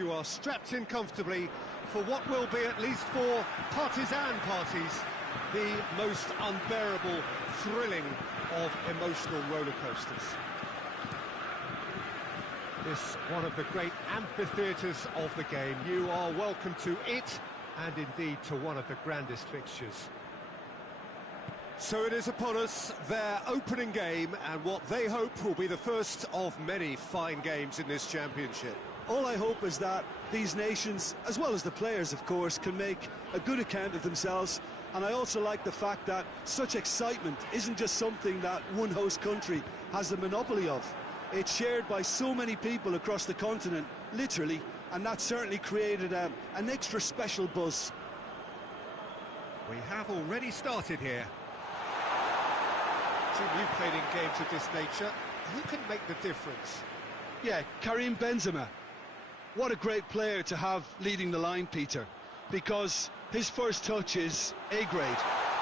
you are strapped in comfortably for what will be, at least for partisan parties, the most unbearable, thrilling of emotional roller coasters. This one of the great amphitheatres of the game. You are welcome to it, and indeed to one of the grandest fixtures. So it is upon us, their opening game, and what they hope will be the first of many fine games in this championship. All I hope is that these nations, as well as the players of course, can make a good account of themselves. And I also like the fact that such excitement isn't just something that one host country has the monopoly of. It's shared by so many people across the continent, literally, and that certainly created an extra special buzz. We have already started here. Jim, you've played in games of this nature. Who can make the difference? Yeah, Karim Benzema. What a great player to have leading the line, Peter, because his first touch is A-grade,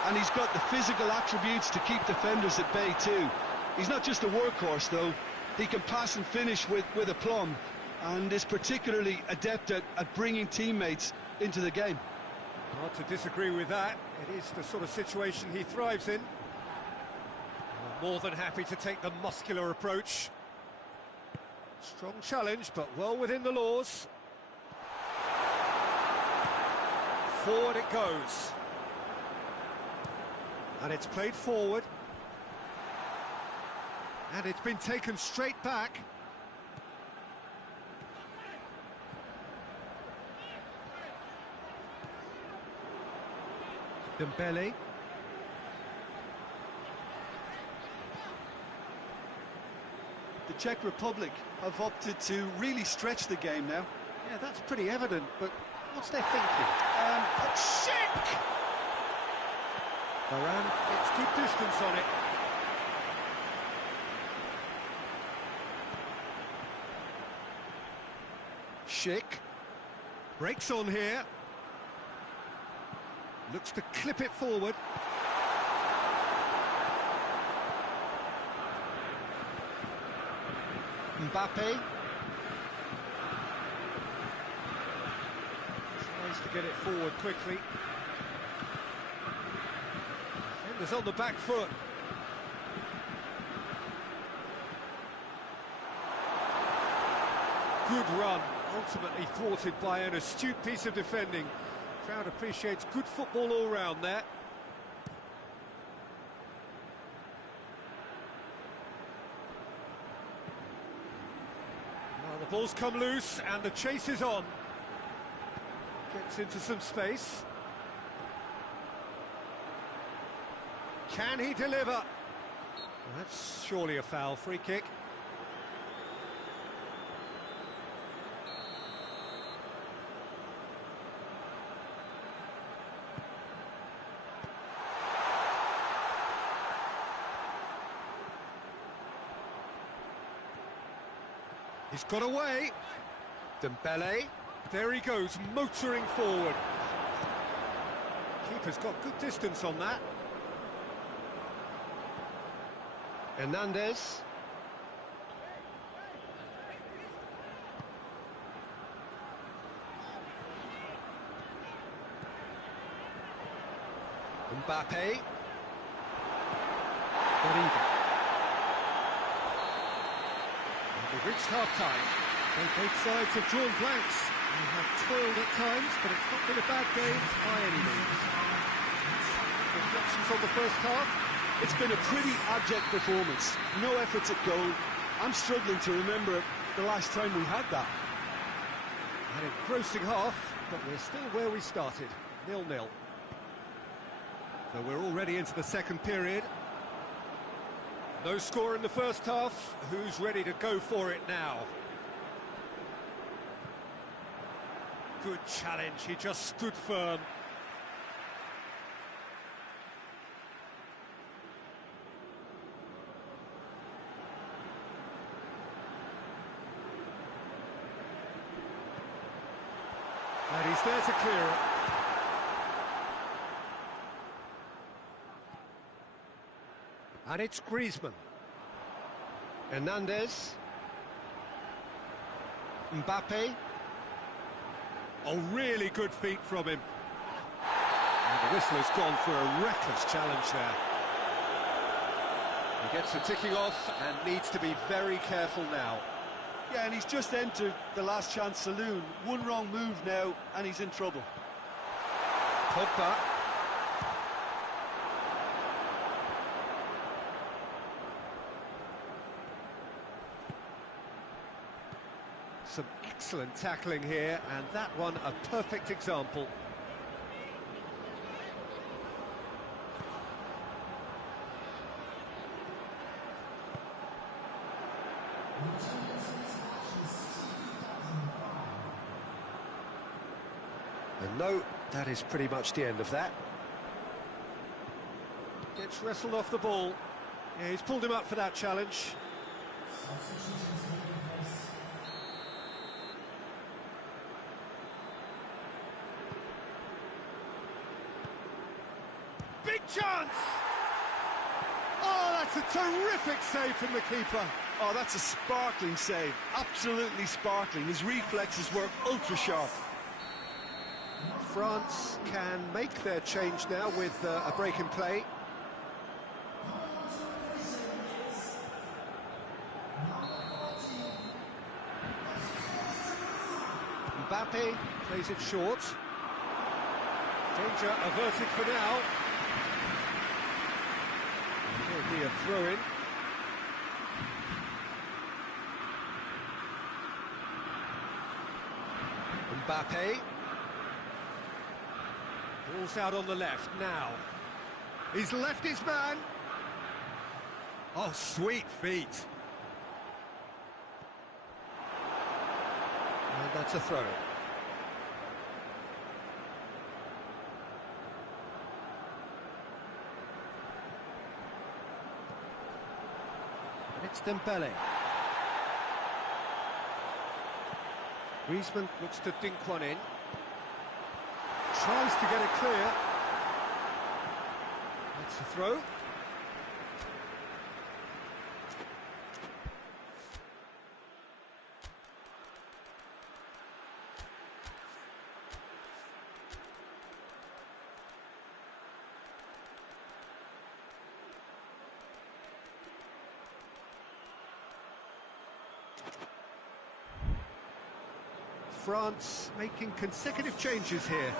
and he's got the physical attributes to keep defenders at bay too. He's not just a workhorse though, he can pass and finish with aplomb, and is particularly adept at bringing teammates into the game. Hard to disagree with that. It is the sort of situation he thrives in. More than happy to take the muscular approach. Strong challenge, but well within the laws. Forward it goes. And it's played forward. And it's been taken straight back. Dembele. The Czech Republic have opted to really stretch the game now. Yeah, that's pretty evident, but what's their thinking? Schick! Varane gets good distance on it. Schick breaks on here. Looks to clip it forward. Mbappe tries to get it forward quickly. Defenders on the back foot. Good run, ultimately thwarted by an astute piece of defending. Crowd appreciates good football all round there. Well, the ball's come loose and the chase is on. Gets into some space. Can he deliver? Well, that's surely a foul. Free kick. He's got away. Dembele. There he goes, motoring forward. Keeper's got good distance on that. Hernandez. Mbappe. Oribe. We've reached half-time. Both sides have drawn blanks. They have toiled at times, but it's not been a bad game by any means. Reflections on the first half? It's been a pretty abject performance. No efforts at goal. I'm struggling to remember the last time we had that. An engrossing half, but we're still where we started. 0-0. So we're already into the second period. No score in the first half. Who's ready to go for it now? Good challenge, he just stood firm. And he's there to clear it. And it's Griezmann. Hernandez. Mbappe. Oh, really good feet from him. And the whistle has gone for a reckless challenge there. He gets the ticking off and needs to be very careful now. Yeah, and he's just entered the last chance saloon. One wrong move now, and he's in trouble. Pogba. Some excellent tackling here, and that one a perfect example. And no, that is pretty much the end of that. Gets wrestled off the ball. Yeah, he's pulled him up for that challenge. Big chance! Oh, that's a terrific save from the keeper. Oh, that's a sparkling save. Absolutely sparkling. His reflexes were ultra-sharp. France can make their change now with a break in play. Mbappe plays it short. Danger averted for now. There'll be a throw-in. Mbappe. Ball's out on the left now. He's left his man. Oh, sweet feet. And that's a throw. And it's Dembele. Griezmann looks to dink one in. Tries to get it clear. That's a throw. France making consecutive changes here.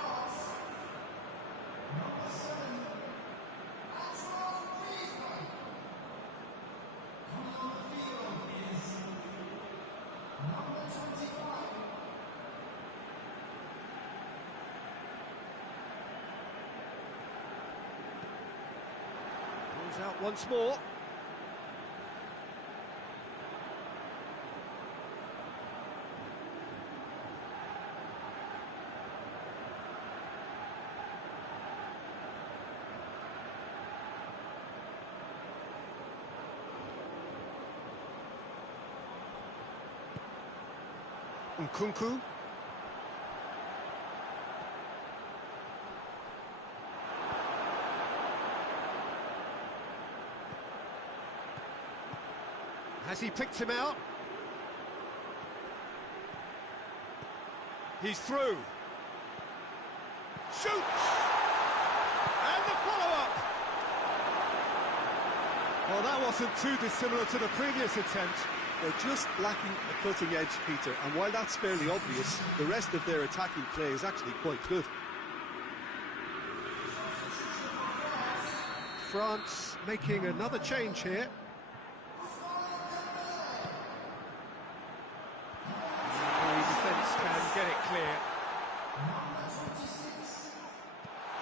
Pulls out once more. Nkunku. Has he picked him out? He's through. Shoots! And the follow-up! Well, that wasn't too dissimilar to the previous attempt. They're just lacking a cutting edge, Peter, and while that's fairly obvious, the rest of their attacking play is actually quite good. France making another change here. The defence can get it clear.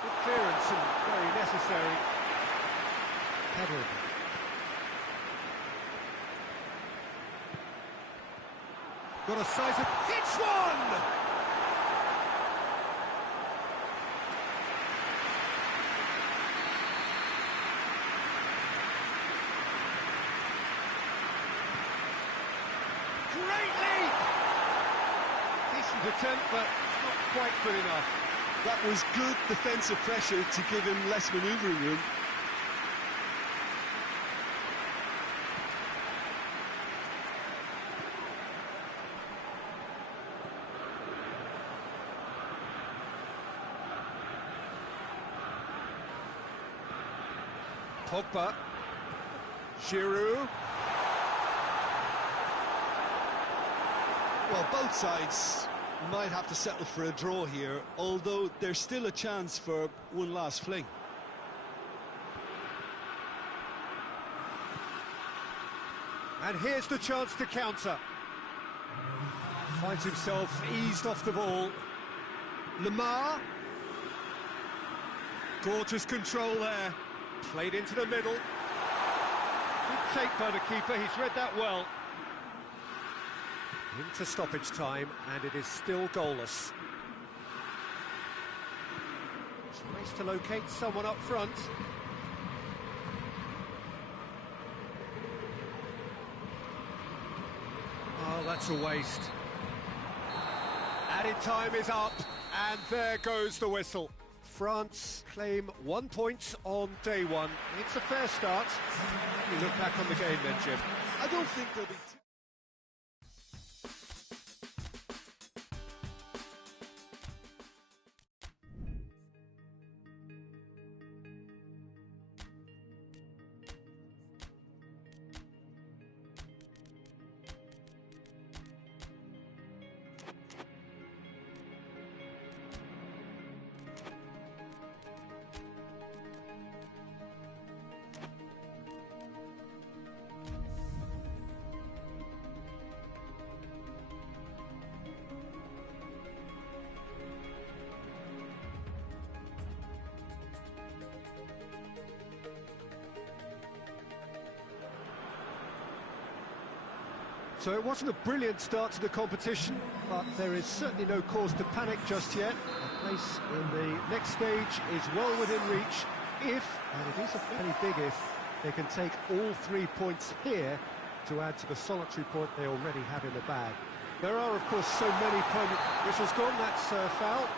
Good clearance and very necessary. Pedal. Got a size of... It's one! Great leap! Decent attempt, but not quite good enough. That was good defensive pressure to give him less manoeuvring room. Pogba. Giroud. Well, both sides might have to settle for a draw here, although there's still a chance for one last fling. And here's the chance to counter. Finds himself eased off the ball. Lemar. Gorgeous control there. Played into the middle. Good take by the keeper, he's read that well. Into stoppage time, and it is still goalless. Tries to locate someone up front. Oh, that's a waste. Added time is up, and there goes the whistle. France claim 1 point on day one. It's a fair start. You look back on the game then, Jim. I don't think there'll be... So it wasn't a brilliant start to the competition, but there is certainly no cause to panic just yet. A place in the next stage is well within reach if, and it is a fairly big if, they can take all 3 points here to add to the solitary point they already have in the bag. There are, of course, so many permanent whistles gone. That's foul.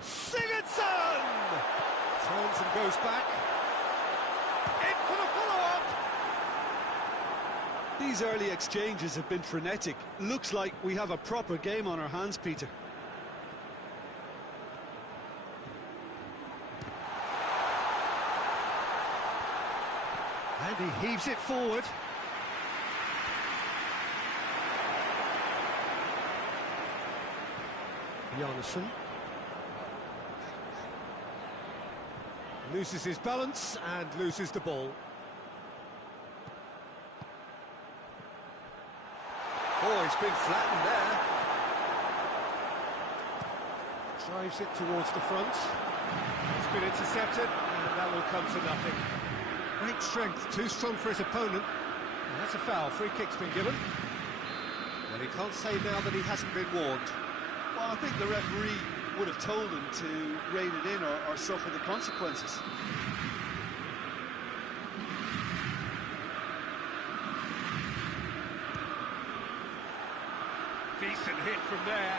Sigurdsson! Turns and goes back. In for the follow-up! These early exchanges have been frenetic. Looks like we have a proper game on our hands, Peter. And he heaves it forward. Bjarnason. Loses his balance and loses the ball. Oh, he's been flattened there. Drives it towards the front. It's been intercepted, and that will come to nothing. Great strength, too strong for his opponent. And that's a foul, free kick's been given. Well, he can't say now that he hasn't been warned. Well, I think the referee would have told him to rein it in or suffer the consequences. Decent hit from there.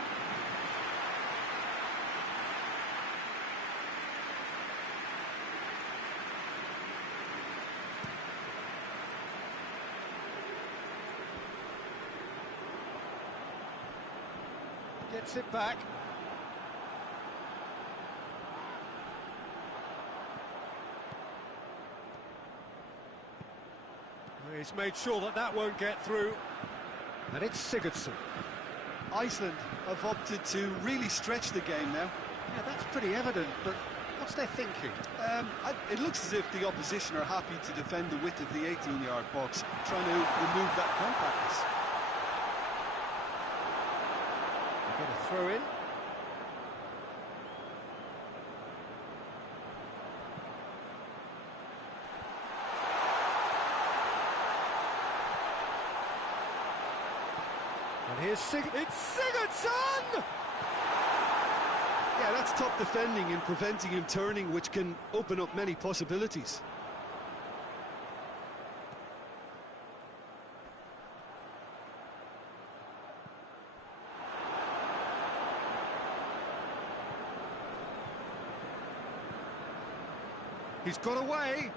Gets it back. He's made sure that that won't get through. And it's Sigurdsson. Iceland have opted to really stretch the game now. Yeah, that's pretty evident, but what's their thinking? It looks as if the opposition are happy to defend the width of the 18-yard box, trying to remove that compactness. Get a throw in. And here's it's Sigurdsson! Yeah, that's top defending and preventing him turning, which can open up many possibilities. He's got away.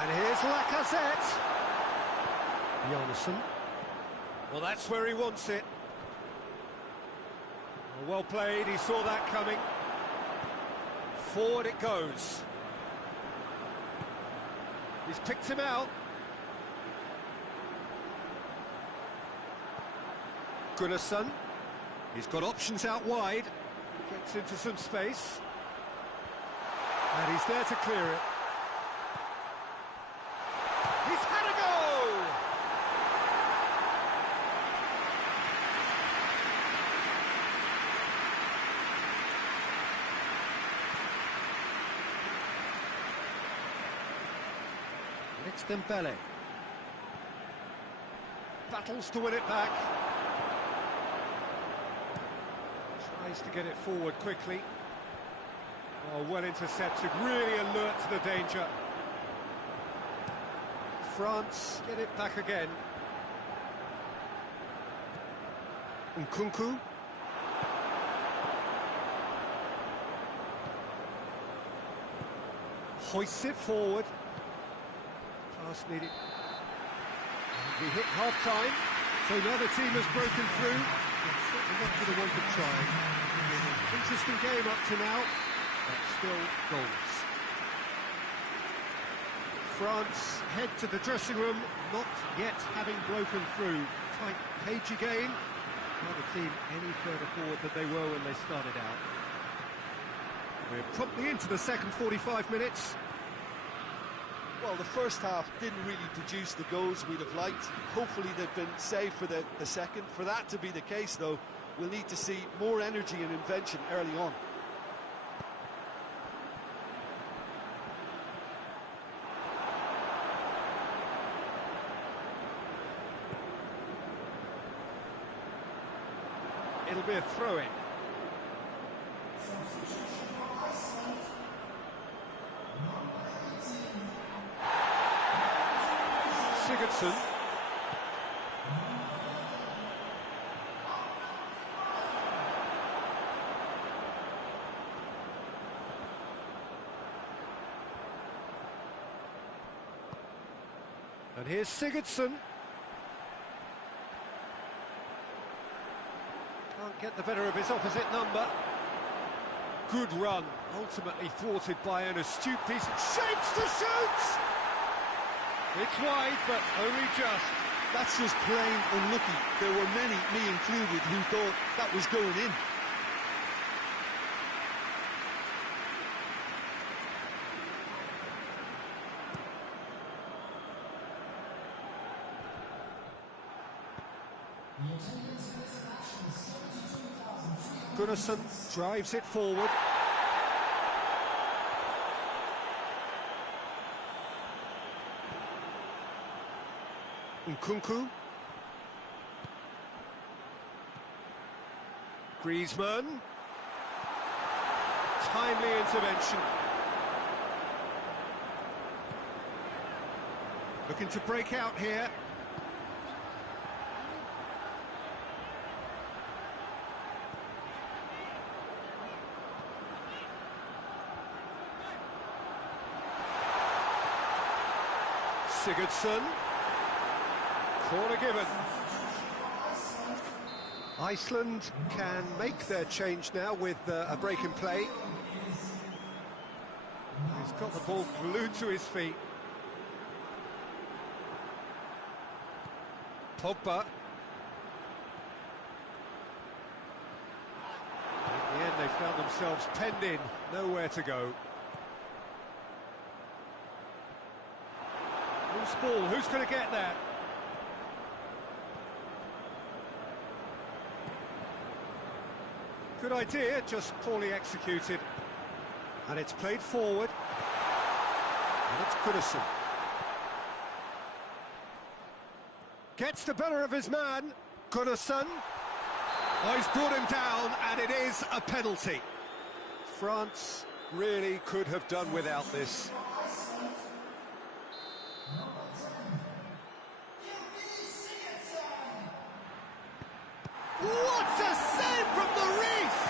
And here's Lacazette. Bjarnason. Well, that's where he wants it. Well played, he saw that coming. Forward it goes. He's picked him out. Gunnarsson. He's got options out wide. Gets into some space. And he's there to clear it. He's had a go! It's Dembele. Battles to win it back. Tries to get it forward quickly. Oh, well intercepted, really alert to the danger. France get it back again. Nkunku. Hoists it forward. Pass needed. And we hit half-time, so now the team has broken through. It's certainly not for the want of trying. Interesting game up to now, but still goals. France head to the dressing room, not yet having broken through. Tight page again. Not a team any further forward than they were when they started out. We're promptly into the second 45 minutes. Well, the first half didn't really produce the goals we'd have liked. Hopefully they've been saved for the second. For that to be the case, though, we'll need to see more energy and invention early on. It'll be a throw-in. Sigurdsson. And here's Sigurdsson. Can't get the better of his opposite number. Good run, ultimately thwarted by an astute piece. Shapes to shoot! It's wide, but only just. That's just plain unlucky. There were many, me included, who thought that was going in. Gunnarsson drives it forward. Nkunku. Griezmann. Timely intervention. Looking to break out here. Sigurdsson. Corner given. Iceland can make their change now with a break in play. He's got the ball glued to his feet. Pogba. In the end, they found themselves penned in, nowhere to go. Loose ball, who's going to get that? Good idea, just poorly executed. And it's played forward. And it's Gunnarsson. Gets the better of his man, Gunnarsson. Oh, he's brought him down, and it is a penalty. France really could have done without this. What a save from the wreath!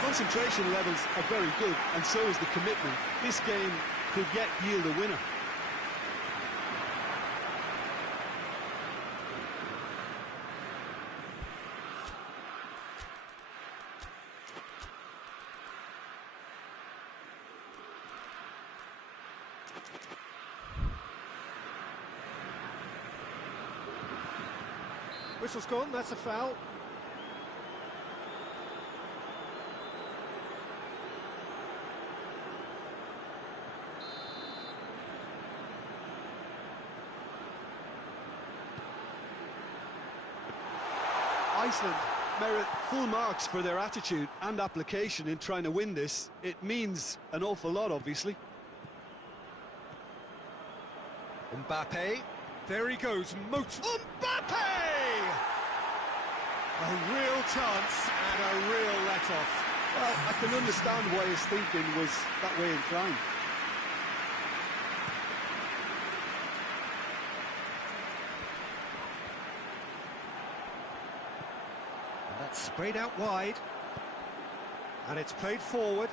Concentration levels are very good, and so is the commitment. This game could yet yield a winner. Whistle's gone, that's a foul. Iceland merit full marks for their attitude and application in trying to win this. It means an awful lot, obviously. Mbappe, there he goes, Mbappe! A real chance and a real let-off. Well, I can understand why his thinking was that way inclined. And that's sprayed out wide. And it's played forward.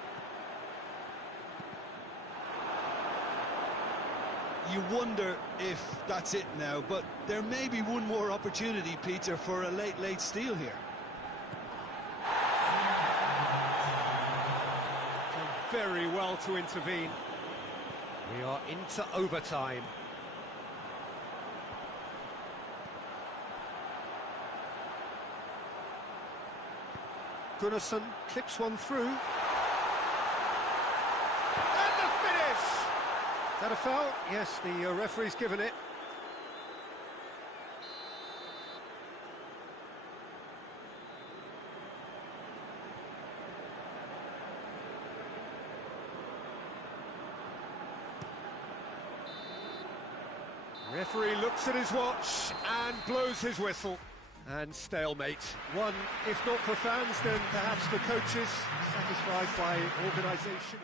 You wonder if that's it now, but there may be one more opportunity, Peter, for a late steal here. Done very well to intervene. We are into overtime. Gunnarsson clips one through. And the finish! Is that a foul? Yes, the referee's given it. Referee looks at his watch and blows his whistle. And stalemate. One, if not for fans, then perhaps for coaches, satisfied by organisation.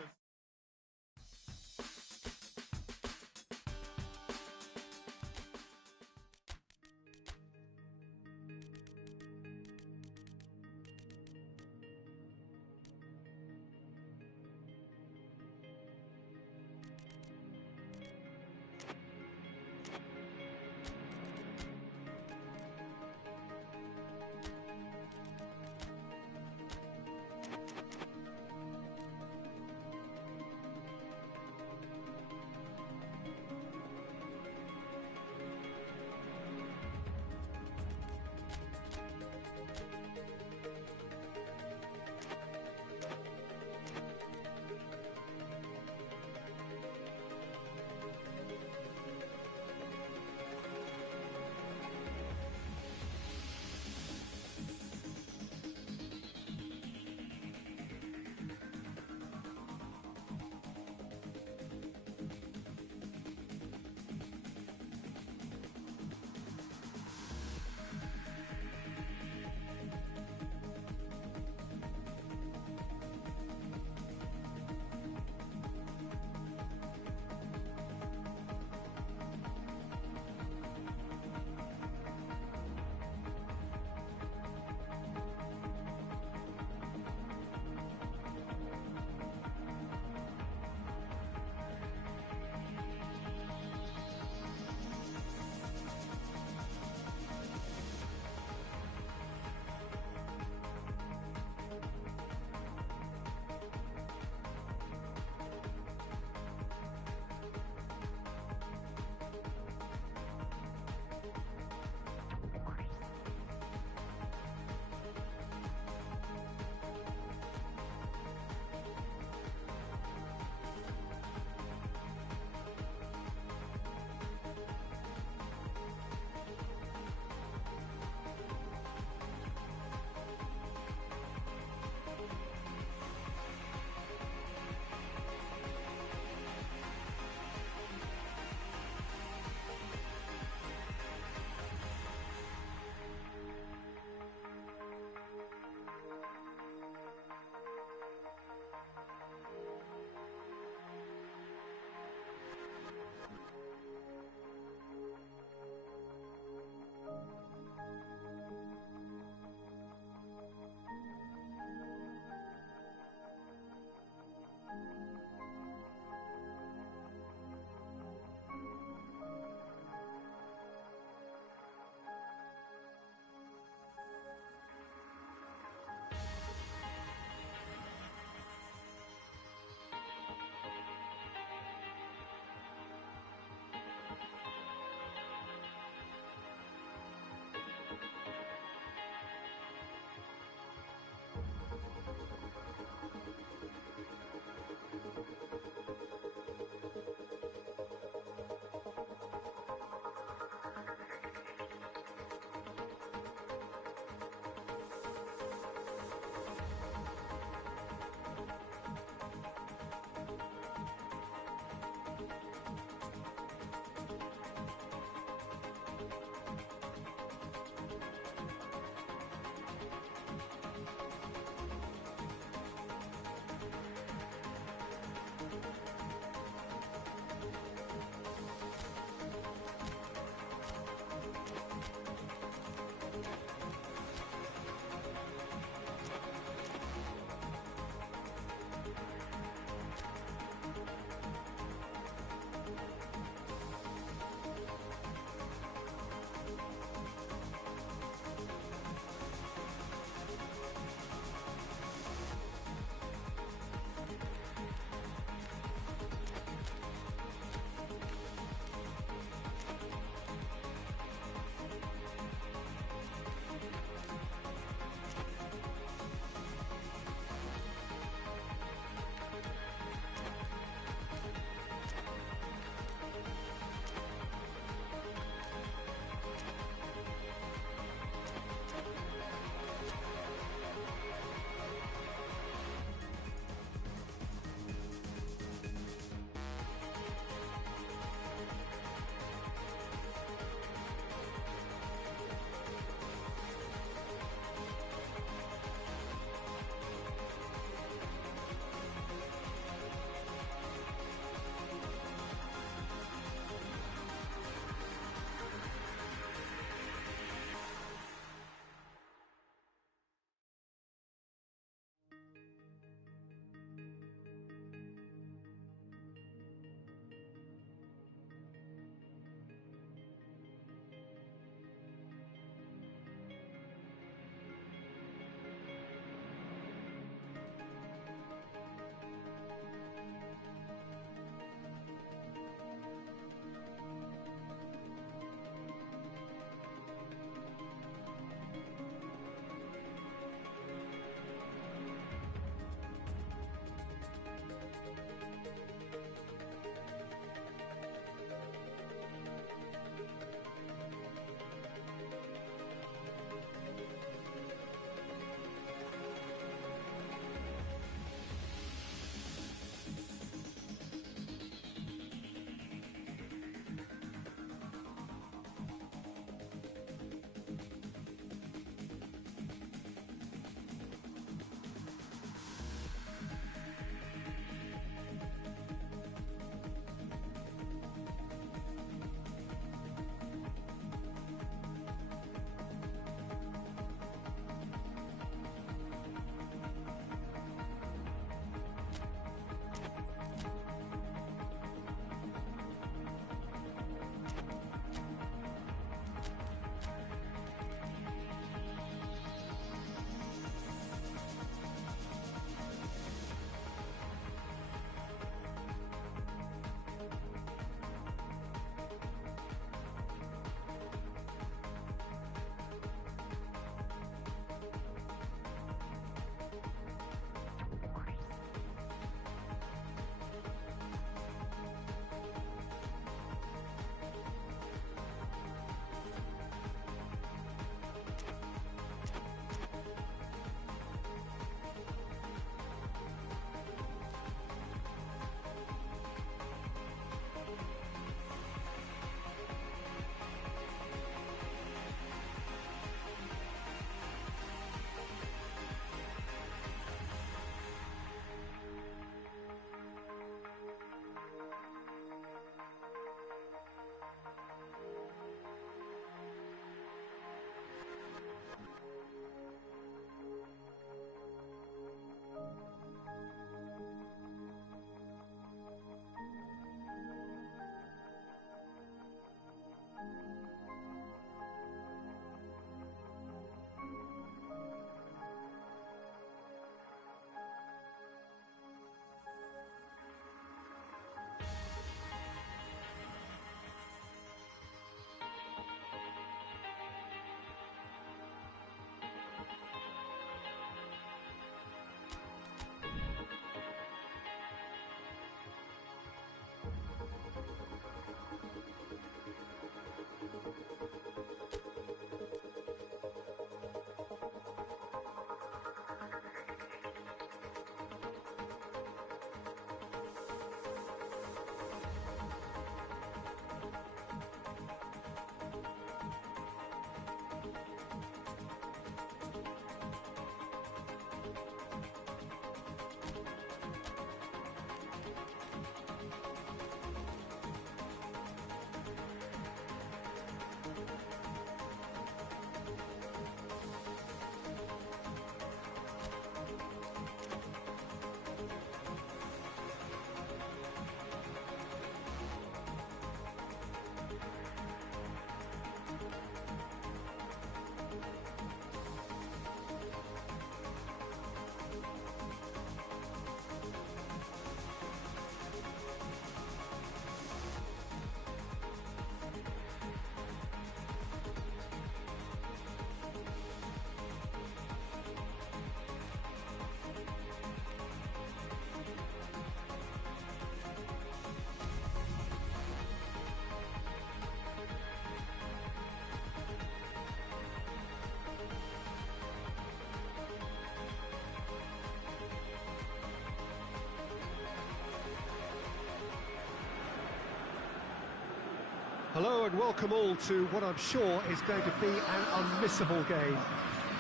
Hello and welcome all to what I'm sure is going to be an unmissable game.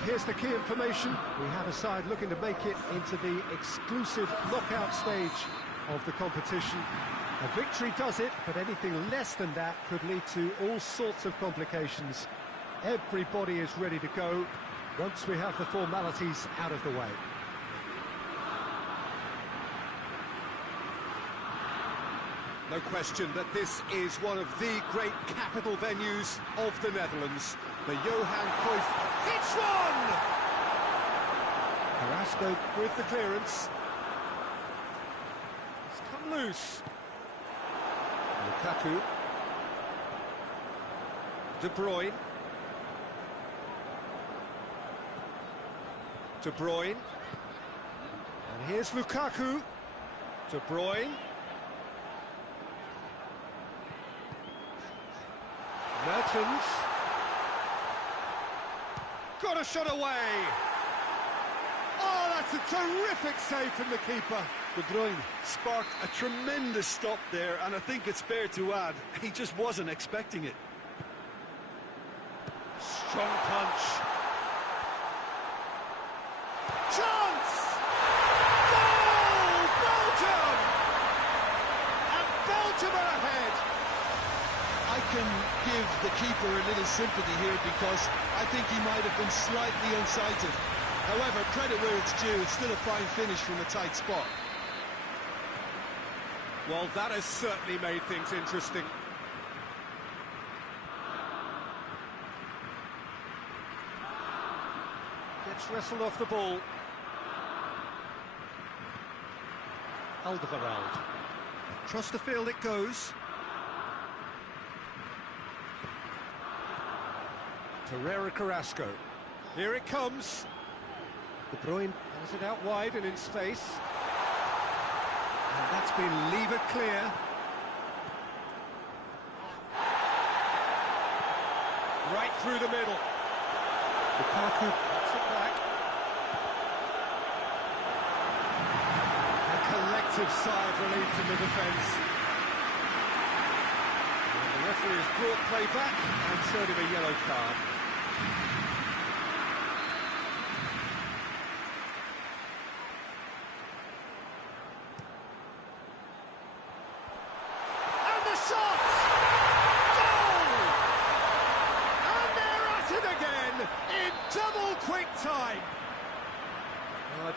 Here's the key information. We have a side looking to make it into the exclusive knockout stage of the competition. A victory does it, but anything less than that could lead to all sorts of complications. Everybody is ready to go once we have the formalities out of the way. No question that this is one of the great capital venues of the Netherlands. The Johan Cruyff hits one! Carrasco with the clearance. It's come loose. Lukaku. De Bruyne. De Bruyne. And here's Lukaku. De Bruyne. Mertens. Got a shot away. Oh, that's a terrific save from the keeper. De Bruyne sparked a tremendous stop there, and I think it's fair to add, he just wasn't expecting it. Strong punch. Chance! Goal! Belgium! And Belgium are ahead. I can give the keeper a little sympathy here because I think he might have been slightly unsighted. However, credit where it's due, it's still a fine finish from a tight spot. Well, that has certainly made things interesting. Gets wrestled off the ball. Alderweireld. Across the field it goes. Torreira Carrasco. Here it comes. De Bruyne has it out wide and in space. And that's been levered clear. Right through the middle. Lukaku puts it back. A collective sigh of relief from the defence. And the referee has brought play back and showed him a yellow card. And the shot! Goal! And they're at it again in double quick time.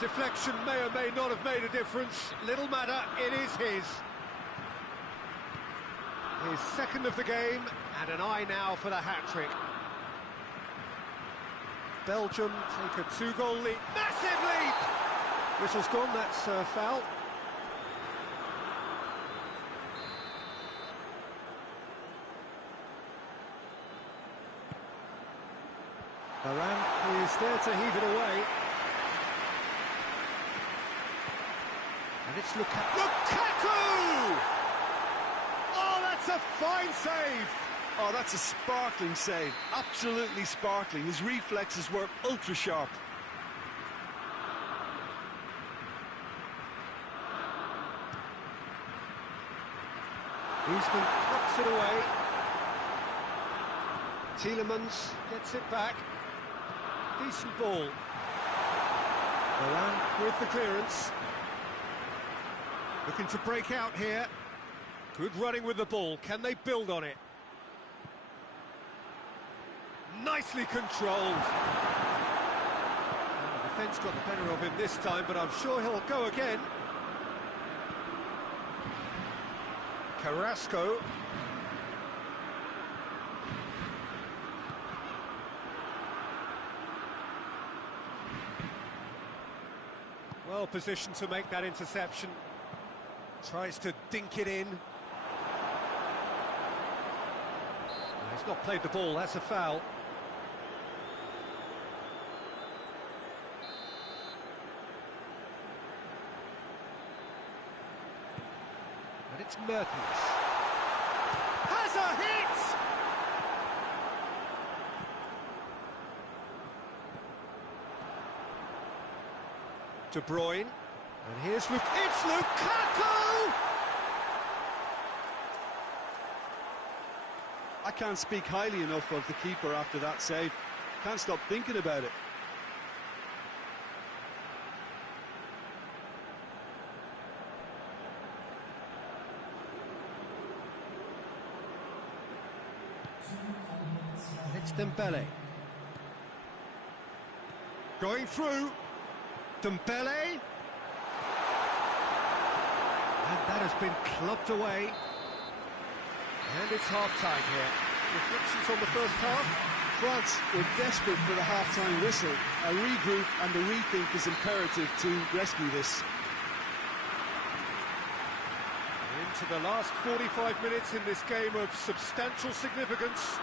Deflection may or may not have made a difference. Little matter, it is his. His second of the game, and an eye now for the hat-trick. Belgium take a 2-goal lead. Massive lead! Whistle's gone, that's foul. Varane is there to heave it away. And it's Lukaku! Oh, that's a fine save! Oh, that's a sparkling save. Absolutely sparkling. His reflexes were ultra sharp. Griezmann knocks it away. Tielemans gets it back. Decent ball. Varane with the clearance. Looking to break out here. Good running with the ball. Can they build on it? Nicely controlled. The defence got the better of him this time, but I'm sure he'll go again. Carrasco. Well positioned to make that interception. Tries to dink it in. He's not played the ball, that's a foul. And it's Mertens. Has a hit! De Bruyne. And here's it's Lukaku! I can't speak highly enough of the keeper after that save. Can't stop thinking about it. It's Dembele. Going through. Dembele. And that has been clubbed away. And it's half-time here. Reflections on the first half? France were desperate for the half-time whistle. A regroup and a rethink is imperative to rescue this. Into the last 45 minutes in this game of substantial significance.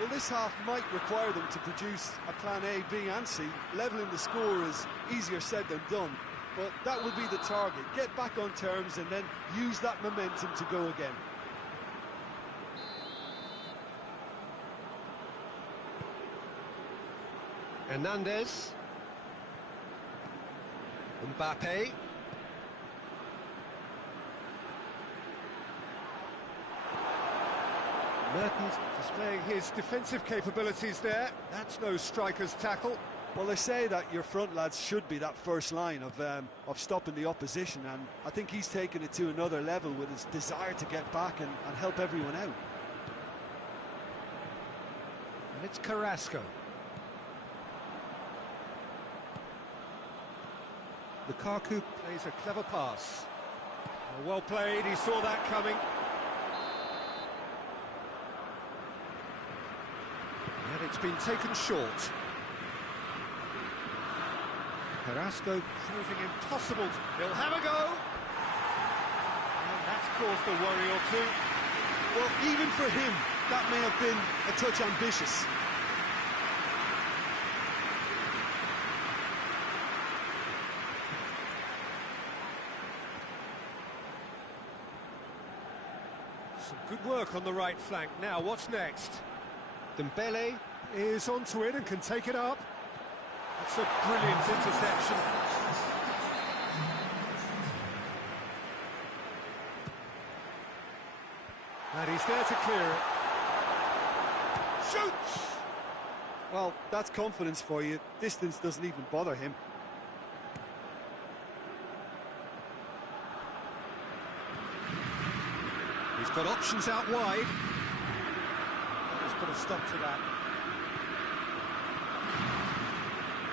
Well, this half might require them to produce a plan A, B and C. Levelling the score is easier said than done, but that will be the target. Get back on terms and then use that momentum to go again. Hernandez. Mbappe. Mertens displaying his defensive capabilities there. That's no striker's tackle. Well, they say that your front lads should be that first line of stopping the opposition, and I think he's taken it to another level with his desire to get back and help everyone out. And it's Carrasco. Lukaku plays a clever pass. Well played, he saw that coming. And it's been taken short. Carrasco proving impossible. He'll have a go. And that's caused a worry or two. Well, even for him, that may have been a touch ambitious. Some good work on the right flank. Now, what's next? Dembele is onto it and can take it up. That's a brilliant interception. And he's there to clear it. Shoots! Well, that's confidence for you. Distance doesn't even bother him. He's got options out wide. Let's put a stop to that.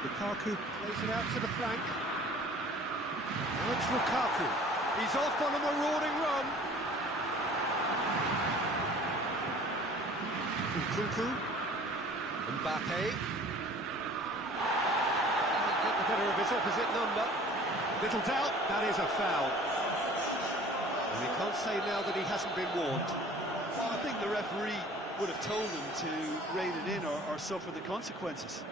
Lukaku plays it out to the flank. Now it's Lukaku. He's off on a marauding run. Nkunku. Mbappe. Can't get the better of his opposite number. Little doubt, that is a foul. And he can't say now that he hasn't been warned. Well, I think the referee would have told him to rein it in or suffer the consequences.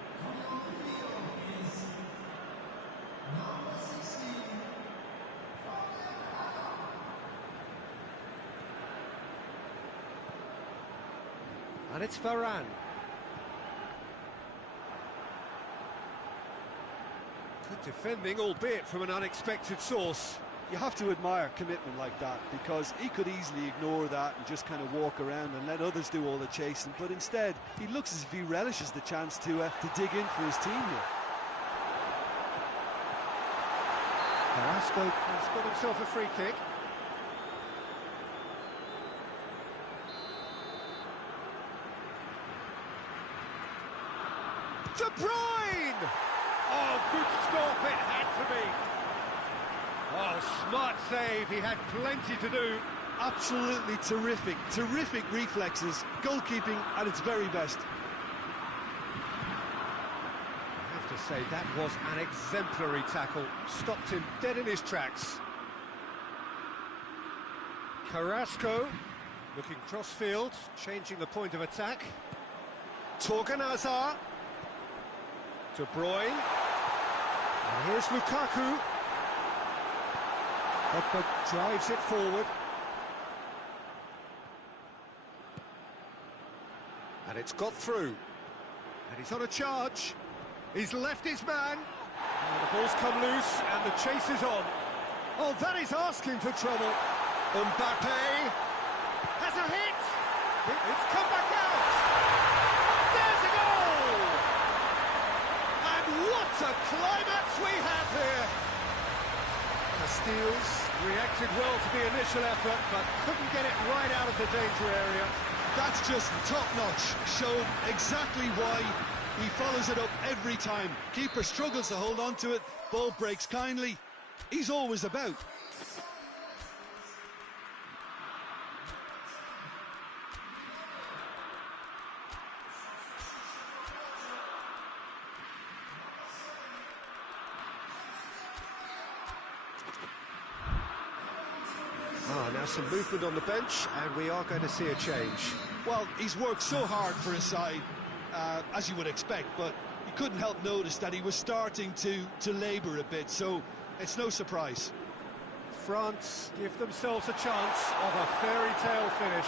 And it's Varane. Good defending, albeit from an unexpected source. You have to admire commitment like that, because he could easily ignore that and just kind of walk around and let others do all the chasing, but instead he looks as if he relishes the chance to dig in for his team here. Carrasco has got himself a free kick. De Bruyne! Oh, good stop, it had to be. Oh, smart save, he had plenty to do. Absolutely terrific, terrific reflexes, goalkeeping at its very best. I have to say, that was an exemplary tackle. Stopped him dead in his tracks. Carrasco, looking cross-field, changing the point of attack. Torgan Hazard. De Bruyne. And here's Lukaku. Pogba drives it forward. And it's got through. And he's on a charge. He's left his man. And the ball's come loose and the chase is on. Oh, that is asking for trouble. Mbappe has a hit. steals, reacted well to the initial effort, but couldn't get it right out of the danger area. That's just top-notch. Showed exactly why he follows it up every time. Keeper struggles to hold on to it, ball breaks kindly. He's always about. Now some movement on the bench, and we are going to see a change. Well, he's worked so hard for his side, as you would expect, but you couldn't help notice that he was starting to labour a bit, so it's no surprise. France give themselves a chance of a fairy tale finish.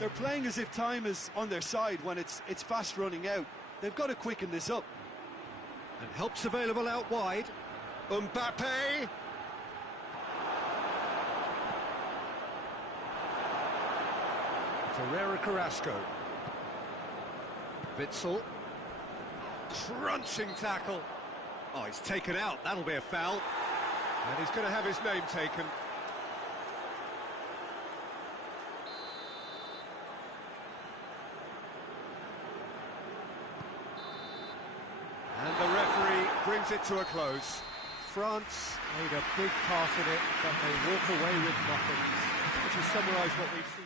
They're playing as if time is on their side when it's fast running out. They've got to quicken this up. And help's available out wide. Mbappe. Herrera Carrasco. Witsel. Crunching tackle. Oh, he's taken out. That'll be a foul. And he's going to have his name taken. And the referee brings it to a close. France made a big part in it, but they walk away with nothing. Which is summarise what we've seen.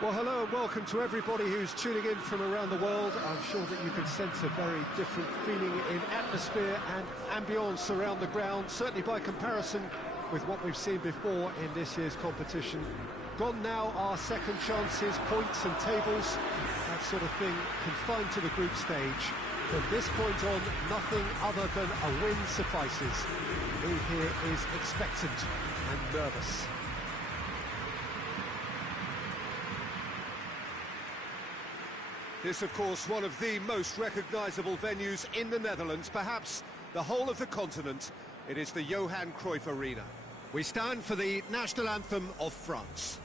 Well, hello and welcome to everybody who's tuning in from around the world. I'm sure that you can sense a very different feeling in atmosphere and ambience around the ground, certainly by comparison with what we've seen before in this year's competition. Gone now are second chances, points and tables, that sort of thing confined to the group stage. From this point on, nothing other than a win suffices. The mood here is expectant and nervous. This, of course, one of the most recognisable venues in the Netherlands, perhaps the whole of the continent. It is the Johan Cruyff Arena. We stand for the national anthem of France.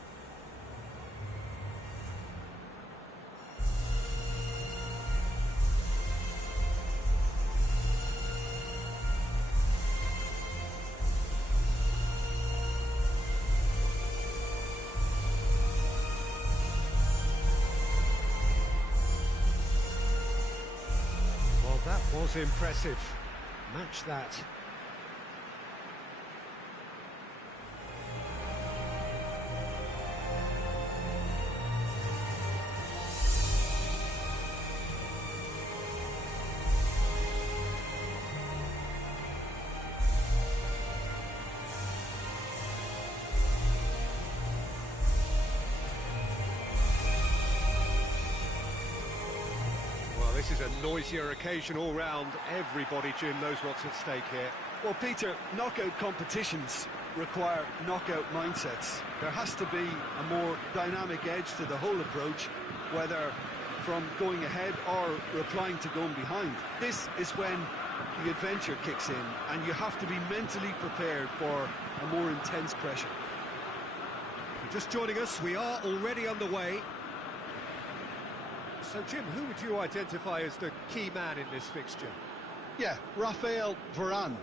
That was impressive. Match that. is a noisier occasion all round. Everybody, Jim, knows what's at stake here. Well, Peter, knockout competitions require knockout mindsets. There has to be a more dynamic edge to the whole approach, whether from going ahead or replying to going behind. This is when the adventure kicks in, and you have to be mentally prepared for a more intense pressure. If you're just joining us, we are already underway. So, Jim, who would you identify as the key man in this fixture? Yeah, Raphael Varane.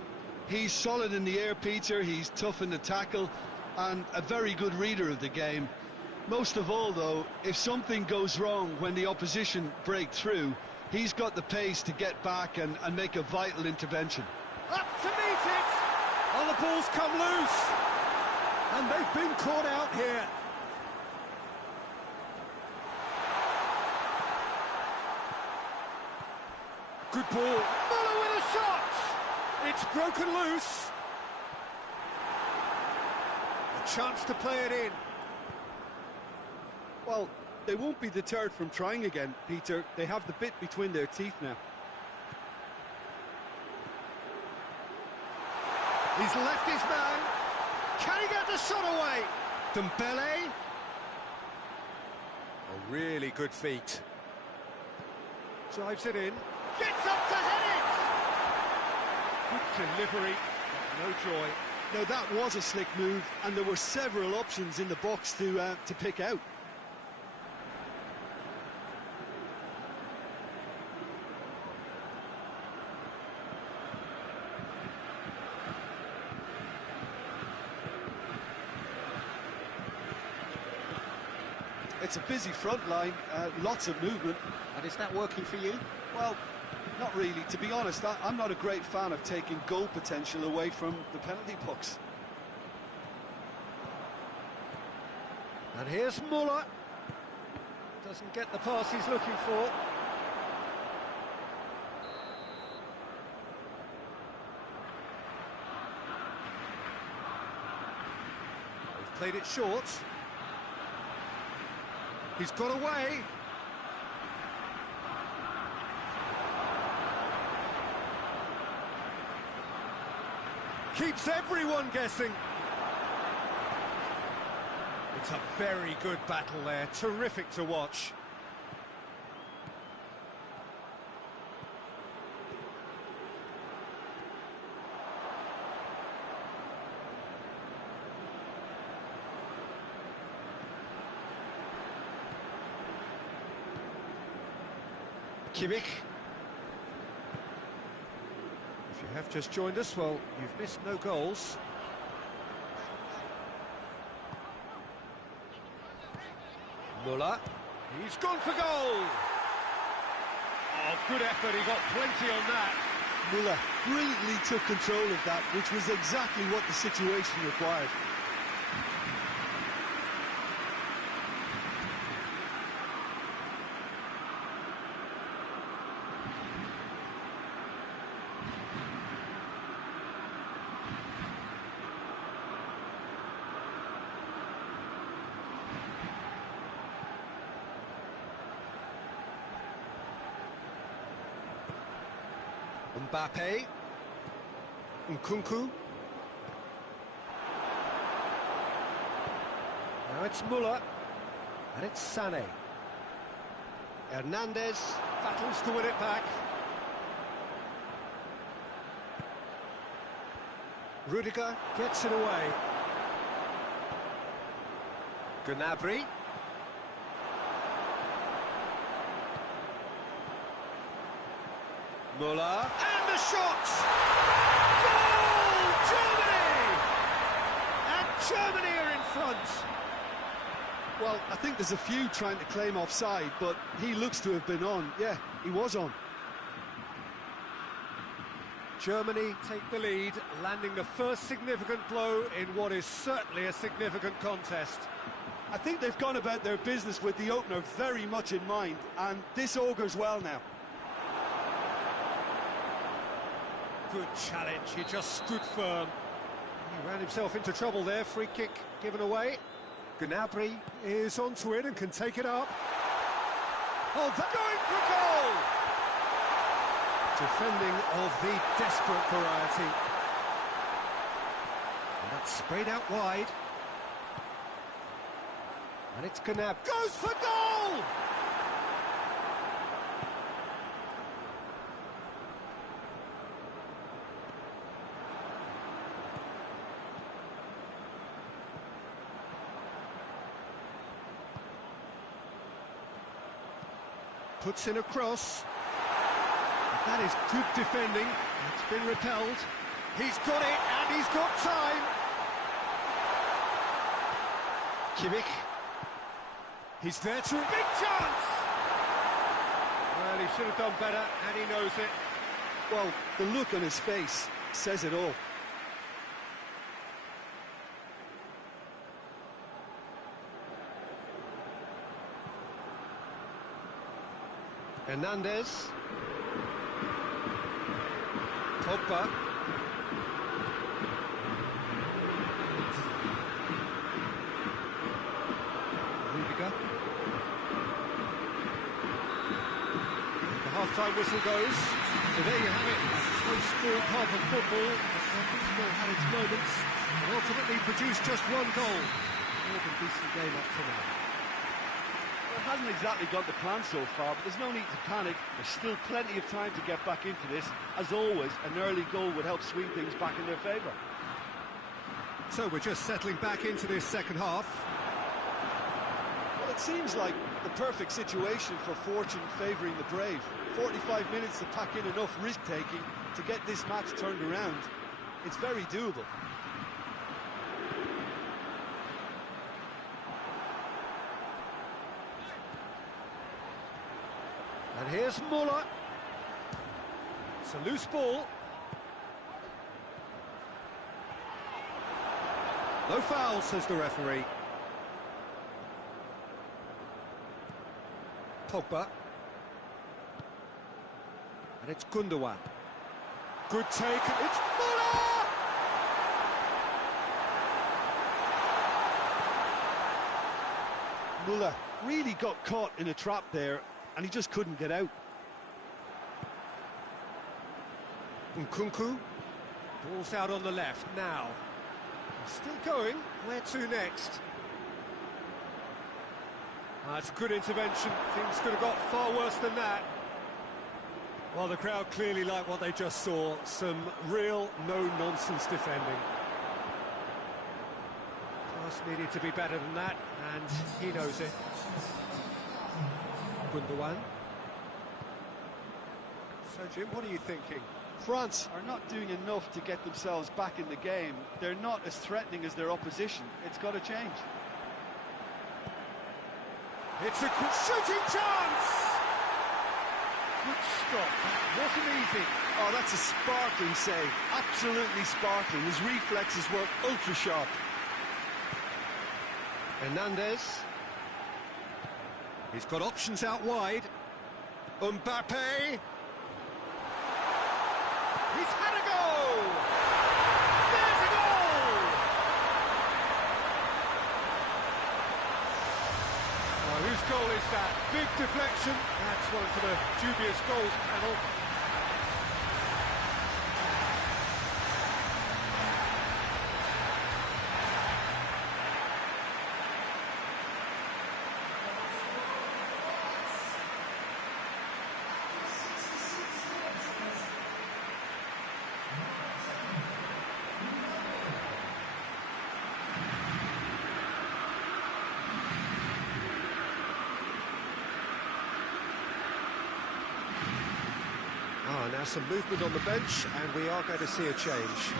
He's solid in the air, Peter, he's tough in the tackle, and a very good reader of the game. Most of all, though, if something goes wrong when the opposition break through, he's got the pace to get back and make a vital intervention. Up to meet it! Oh, the ball's come loose! And they've been caught out here. Good ball. Muller with a shot! It's broken loose. A chance to play it in. Well, they won't be deterred from trying again, Peter. They have the bit between their teeth now. He's left his man. Can he get the shot away? Dembele. A really good feat. Drives it in. Gets up to head it! Good delivery, no joy. Now that was a slick move, and there were several options in the box to pick out. It's a busy front line, lots of movement. And is that working for you? Well, not really. To be honest, I'm not a great fan of taking goal potential away from the penalty box. And here's Muller. Doesn't get the pass he's looking for. They've played it short. He's got away. Keeps everyone guessing. It's a very good battle there, terrific to watch. Kimmich. If you have just joined us, well, you've missed no goals. Muller. He's gone for goal. Oh, good effort. He got plenty on that. Muller brilliantly took control of that, which was exactly what the situation required. Mbappe. Nkunku. Now it's Muller. And it's Sané. Hernandez battles to win it back. Rudiger gets it away. Gnabry. Muller, and the shot! Goal! Germany! And Germany are in front. Well, I think there's a few trying to claim offside, but he looks to have been on. Yeah, he was on. Germany take the lead, landing the first significant blow in what is certainly a significant contest. I think they've gone about their business with the opener very much in mind, and this augurs well now. Good challenge, he just stood firm. He ran himself into trouble there, free kick given away. Gnabry is onto it and can take it up. Oh, going for goal! Defending of the desperate variety. And that's sprayed out wide. And it's Knab. Goes for goal! Puts in a cross. That is good defending. It's been repelled. He's got it, and he's got time. Kimmich. He's there to... Big chance! Well, he should have done better, and he knows it. Well, the look on his face says it all. Hernandez. Pogba. Rudiger. The half-time whistle goes. So there you have it. A sport half of football. It's still had its moments. And ultimately produced just one goal. More than decent game up to now. It hasn't exactly got the plan so far, but there's no need to panic. There's still plenty of time to get back into this. As always, an early goal would help swing things back in their favour. So we're just settling back into this second half. Well, it seems like the perfect situation for fortune favouring the brave. 45 minutes to pack in enough risk-taking to get this match turned around. It's very doable. And here's Muller. It's a loose ball. No foul, says the referee. Pogba. And it's Gundogan. Good take, it's Muller! Muller really got caught in a trap there, and he just couldn't get out. Nkunku. Ball's out on the left now. Still going. Where to next? That's a good intervention. Things could have got far worse than that. Well, the crowd clearly liked what they just saw. Some real no-nonsense defending. Pass needed to be better than that, and he knows it. Gundogan. So, Jim, what are you thinking? France are not doing enough to get themselves back in the game. They're not as threatening as their opposition. It's got to change. It's a good shooting chance! Good stop. That wasn't easy. Oh, that's a sparkling save. Absolutely sparkling. His reflexes were ultra sharp. Hernandez. He's got options out wide. Mbappe. He's had a goal! There's a goal! Oh, whose goal is that? Big deflection. That's one for the dubious goals panel. Now some movement on the bench, and we are going to see a change.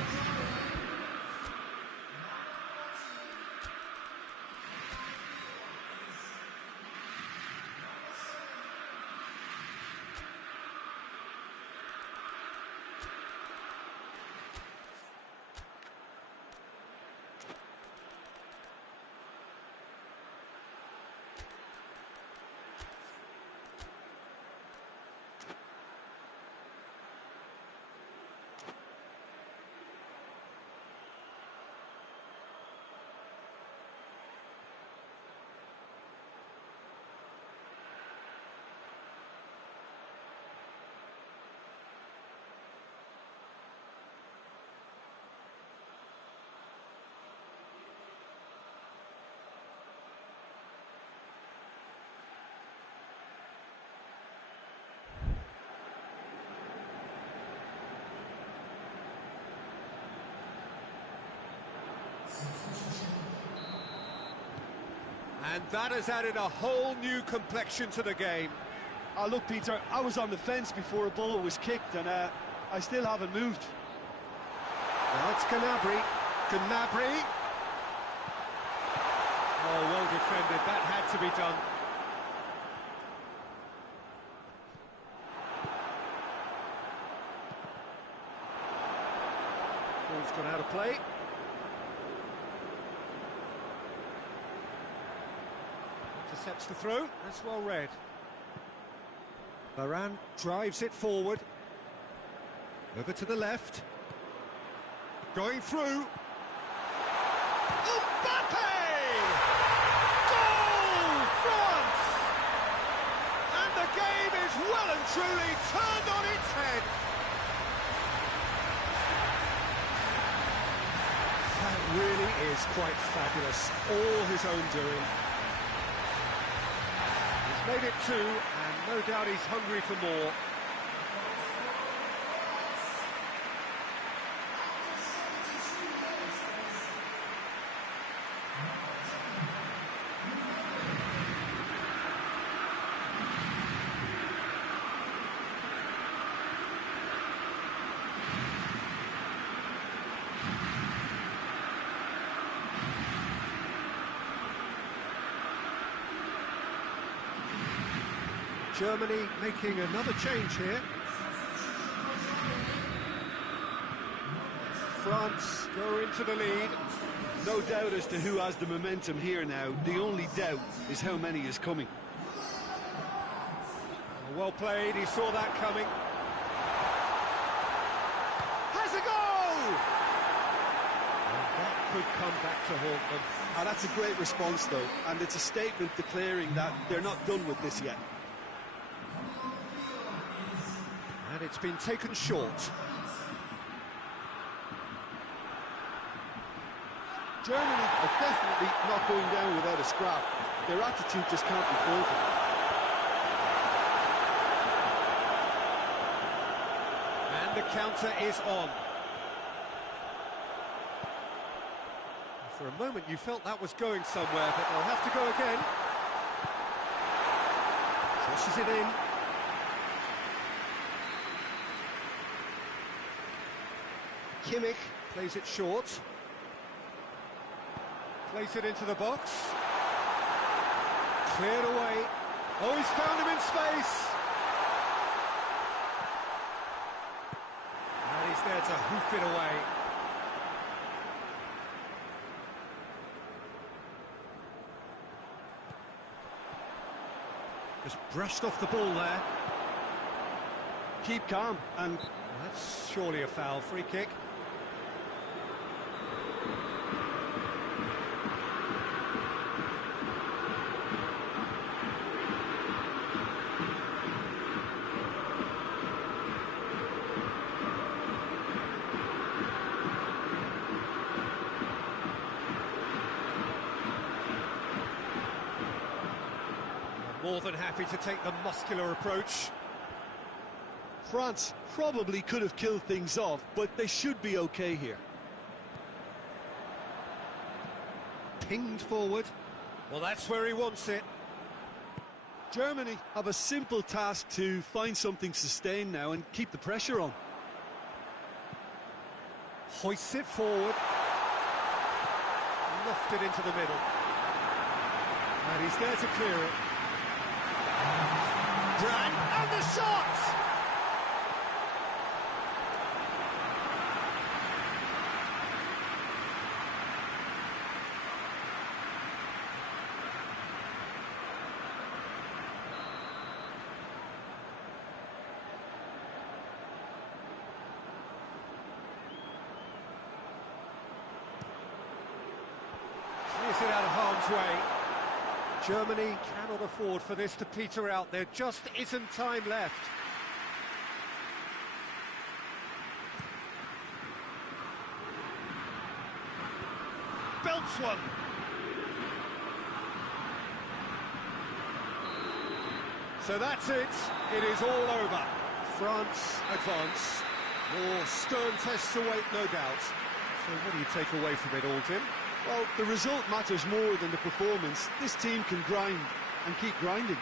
And that has added a whole new complexion to the game. Look, Peter, I was on the fence before a ball was kicked, and I still haven't moved. Now it's Gnabry. Gnabry. Oh, well defended. That had to be done. Ball's gone out of play. Intercepts the throw. That's well read. Varane drives it forward. Over to the left. Going through. Mbappe! Goal! France! And the game is well and truly turned on its head. That really is quite fabulous. All his own doing. He's made it 2, and no doubt he's hungry for more. Germany making another change here. France go into the lead. No doubt as to who has the momentum here now. The only doubt is how many is coming. Well played, he saw that coming. Has a goal! And that could come back to haunt them. That's a great response, though, and it's a statement declaring that they're not done with this yet. And it's been taken short. Germany are definitely not going down without a scrap. Their attitude just can't be faulted. And the counter is on. For a moment you felt that was going somewhere, but they'll have to go again. Crosses it in. Kimmich plays it short. Plays it into the box. Cleared away. Oh, he's found him in space. And he's there to hoof it away. Just brushed off the ball there. Keep calm, and that's surely a foul. Free kick. More than happy to take the muscular approach. France probably could have killed things off, but they should be okay here. Pinged forward. Well, that's where he wants it. Germany have a simple task to find something sustained now and keep the pressure on. Hoists it forward. Lofted into the middle. And he's there to clear it. Brand and the shot! Clears it out of harm's way. Germany cannot afford for this to peter out. There just isn't time left. Belts one. So that's it. It is all over. France advance. More stern tests await, no doubt. So what do you take away from it all, Jim? Well, the result matters more than the performance. This team can grind and keep grinding.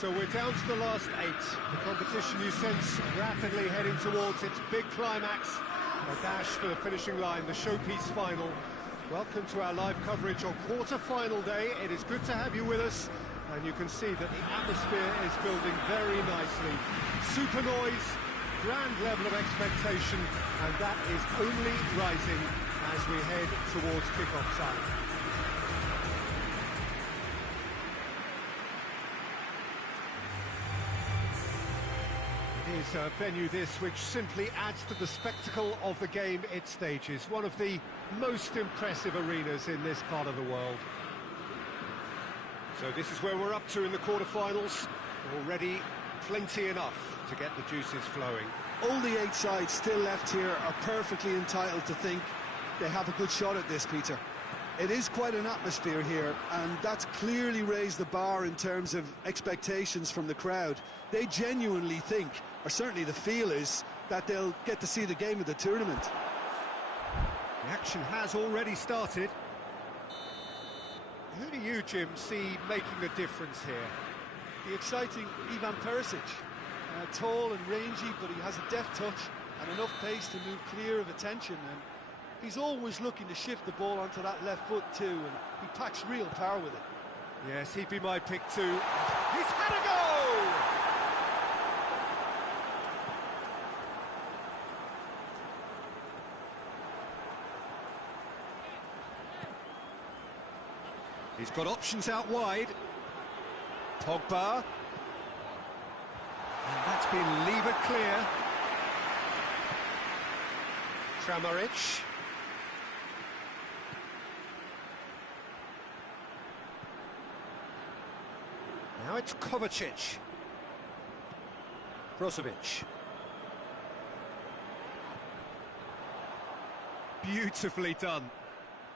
So we're down to the last 8. The competition, you sense, rapidly heading towards its big climax. A dash for the finishing line, the showpiece final. Welcome to our live coverage on quarter-final day. It is good to have you with us, and you can see that the atmosphere is building very nicely. Super noise, grand level of expectation, and that is only rising as we head towards kick-off time. It is a venue this which simply adds to the spectacle of the game it stages. One of the most impressive arenas in this part of the world. So this is where we're up to in the quarterfinals. Already plenty enough to get the juices flowing. All the 8 sides still left here are perfectly entitled to think they have a good shot at this, Peter. It is quite an atmosphere here, and that's clearly raised the bar in terms of expectations from the crowd. They genuinely think, or certainly the feel is, that they'll get to see the game of the tournament. The action has already started. Who do you, Jim, see making the difference here? The exciting Ivan Perisic. Tall and rangy, but he has a deft touch and enough pace to move clear of attention. And he's always looking to shift the ball onto that left foot too, and he packs real power with it. Yes, he'd be my pick too. He's had a goal! He's got options out wide. Pogba. And that's been levered clear. Kramaric. Now it's Kovacic. Brozovic. Beautifully done.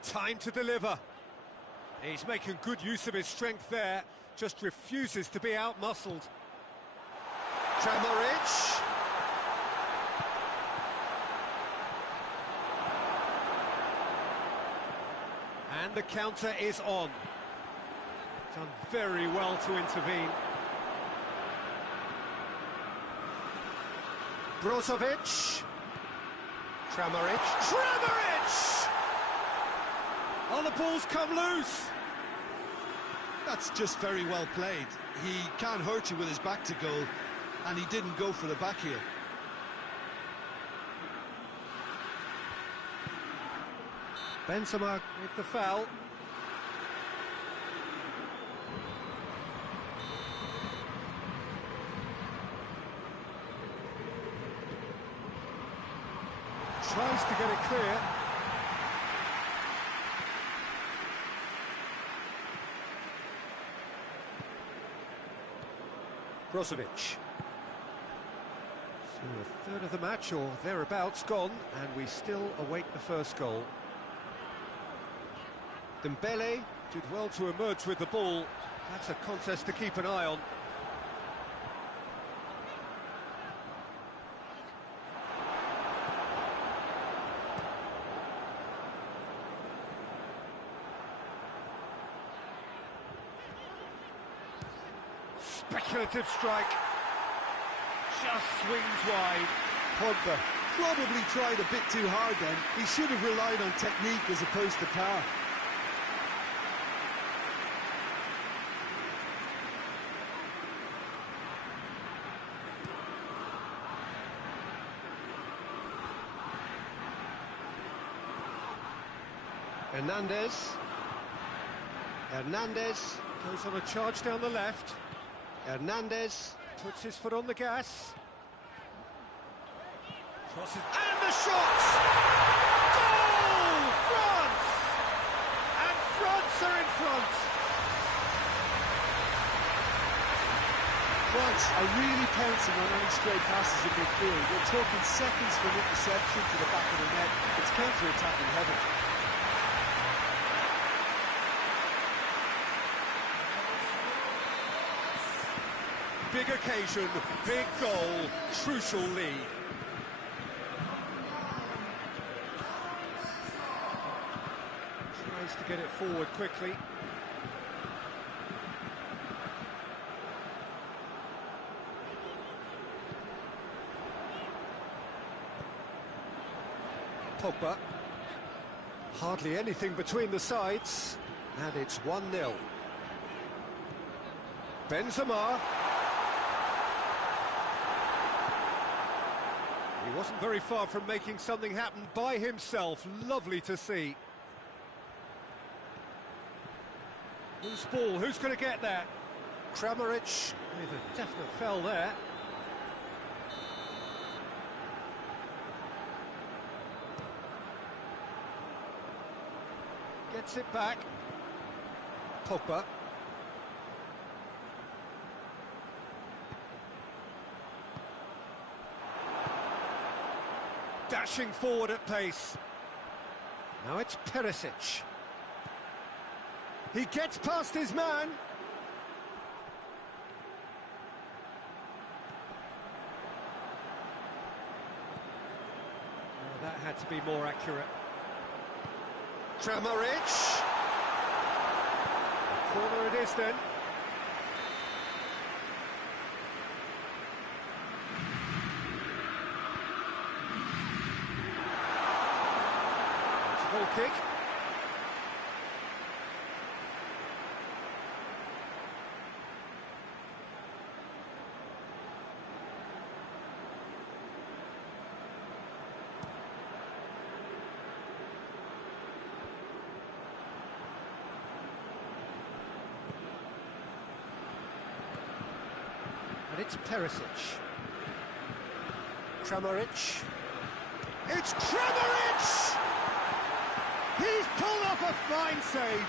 Time to deliver. He's making good use of his strength there. Just refuses to be outmuscled. Kramaric. And the counter is on. Done very well to intervene. Brozovic. Kramaric. Kramaric! Oh, the ball's come loose. That's just very well played. He can't hurt you with his back to goal, and he didn't go for the back heel. Benzema with the foul. Tries to get it clear. Brozovic. So a third of the match or thereabouts gone, and we still await the first goal. Dembele did well to emerge with the ball. That's a contest to keep an eye on. Speculative strike. Just swings wide. Pogba probably tried a bit too hard then. He should have relied on technique as opposed to power. Hernandez goes on a charge down the left. Hernandez puts his foot on the gas. Crosses, and the shot! Goal! France! And France are in front! France are really pouncing on any stray passes in midfield. We're talking seconds from interception to the back of the net. It's counter-attacking heaven. Big occasion, big goal, crucial lead. Tries to get it forward quickly. Pogba. Hardly anything between the sides, and it's 1-0. Benzema. He wasn't very far from making something happen by himself. Lovely to see. Loose ball, who's going to get that? Kramaric with a definite foul there. Gets it back. Pogba. Dashing forward at pace. Now it's Perisic. He gets past his man. Oh, that had to be more accurate. Kramaric. Corner it is then. It's a goal kick. And it's Perisic. Kramaric. It's Kramaric! He's pulled off a fine save.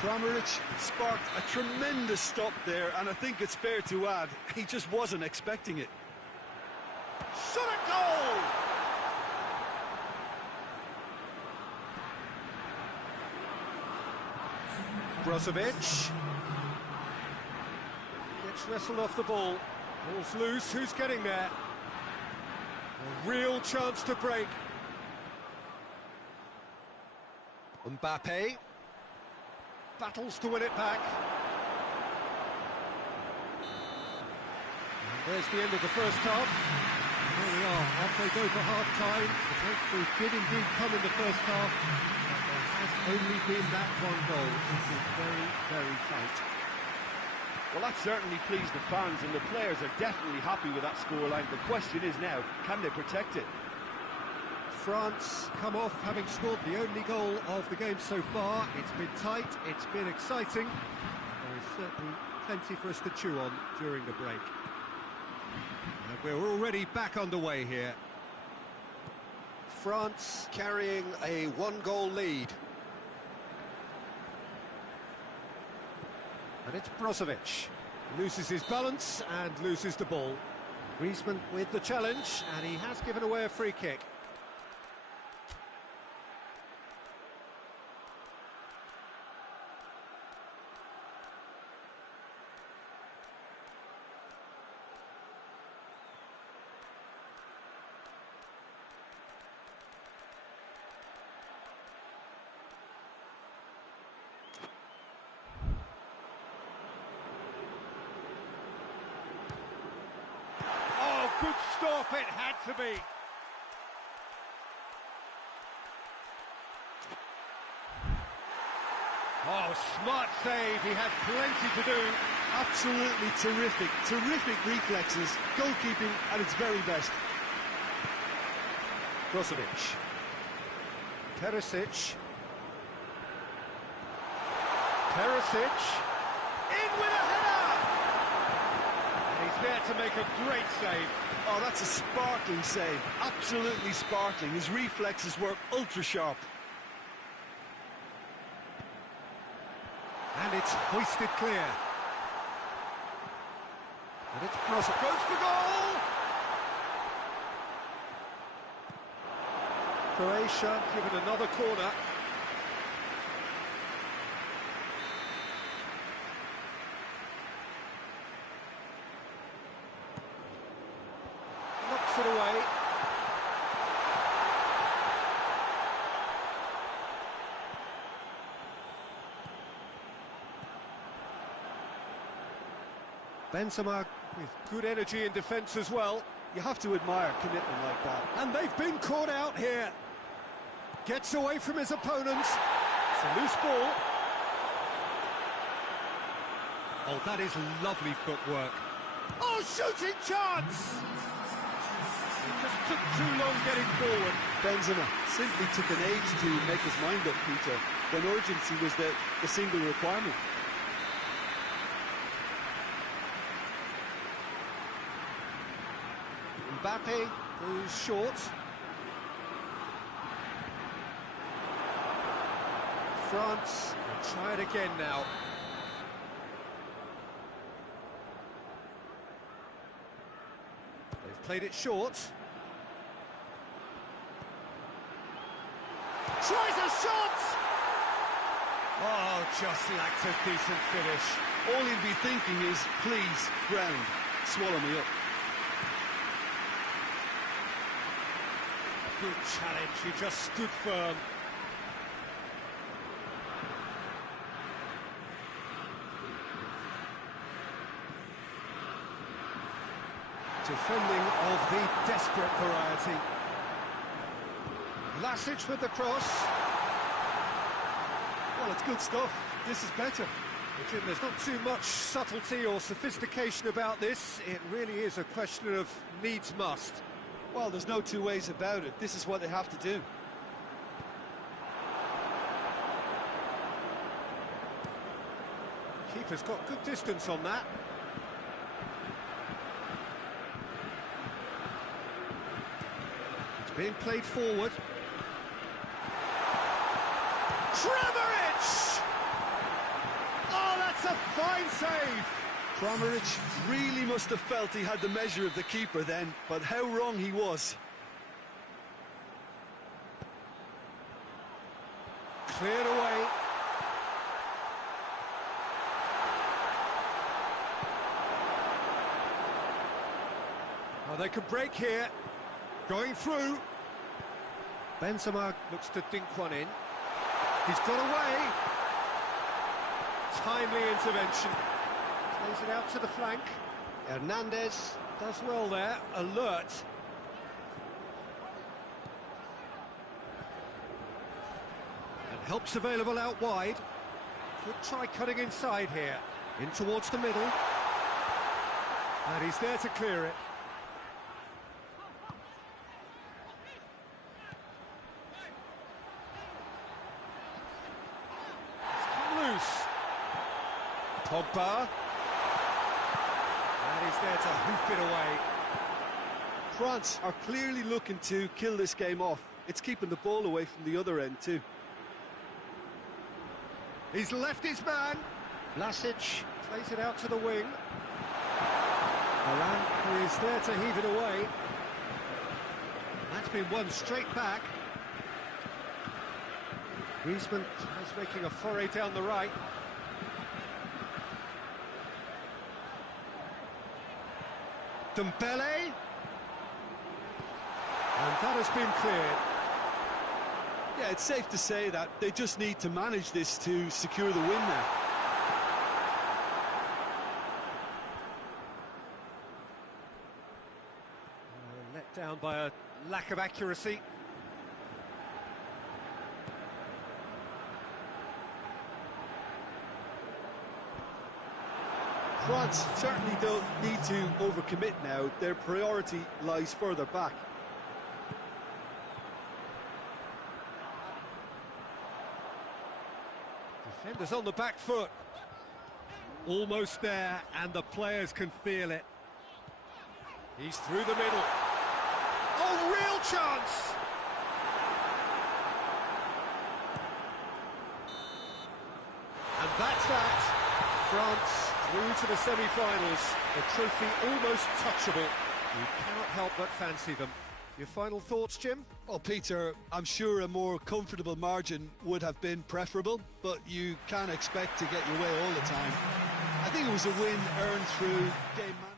Kramaric sparked a tremendous stop there, and I think it's fair to add, he just wasn't expecting it. Shot a goal! Brozovic. Gets wrestled off the ball. Ball's loose, who's getting there? A real chance to break. Mbappe battles to win it back. And there's the end of the first half. There we are, off they go for half-time. The breakthrough did indeed come in the first half, but there has only been that one goal. This is very, very tight. Well, that certainly pleased the fans, and the players are definitely happy with that scoreline. The question is now, can they protect it? France come off having scored the only goal of the game so far. It's been tight, it's been exciting. There is certainly plenty for us to chew on during the break. And we're already back underway here. France carrying a one-goal lead. And it's Brozovic. Loses his balance and loses the ball. Griezmann with the challenge, and he has given away a free kick. Good stop, it had to be. Oh, smart save, he had plenty to do. Absolutely terrific reflexes, goalkeeping at its very best. Brozovic. Perisic. Perisic. In with a header! And he's there to make a great save. Oh, that's a sparkling save, absolutely sparkling. His reflexes were ultra-sharp. And it's hoisted clear. And it's Brozovic. Goes for goal! Croatia given another corner. Knocks it away. Benzema with good energy in defence as well. You have to admire commitment like that. And they've been caught out here. Gets away from his opponent. It's a loose ball. Oh, that is lovely footwork. Oh, shooting chance! It just took too long getting forward. Benzema simply took an age to make his mind up, Peter, when urgency was the single requirement. Mbappe goes short. France will try it again now. They've played it short. Tries a shot! Oh, just lacked a decent finish. All he'll be thinking is, please, ground, swallow me up. Good challenge, he just stood firm. Defending of the desperate variety. Vlasic with the cross. Well, it's good stuff. This is better. Well, Jim, there's not too much subtlety or sophistication about this. It really is a question of needs must. Well, there's no two ways about it. This is what they have to do. Keeper's got good distance on that. It's being played forward. Kramaric! Oh, that's a fine save! Kramaric really must have felt he had the measure of the keeper then, but how wrong he was. Cleared away. Oh, they could break here. Going through. Benzema looks to dink one in. He's got away. Timely intervention. Plays it out to the flank. Hernandez does well there. Alert. And help's available out wide. Could try cutting inside here. In towards the middle. And he's there to clear it. Pogba. And he's there to hoof it away. France are clearly looking to kill this game off. It's keeping the ball away from the other end too. He's left his man. Vlasic plays it out to the wing. Milan is there to heave it away. That's been won straight back. Griezmann is making a foray down the right. Dembele. And that has been cleared. Yeah, it's safe to say that they just need to manage this to secure the win now. Let down by a lack of accuracy. France certainly don't need to overcommit now. Their priority lies further back. Defenders on the back foot. Almost there, and the players can feel it. He's through the middle. Oh, real chance! And that's that. France through to the semi-finals. The trophy almost touchable. You cannot help but fancy them. Your final thoughts, Jim? Well, Peter, I'm sure a more comfortable margin would have been preferable, but you can't expect to get your way all the time. I think it was a win earned through game management.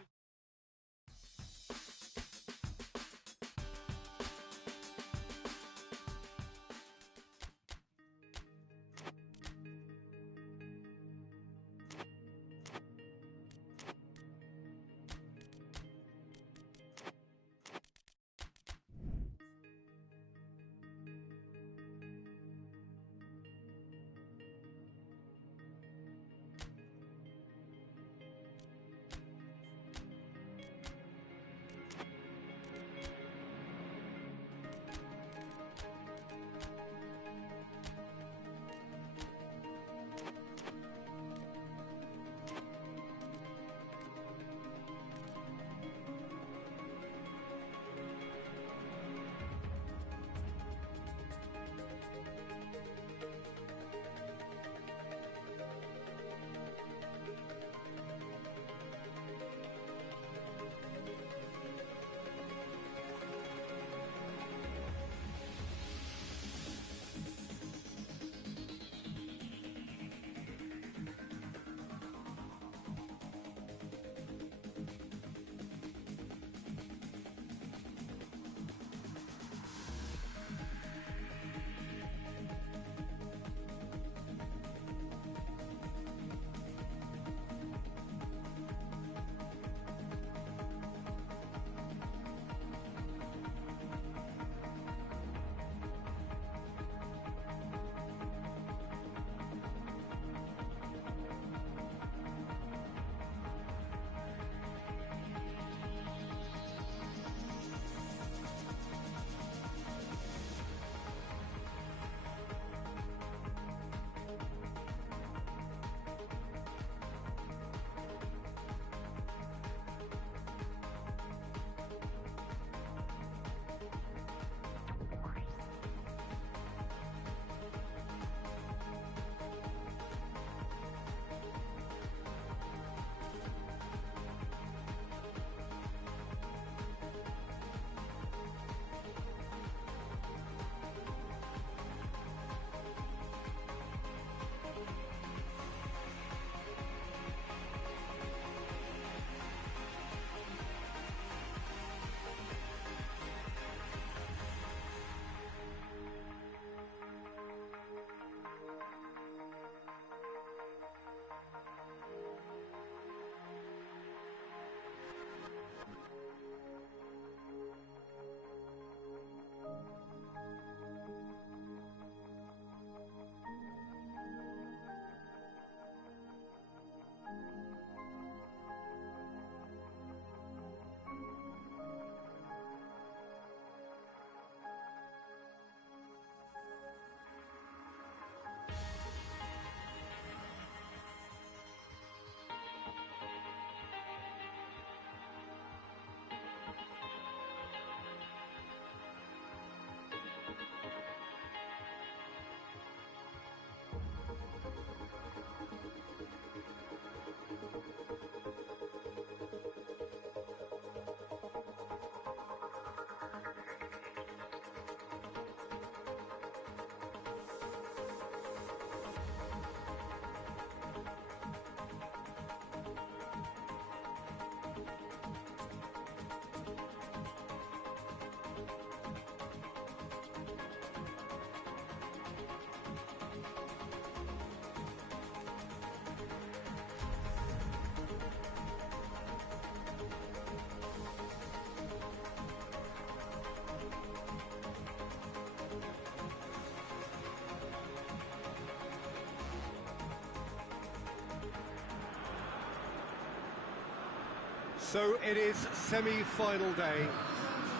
So it is semi-final day.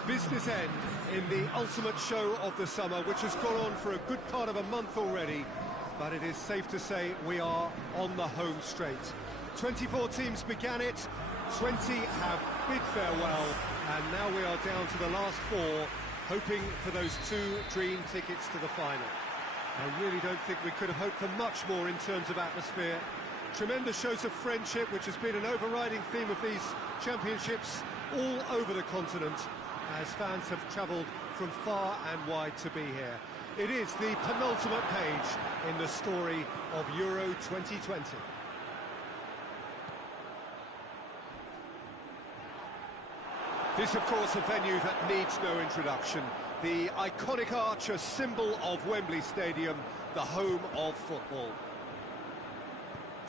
Business end in the ultimate show of the summer, which has gone on for a good part of a month already. But it is safe to say we are on the home straight. 24 teams began it, 20 have bid farewell, and now we are down to the last 4, hoping for those 2 dream tickets to the final. I really don't think we could have hoped for much more in terms of atmosphere. Tremendous shows of friendship, which has been an overriding theme of these championships all over the continent, as fans have travelled from far and wide to be here. It is the penultimate page in the story of Euro 2020. This, of course, a venue that needs no introduction. The iconic arch, a symbol of Wembley Stadium, the home of football.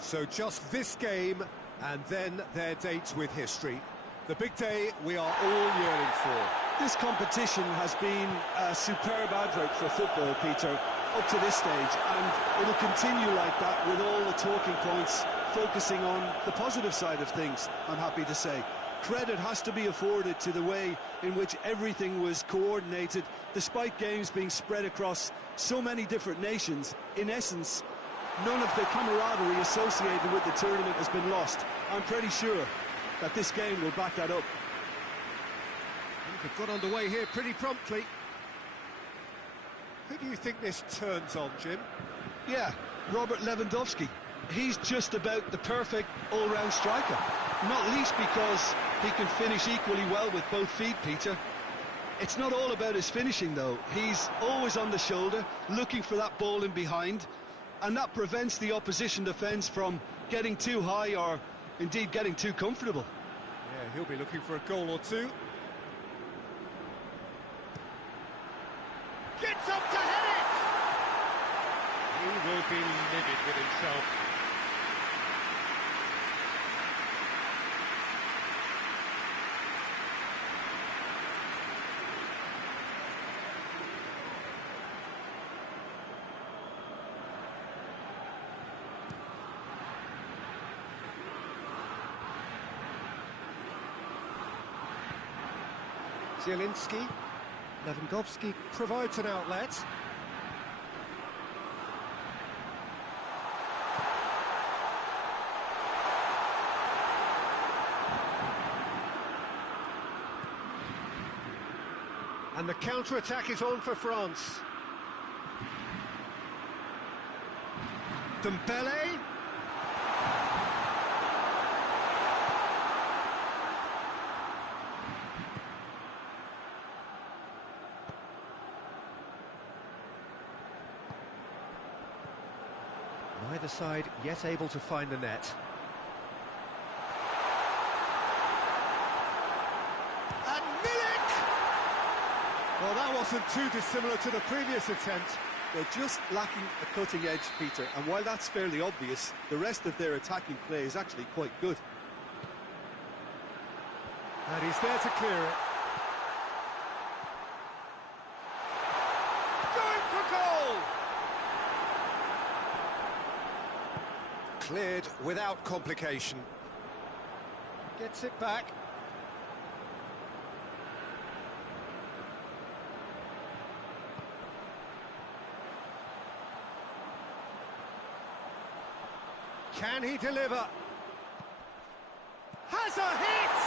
So just this game, and then their date with history. The big day we are all yearning for. This competition has been a superb advert for football, Peter, up to this stage, and it'll continue like that with all the talking points focusing on the positive side of things, I'm happy to say. Credit has to be afforded to the way in which everything was coordinated, despite games being spread across so many different nations. In essence, none of the camaraderie associated with the tournament has been lost. I'm pretty sure that this game will back that up. We've got underway here pretty promptly. Who do you think this turns on, Jim? Yeah, Robert Lewandowski. He's just about the perfect all-round striker. Not least because he can finish equally well with both feet, Peter. It's not all about his finishing, though. He's always on the shoulder, looking for that ball in behind, and that prevents the opposition defence from getting too high or indeed getting too comfortable. Yeah, he'll be looking for a goal or two. Gets up to head it! He will be livid with himself. Zielinski, Lewandowski provides an outlet. And the counter-attack is on for France. Dembele. Neither side yet able to find the net. And Milik! Well, that wasn't too dissimilar to the previous attempt. They're just lacking a cutting edge, Peter, and while that's fairly obvious, the rest of their attacking play is actually quite good. And he's there to clear it. Going for goal! Cleared without complication. Gets it back. Can he deliver? Has a hit!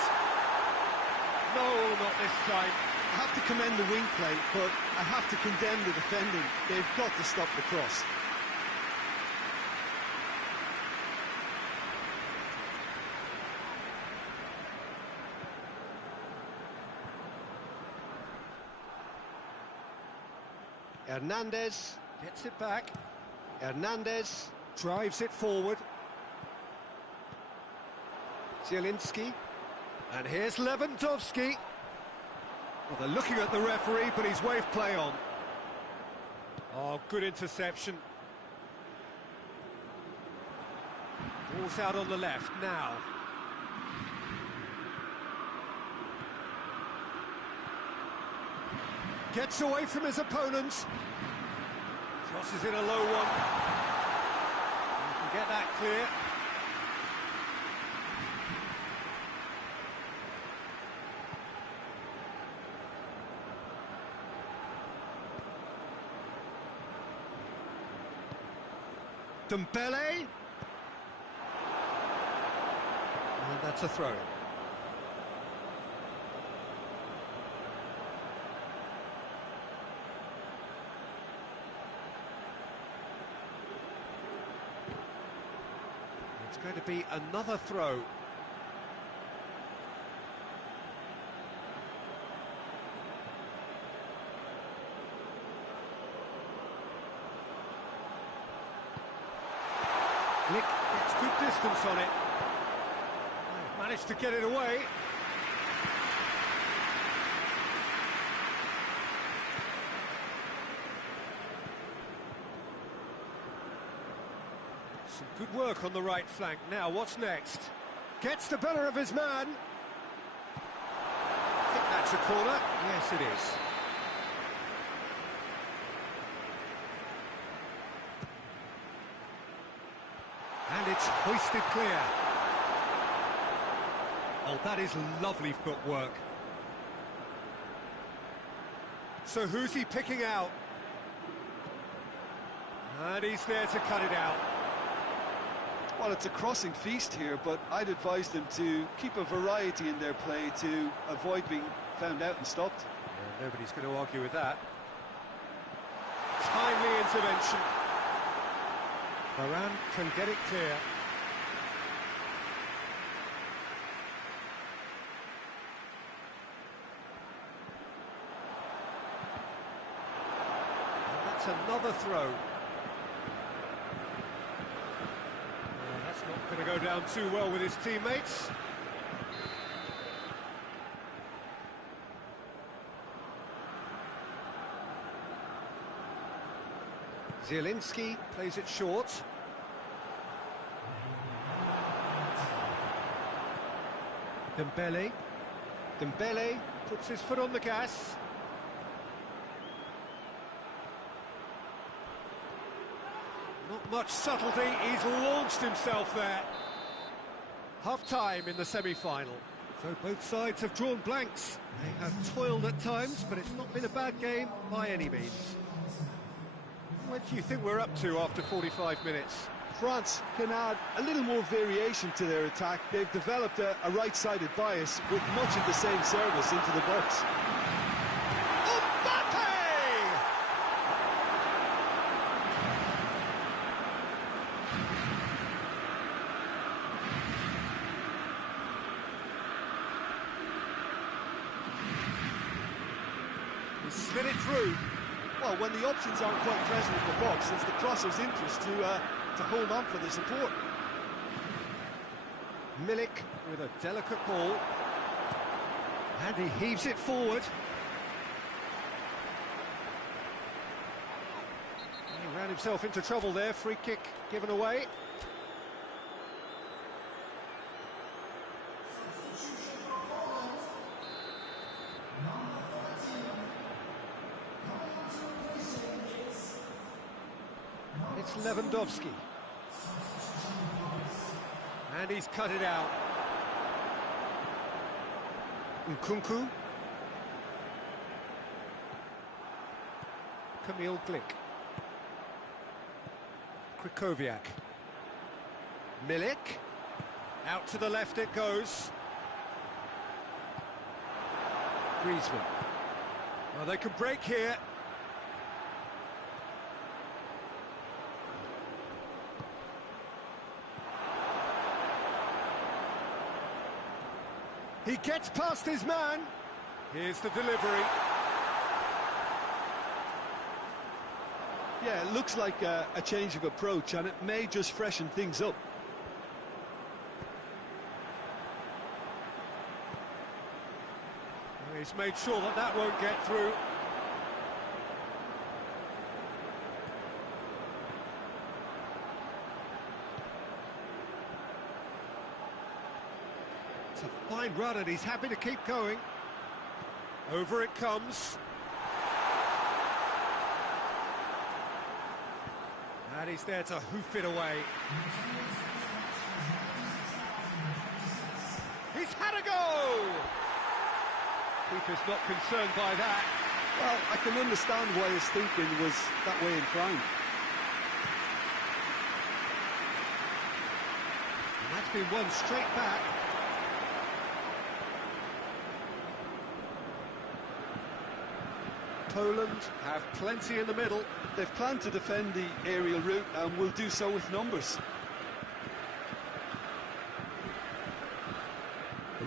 No, not this time. I have to commend the wing play, but I have to condemn the defending. They've got to stop the cross. Hernandez gets it back. Hernandez drives it forward. Zielinski. And here's Lewandowski. Well, they're looking at the referee, but he's waved play on. Oh, good interception. Ball's out on the left now. Gets away from his opponents. Crosses in a low one. He can get that clear. Dembele. And that's a throw. It's going to be another throw. Glick gets good distance on it. Managed to get it away. Some good work on the right flank. Now, what's next? Gets the better of his man. I think that's a corner. Yes, it is. And it's hoisted clear. Oh, that is lovely footwork. So who's he picking out? And he's there to cut it out. Well, it's a crossing feast here, but I'd advise them to keep a variety in their play to avoid being found out and stopped. Yeah, nobody's going to argue with that. Timely intervention. Varane can get it clear. And that's another throw. That's not going to go down too well with his teammates. Zielinski plays it short. Dembele. Dembele puts his foot on the gas. Not much subtlety, he's launched himself there. Half-time in the semi-final. So both sides have drawn blanks. They have toiled at times, but it's not been a bad game by any means. What do you think we're up to after 45 minutes? France can add a little more variation to their attack. They've developed a right-sided bias with much of the same service into the box. Mbappe! He slid it through. Well, when the options aren't quite present in the box, it's the crosser's interest to hold on for the support. Milik with a delicate ball. And he heaves it forward. He ran himself into trouble there, free kick given away. It's Lewandowski. And he's cut it out. Nkunku. Kamil Glick. Krychowiak. Milik. Out to the left it goes. Griezmann. Well, they can break here. He gets past his man. Here's the delivery. Yeah, it looks like a change of approach, and it may just freshen things up. He's made sure that that won't get through. It's a fine run and he's happy to keep going. Over it comes. And he's there to hoof it away. He's had a go! Keeper's not concerned by that. Well, I can understand why his thinking was that way inclined. That's been won straight back. Poland have plenty in the middle. They've planned to defend the aerial route and will do so with numbers.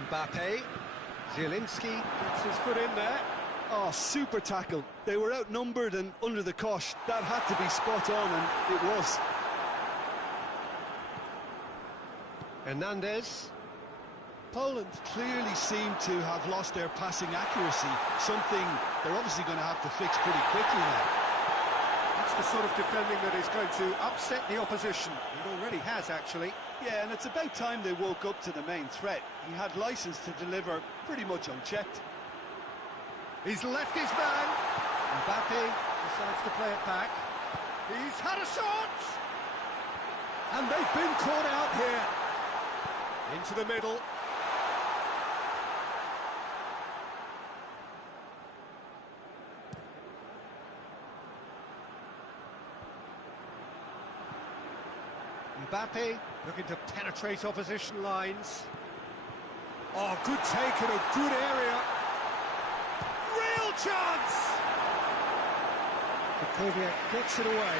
Mbappe, Zielinski gets his foot in there. Oh, super tackle. They were outnumbered and under the cosh. That had to be spot on, and it was. Hernandez. Poland clearly seem to have lost their passing accuracy, something they're obviously going to have to fix pretty quickly now. That's the sort of defending that is going to upset the opposition. It already has, actually. Yeah, and it's about time they woke up to the main threat. He had licence to deliver pretty much unchecked. He's left his man. Mbappe decides to play it back. He's had a shot! And they've been caught out here. Into the middle. Mbappe looking to penetrate opposition lines. Oh, good take in a good area. Real chance! Kovacic gets it away.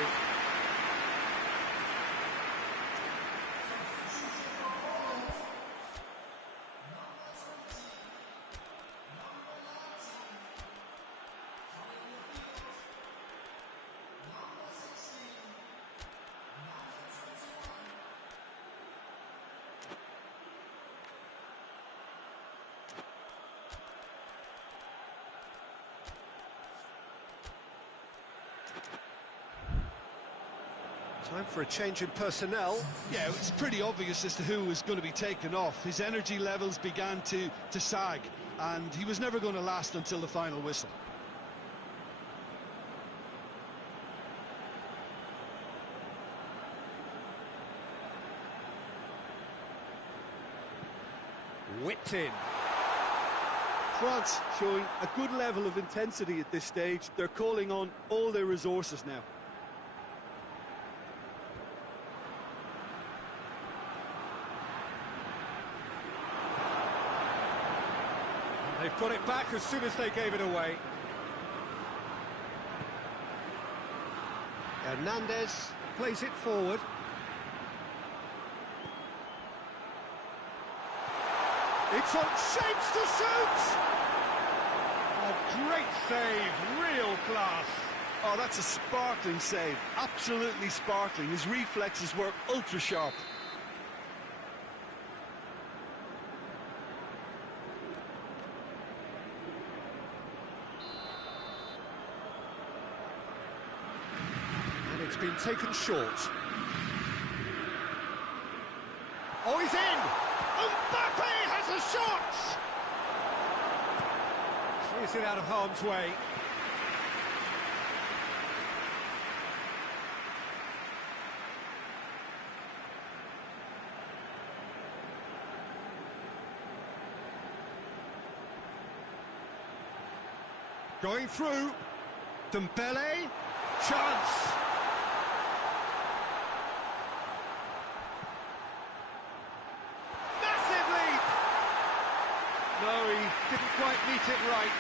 Time for a change in personnel. Yeah, it's pretty obvious as to who was going to be taken off. His energy levels began to sag, and he was never going to last until the final whistle. Whipped in. France showing a good level of intensity at this stage. They're calling on all their resources now. They've got it back as soon as they gave it away. Hernandez plays it forward. It's on Shapes to shoot! A great save, real class. Oh, that's a sparkling save, absolutely sparkling. His reflexes were ultra sharp. It's been taken short. Oh, he's in! Mbappe has a shot! Clears it out of harm's way. Going through. Dembele. Chance! No, he didn't quite meet it right.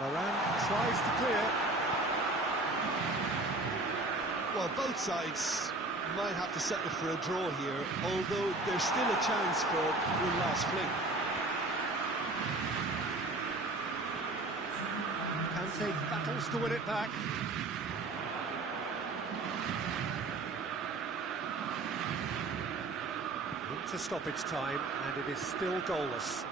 Varane tries to clear. Well, both sides might have to settle for a draw here, although there's still a chance for one last fling. Kante battles to win it back. Into stoppage time, and it is still goalless.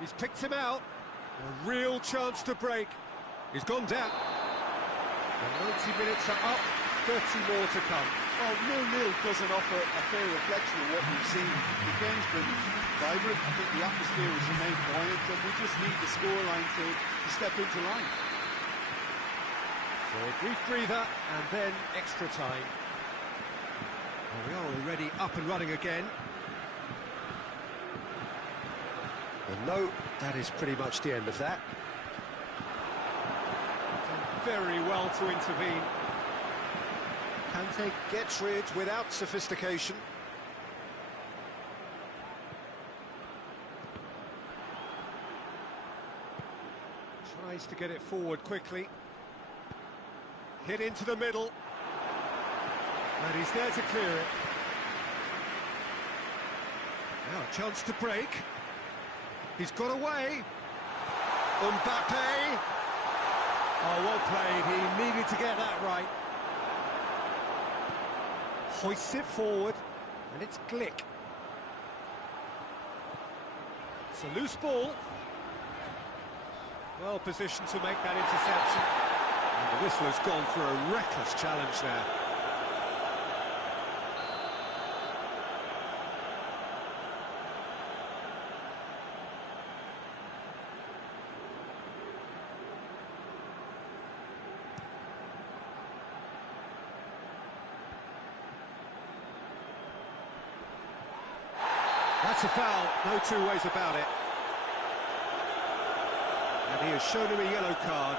He's picked him out. A real chance to break. He's gone down. The 90 minutes are up, 30 more to come. Well, 0-0 doesn't offer a fair reflection of what we've seen. The game's been vibrant. I think the atmosphere has remained buoyant, and we just need the scoreline to step into line. So a brief breather, and then extra time. Well, we are a already up and running again. And no, that is pretty much the end of that. Done very well to intervene. Kante gets rid without sophistication. Tries to get it forward quickly. Hit into the middle. And he's there to clear it. Now a chance to break. He's got away. Mbappe. Oh, well played. He needed to get that right. Hoists it forward, and it's Glick. It's a loose ball. Well positioned to make that interception. And the whistle has gone for a reckless challenge there. That's a foul, no two ways about it. And he has shown him a yellow card.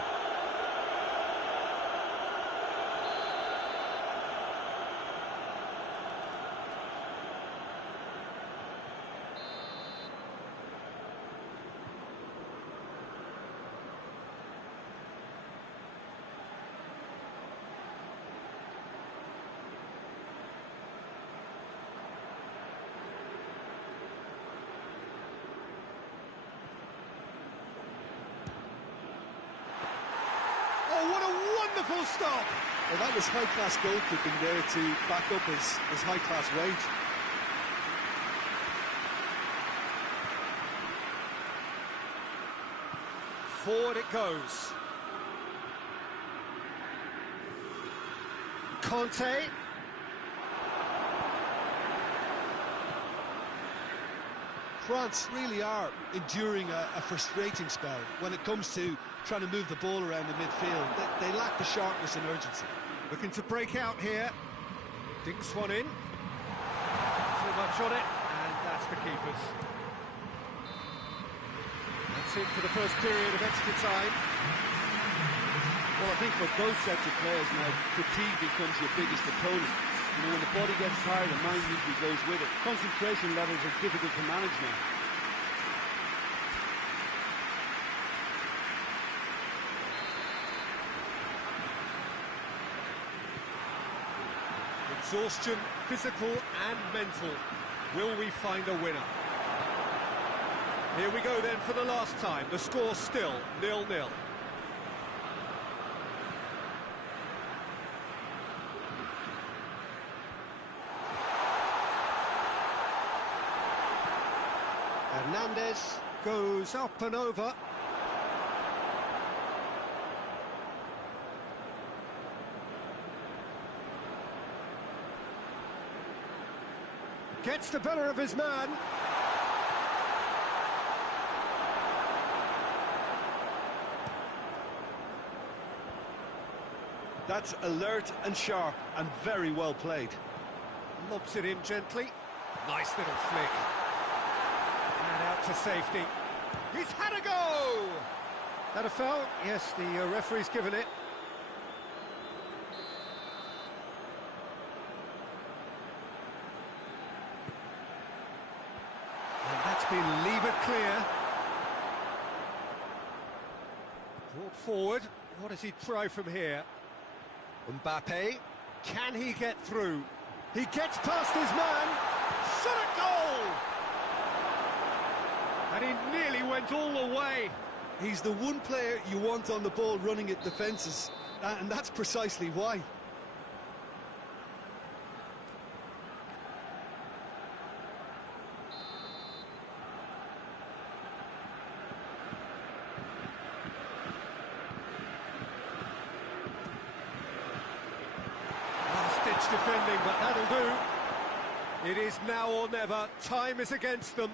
Oh, what a wonderful stop! Well, that was high-class goalkeeping there to back up his high-class wage. Forward it goes. Conte. France really are enduring a frustrating spell when it comes to trying to move the ball around the midfield. They lack the sharpness and urgency. Looking to break out here. Dinks one in. Too much on it, and that's the keeper's. That's it for the first period of extra time. Well, I think for both sets of players now, fatigue becomes your biggest opponent. You know, when the body gets tired, the mind usually goes with it. Concentration levels are difficult to manage now. Exhaustion, physical and mental. Will we find a winner? Here we go then for the last time. The score still 0-0. Hernandez goes up and over. Gets the better of his man. That's alert and sharp and very well played. Lobs it in gently. Nice little flick. And out to safety. He's had a go! That a foul? Yes, the referee's given it. And that's been levered clear. Brought forward. What does he try from here? Mbappe. Can he get through? He gets past his man. Shot a goal! And he nearly went all the way. He's the one player you want on the ball running at defences, and that's precisely why. Last-ditch defending, but that'll do. It is now or never. Time is against them.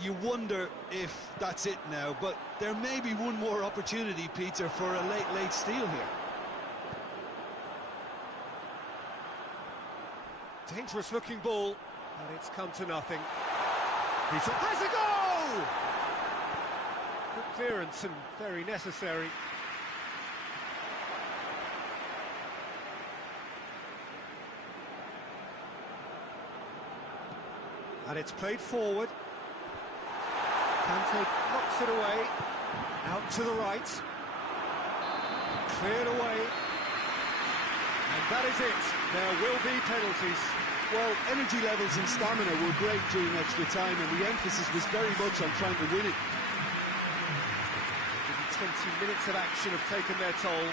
You wonder if that's it now, but there may be one more opportunity, Peter, for a late steal here. Dangerous looking ball, but it's come to nothing. Peter has a goal! Good clearance and very necessary. And it's played forward. Kante knocks it away. Out to the right. Cleared away. And that is it. There will be penalties. Well, energy levels and stamina were great during extra time, and the emphasis was very much on trying to win it. 20 minutes of action have taken their toll,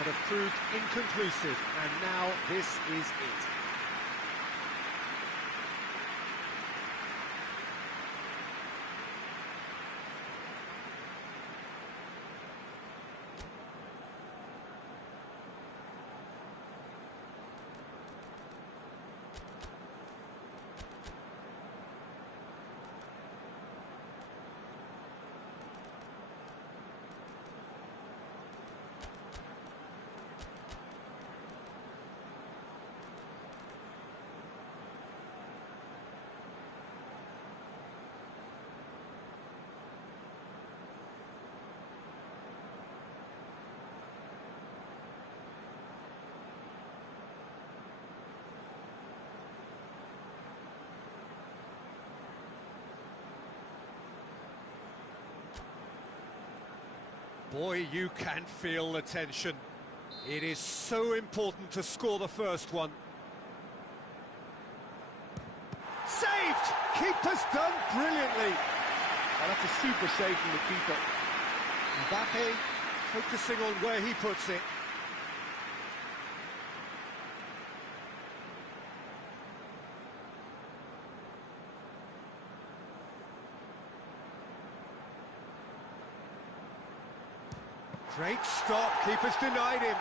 but have proved inconclusive, and now this is it. Boy, you can feel the tension. It is so important to score the first one. Saved! Keeper's done brilliantly. Oh, that's a super save from the keeper. Mbappe focusing on where he puts it. Great stop, keeper's denied him.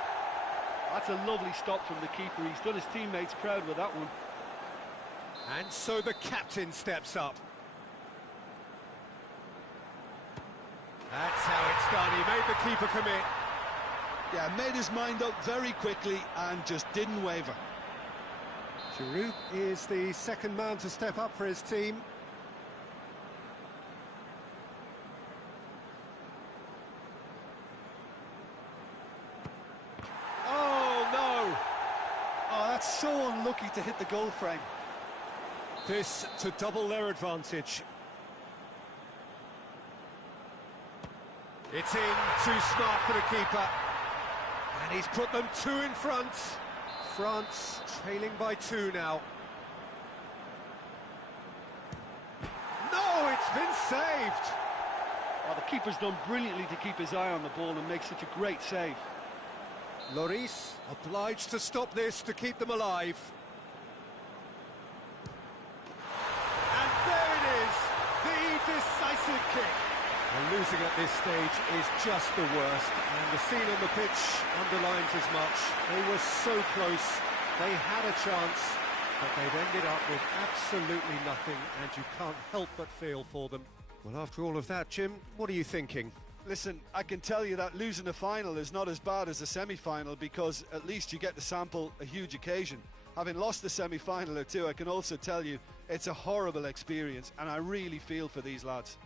That's a lovely stop from the keeper. He's done his teammates proud with that one. And so the captain steps up. That's how it's done. He made the keeper commit. Yeah, made his mind up very quickly and just didn't waver. Giroud is the second man to step up for his team. That's so unlucky to hit the goal frame. This to double their advantage. It's in, too smart for the keeper. And he's put them two in front. France trailing by 2 now. No, it's been saved. Oh, the keeper's done brilliantly to keep his eye on the ball and make such a great save. Lloris obliged to stop this to keep them alive. And there it is, the decisive kick. And losing at this stage is just the worst, and the scene on the pitch underlines as much. They were so close, they had a chance, but they've ended up with absolutely nothing, and you can't help but feel for them. Well, after all of that, Jim, what are you thinking? Listen, I can tell you that losing a final is not as bad as a semi-final, because at least you get to sample a huge occasion. Having lost a semi-final or two, I can also tell you it's a horrible experience, and I really feel for these lads.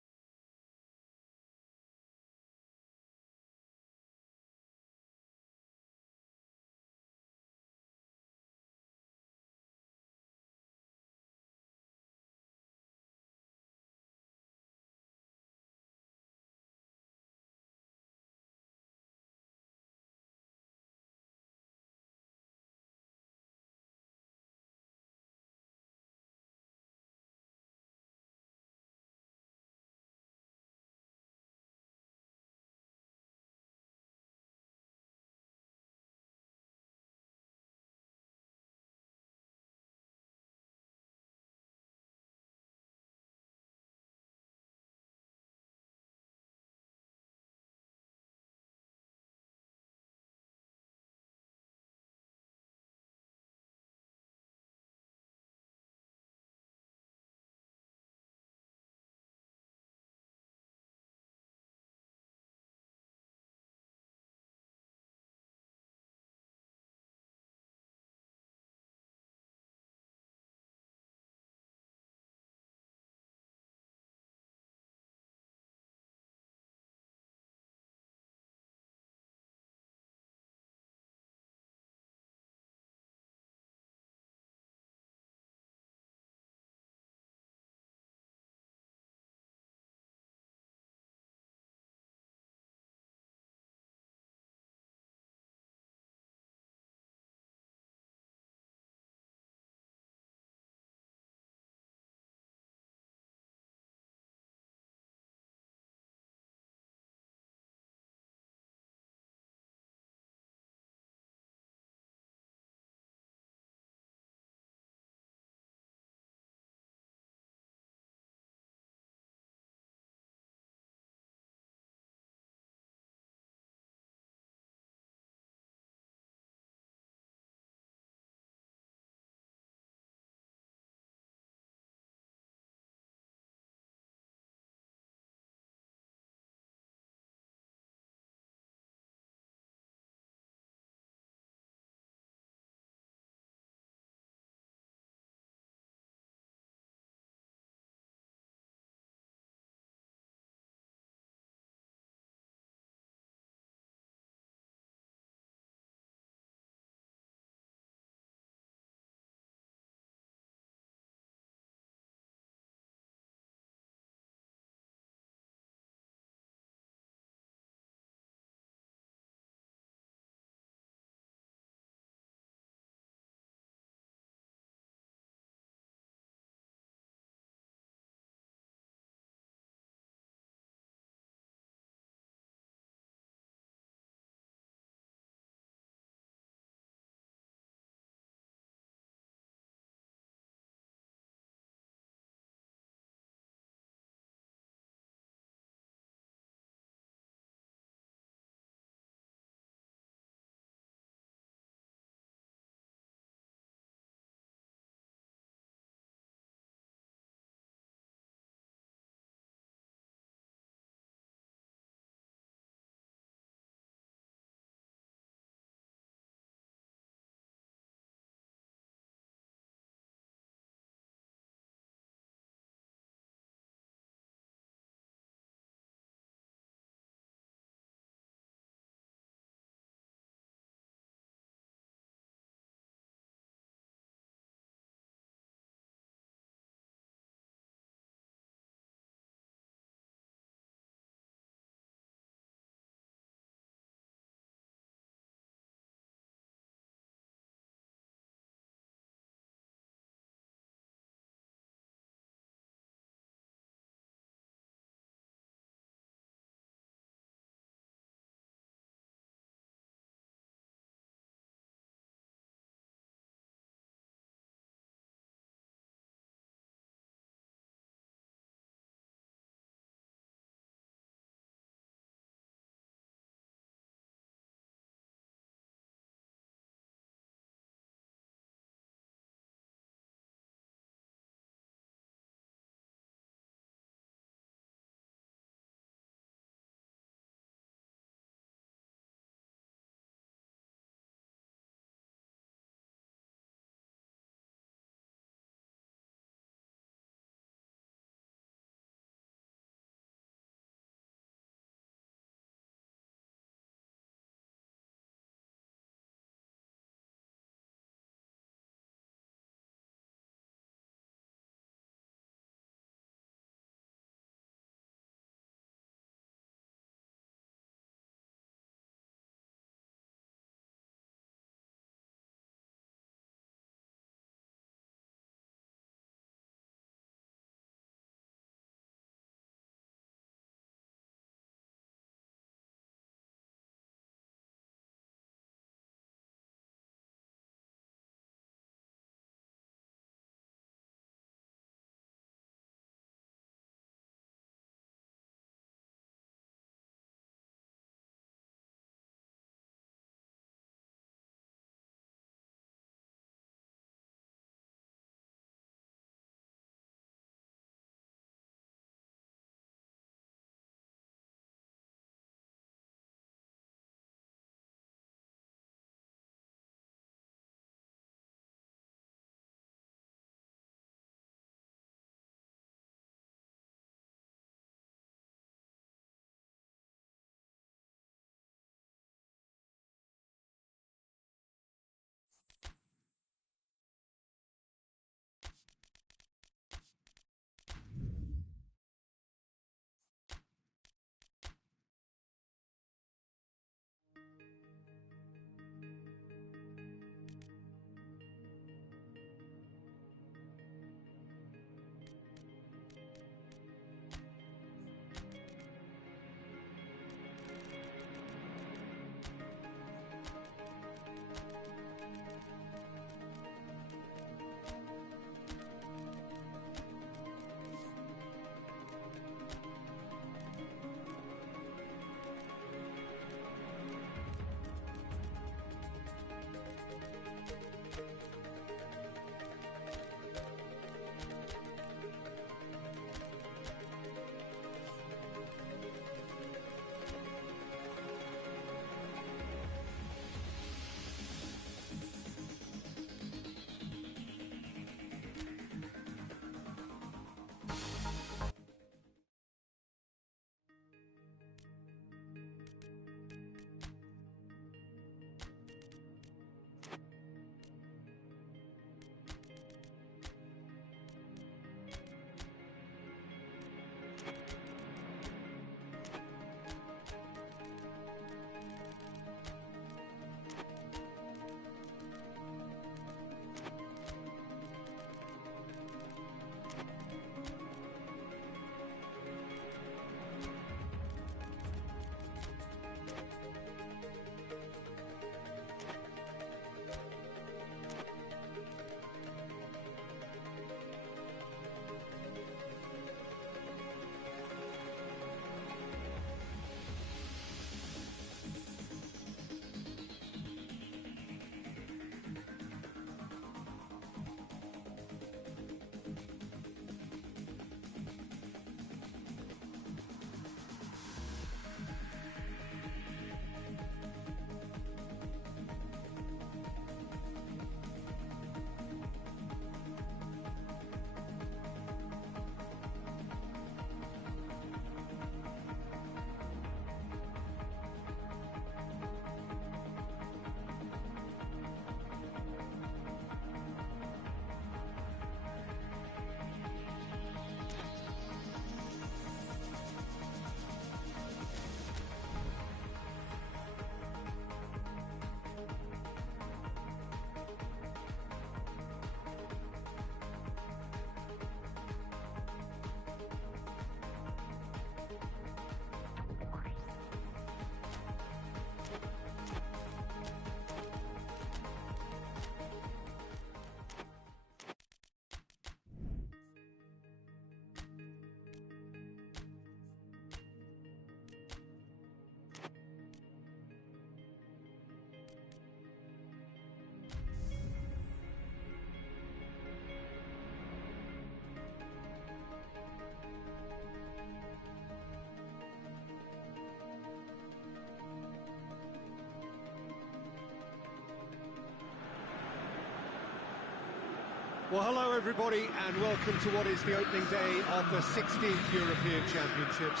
Well, hello everybody, and welcome to what is the opening day of the 16th European Championships.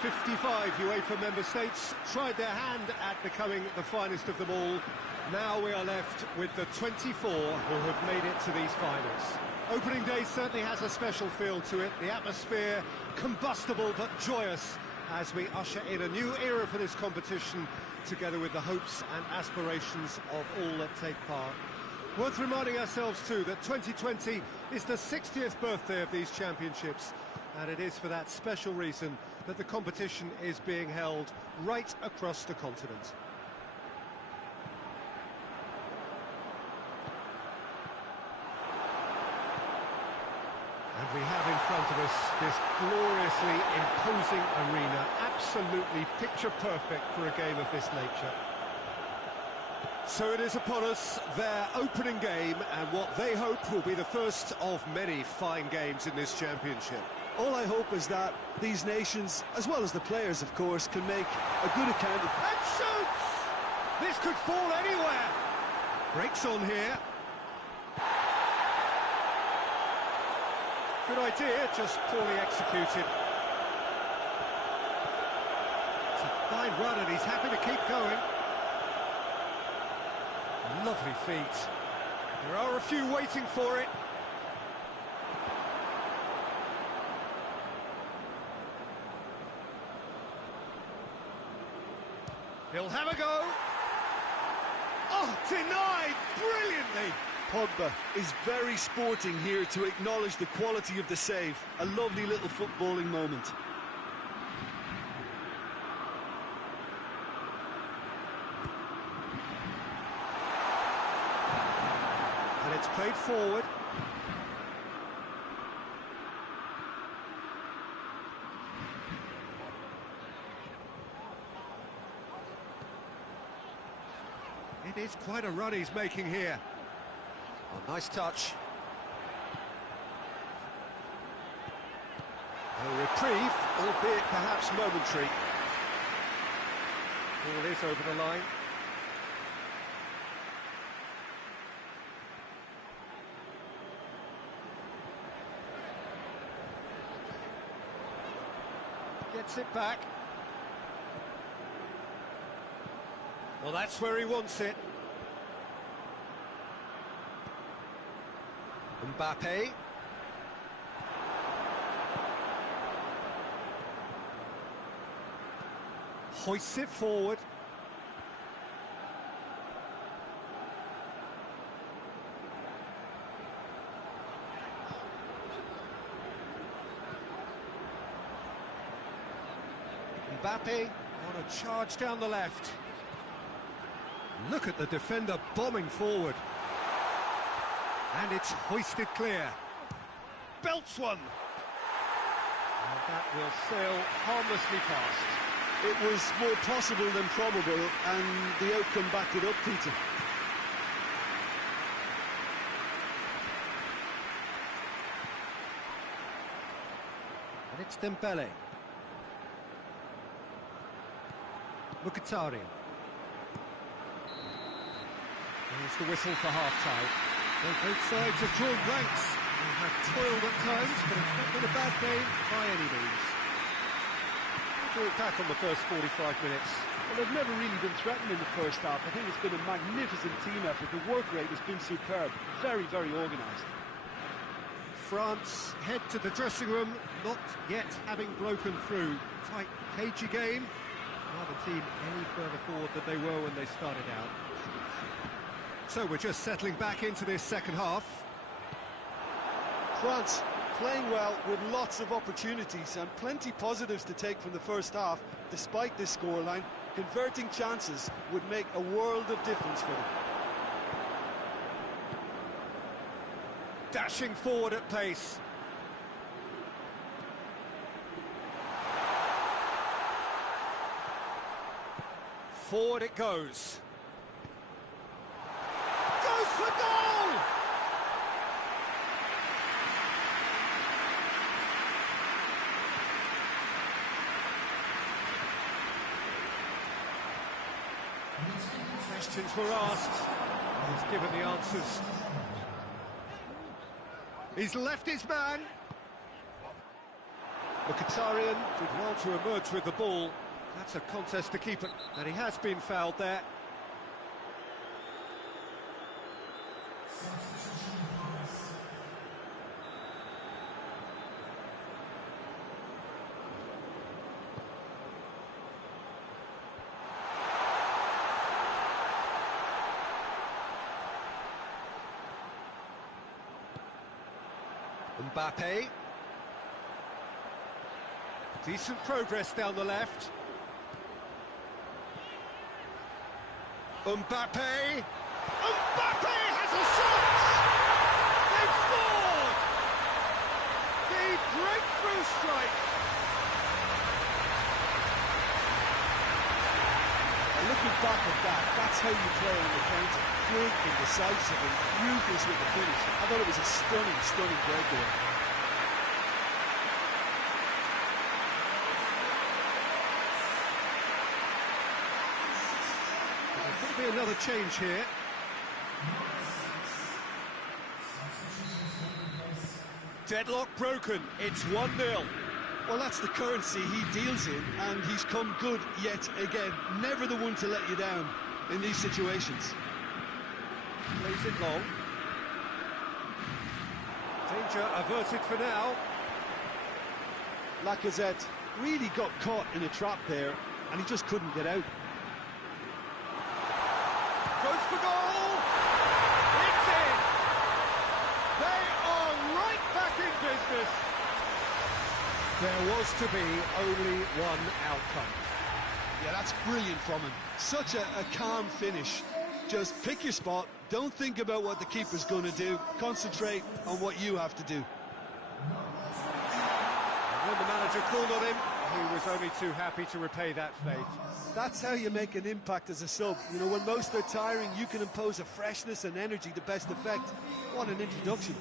55 UEFA member states tried their hand at becoming the finest of them all. Now we are left with the 24 who have made it to these finals. Opening day certainly has a special feel to it. The atmosphere combustible but joyous as we usher in a new era for this competition, together with the hopes and aspirations of all that take part. Worth reminding ourselves too that 2020 is the 60th birthday of these championships, and it is for that special reason that the competition is being held right across the continent. And we have in front of us this gloriously imposing arena, absolutely picture perfect for a game of this nature. So it is upon us, their opening game, and what they hope will be the first of many fine games in this championship. All I hope is that these nations, as well as the players of course, can make a good account of... And shoots! This could fall anywhere! Breaks on here. Good idea, just poorly executed. It's a fine run and he's happy to keep going. Lovely feet. There are a few waiting for it. He'll have a go. Oh, denied brilliantly. Pogba is very sporting here to acknowledge the quality of the save. A lovely little footballing moment. And it's played forward. It is quite a run he's making here. Oh, nice touch. A reprieve, albeit perhaps momentary. Ball is over the line. Gets it back. Well, that's where he wants it. Mbappe. Hoists it forward. Mbappe on a charge down the left. Look at the defender bombing forward. And it's hoisted clear. Belts one. And that will sail harmlessly past. It was more possible than probable, and the outcome backed it up, Peter. And it's Dembele. Mkhitaryan. There's the whistle for half-time. Well, both sides have drawn blanks. They have toiled at times, but it's not been a bad game by any means. We'll look back on the first 45 minutes. Well, they've never really been threatened in the first half. I think it's been a magnificent team effort. The work rate has been superb. Very, very organised. France head to the dressing room, not yet having broken through. Tight, cagey game. Neither team any further forward than they were when they started out. So we're just settling back into this second half. France playing well with lots of opportunities and plenty positives to take from the first half. Despite this scoreline, converting chances would make a world of difference for them. Dashing forward at pace. Forward it goes. Goes for goal! Questions were asked. He's given the answers. He's left his man. Mkhitaryan did well to emerge with the ball. That's a contest to keep it, and he has been fouled there. Mbappe. Decent progress down the left. Mbappe! Mbappe has a shot! They've scored! The breakthrough strike! And looking back at that, that's how you play on the counter. Quick and decisive and ruthless with the finish. I thought it was a stunning, stunning breakaway. There'll be another change here. Deadlock broken, it's 1-0. Well, that's the currency he deals in, and he's come good yet again. Never the one to let you down in these situations. Plays it long. Danger averted for now. Lacazette really got caught in a trap there, and he just couldn't get out. Goes for goal! It's in! They are right back in business. There was to be only one outcome. Yeah, that's brilliant from him. Such a calm finish. Just pick your spot, don't think about what the keeper's going to do, concentrate on what you have to do. And when the manager called on him, he was only too happy to repay that faith. That's how you make an impact as a sub. You know, when most are tiring, you can impose a freshness and energy to best effect. What an introduction.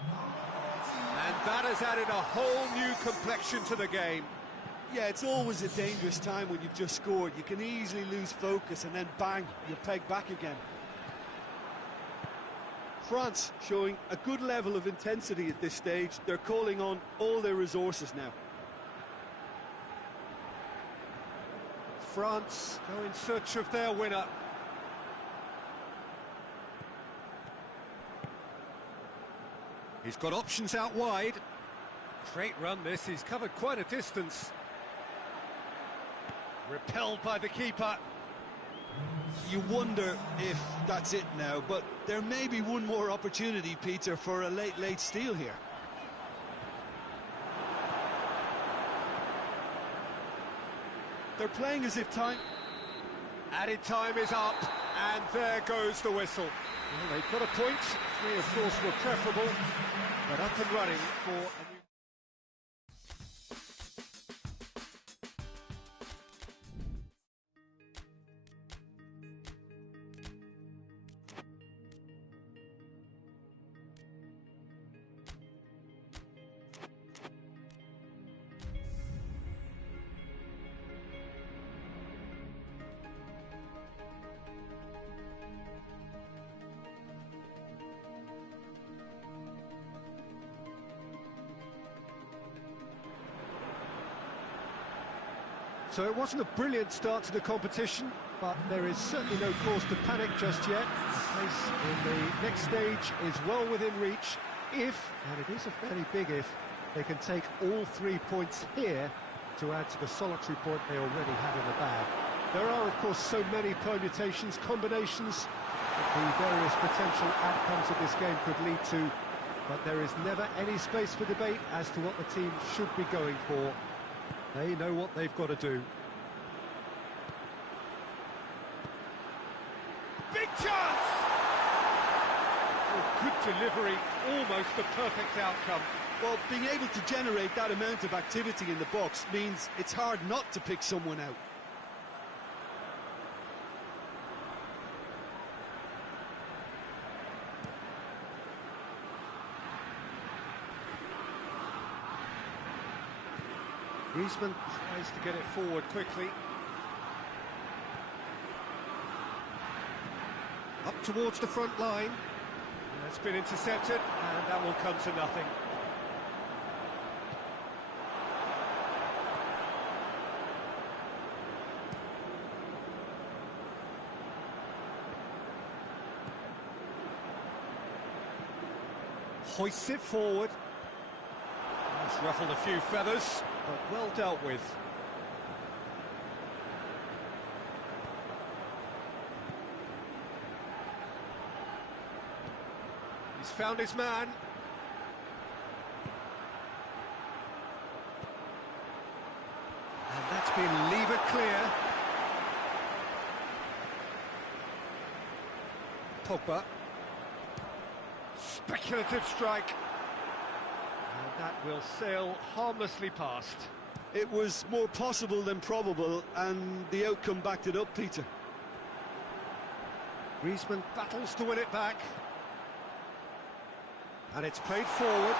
And that has added a whole new complexion to the game. Yeah, it's always a dangerous time when you've just scored. You can easily lose focus and then bang, you're pegged back again. France showing a good level of intensity at this stage. They're calling on all their resources now. France go in search of their winner. He's got options out wide. Great run this, he's covered quite a distance. Repelled by the keeper. You wonder if that's it now, but there may be one more opportunity, Peter, for a late steal here. They're playing as if time... Added time is up, and there goes the whistle. Well, they've got a point. 3, of course, were preferable, but up and running for a new... So it wasn't a brilliant start to the competition, but there is certainly no cause to panic just yet. The place in the next stage is well within reach if, and it is a fairly big if, they can take all 3 points here to add to the solitary point they already have in the bag. There are, of course, so many permutations, combinations that the various potential outcomes of this game could lead to, but there is never any space for debate as to what the team should be going for. They know what they've got to do. Big chance! Oh, good delivery, almost the perfect outcome. Well, being able to generate that amount of activity in the box means it's hard not to pick someone out. Griezmann tries to get it forward quickly. Up towards the front line. It's been intercepted, and that will come to nothing. Hoists it forward. It's ruffled a few feathers, but well dealt with. He's found his man. And that's been levered clear. Pogba. Speculative strike. And that will sail harmlessly past. It was more possible than probable, and the outcome backed it up, Peter. Griezmann battles to win it back. And it's played forward.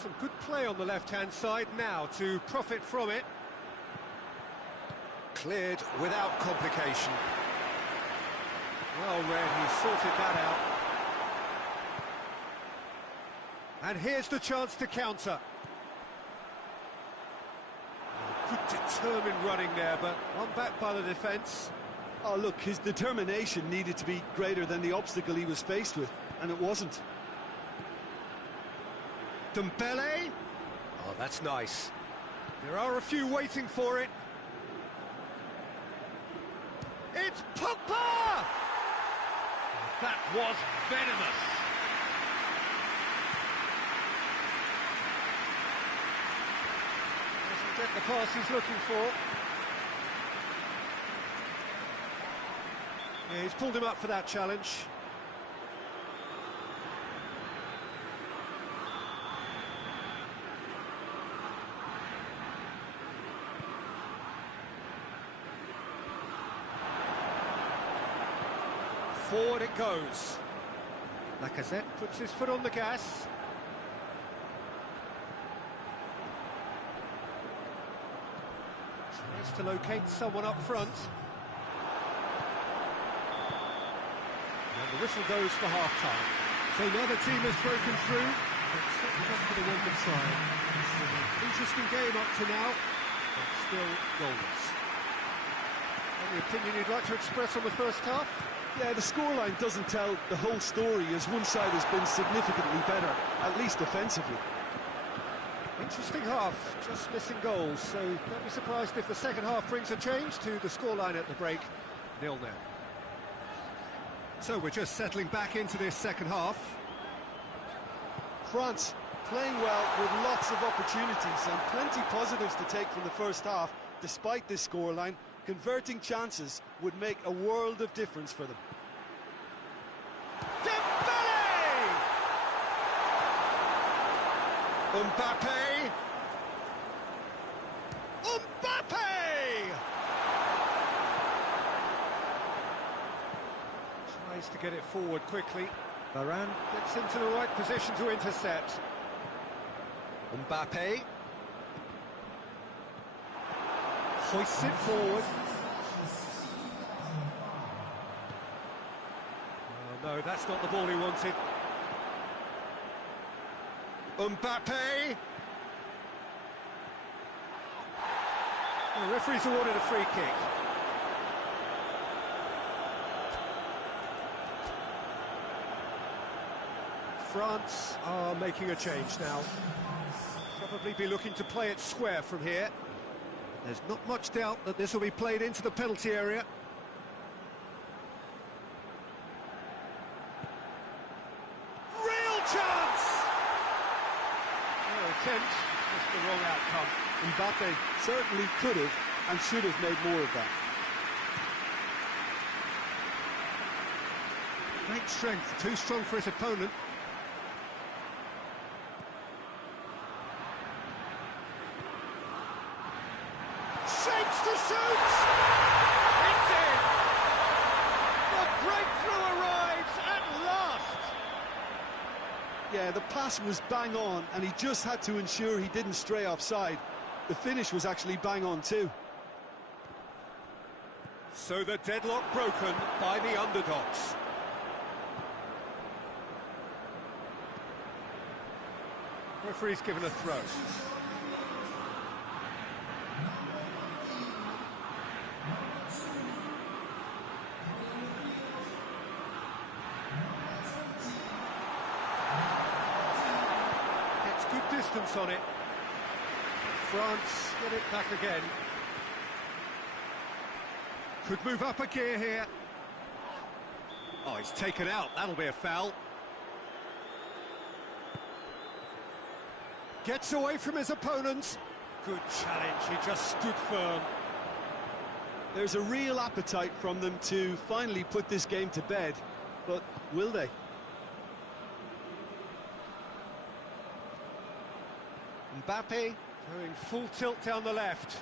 Some good play on the left-hand side now to profit from it. Cleared without complication. Well read, he sorted that out. And here's the chance to counter. Good determined running there, but one back by the defence. Oh, look, his determination needed to be greater than the obstacle he was faced with, and it wasn't. Dembele. Oh, that's nice. There are a few waiting for it. It's Pogba! That was venomous. Doesn't get the pass he's looking for. Yeah, he's pulled him up for that challenge. Forward it goes. Lacazette puts his foot on the gas. Tries to locate someone up front. And the whistle goes for half-time. So neither team has broken through, but certainly not for the welcome side. It's an interesting game up to now, but still goals. Any opinion you'd like to express on the first half? Yeah, the scoreline doesn't tell the whole story, as one side has been significantly better, at least offensively. Interesting half, just missing goals, so don't be surprised if the second half brings a change to the scoreline at the break, 0-0. So we're just settling back into this second half. France playing well with lots of opportunities and plenty positives to take from the first half. Despite this scoreline, converting chances would make a world of difference for them. Dembele! Mbappe! Mbappe! Tries to get it forward quickly. Varane gets into the right position to intercept. Mbappe hoists it forward. Oh, no, that's not the ball he wanted. Mbappe. The referee's awarded a free kick. France are making a change now. Probably be looking to play it square from here. There's not much doubt that this will be played into the penalty area. Real chance! No attempt, just the wrong outcome. Mbappe certainly could have and should have made more of that. Great strength, too strong for his opponent. Shapes to shoot! It's in! The breakthrough arrives at last! Yeah, the pass was bang on, and he just had to ensure he didn't stray offside. The finish was actually bang on too. So the deadlock broken by the underdogs. Referee's given a throw. Gets good distance on it. France get it back again. Could move up a gear here. Oh, he's taken out. That'll be a foul. Gets away from his opponent. Good challenge, he just stood firm. There's a real appetite from them to finally put this game to bed, but will they? Mbappe going full tilt down the left.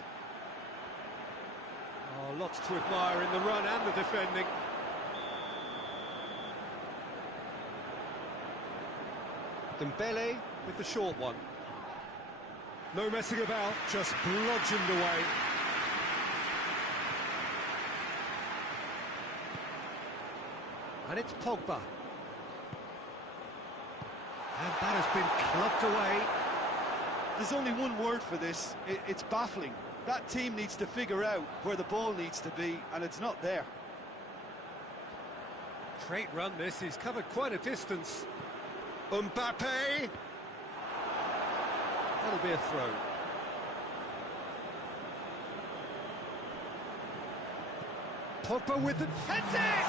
Oh, lots to admire in the run and the defending. Dembele with the short one. No messing about, just bludgeoned away. And it's Pogba. And that has been clubbed away. There's only one word for this, it's baffling. That team needs to figure out where the ball needs to be, and it's not there. Great run this, he's covered quite a distance. Mbappe! That'll be a throw. Pogba with the... Heads it!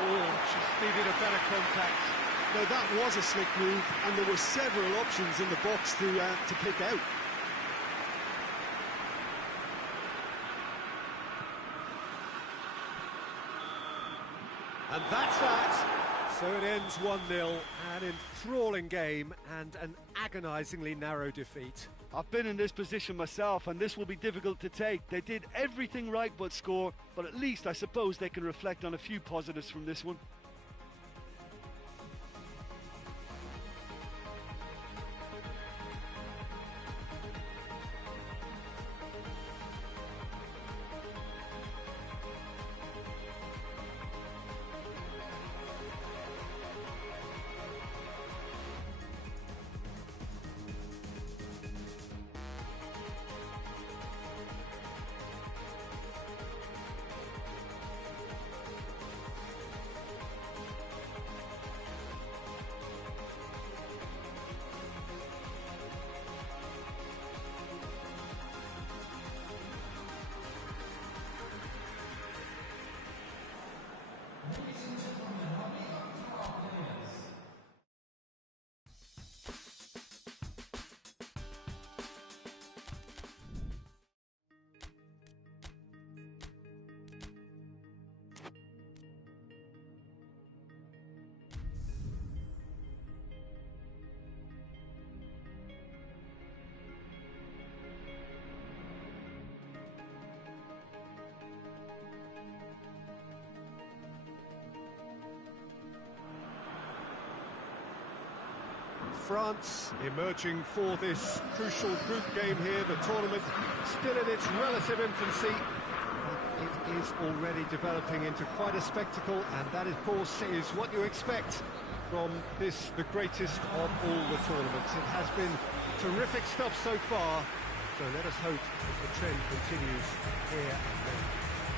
Oh, just needed a better contact. Now that was a slick move, and there were several options in the box to pick out. And that's that. So it ends 1-0, an enthralling game and an agonisingly narrow defeat. I've been in this position myself, and this will be difficult to take. They did everything right but score, but at least I suppose they can reflect on a few positives from this one. France emerging for this crucial group game here, the tournament still in its relative infancy. It is already developing into quite a spectacle, and that, of course, is what you expect from this, the greatest of all the tournaments. It has been terrific stuff so far, so let us hope that the trend continues here and there.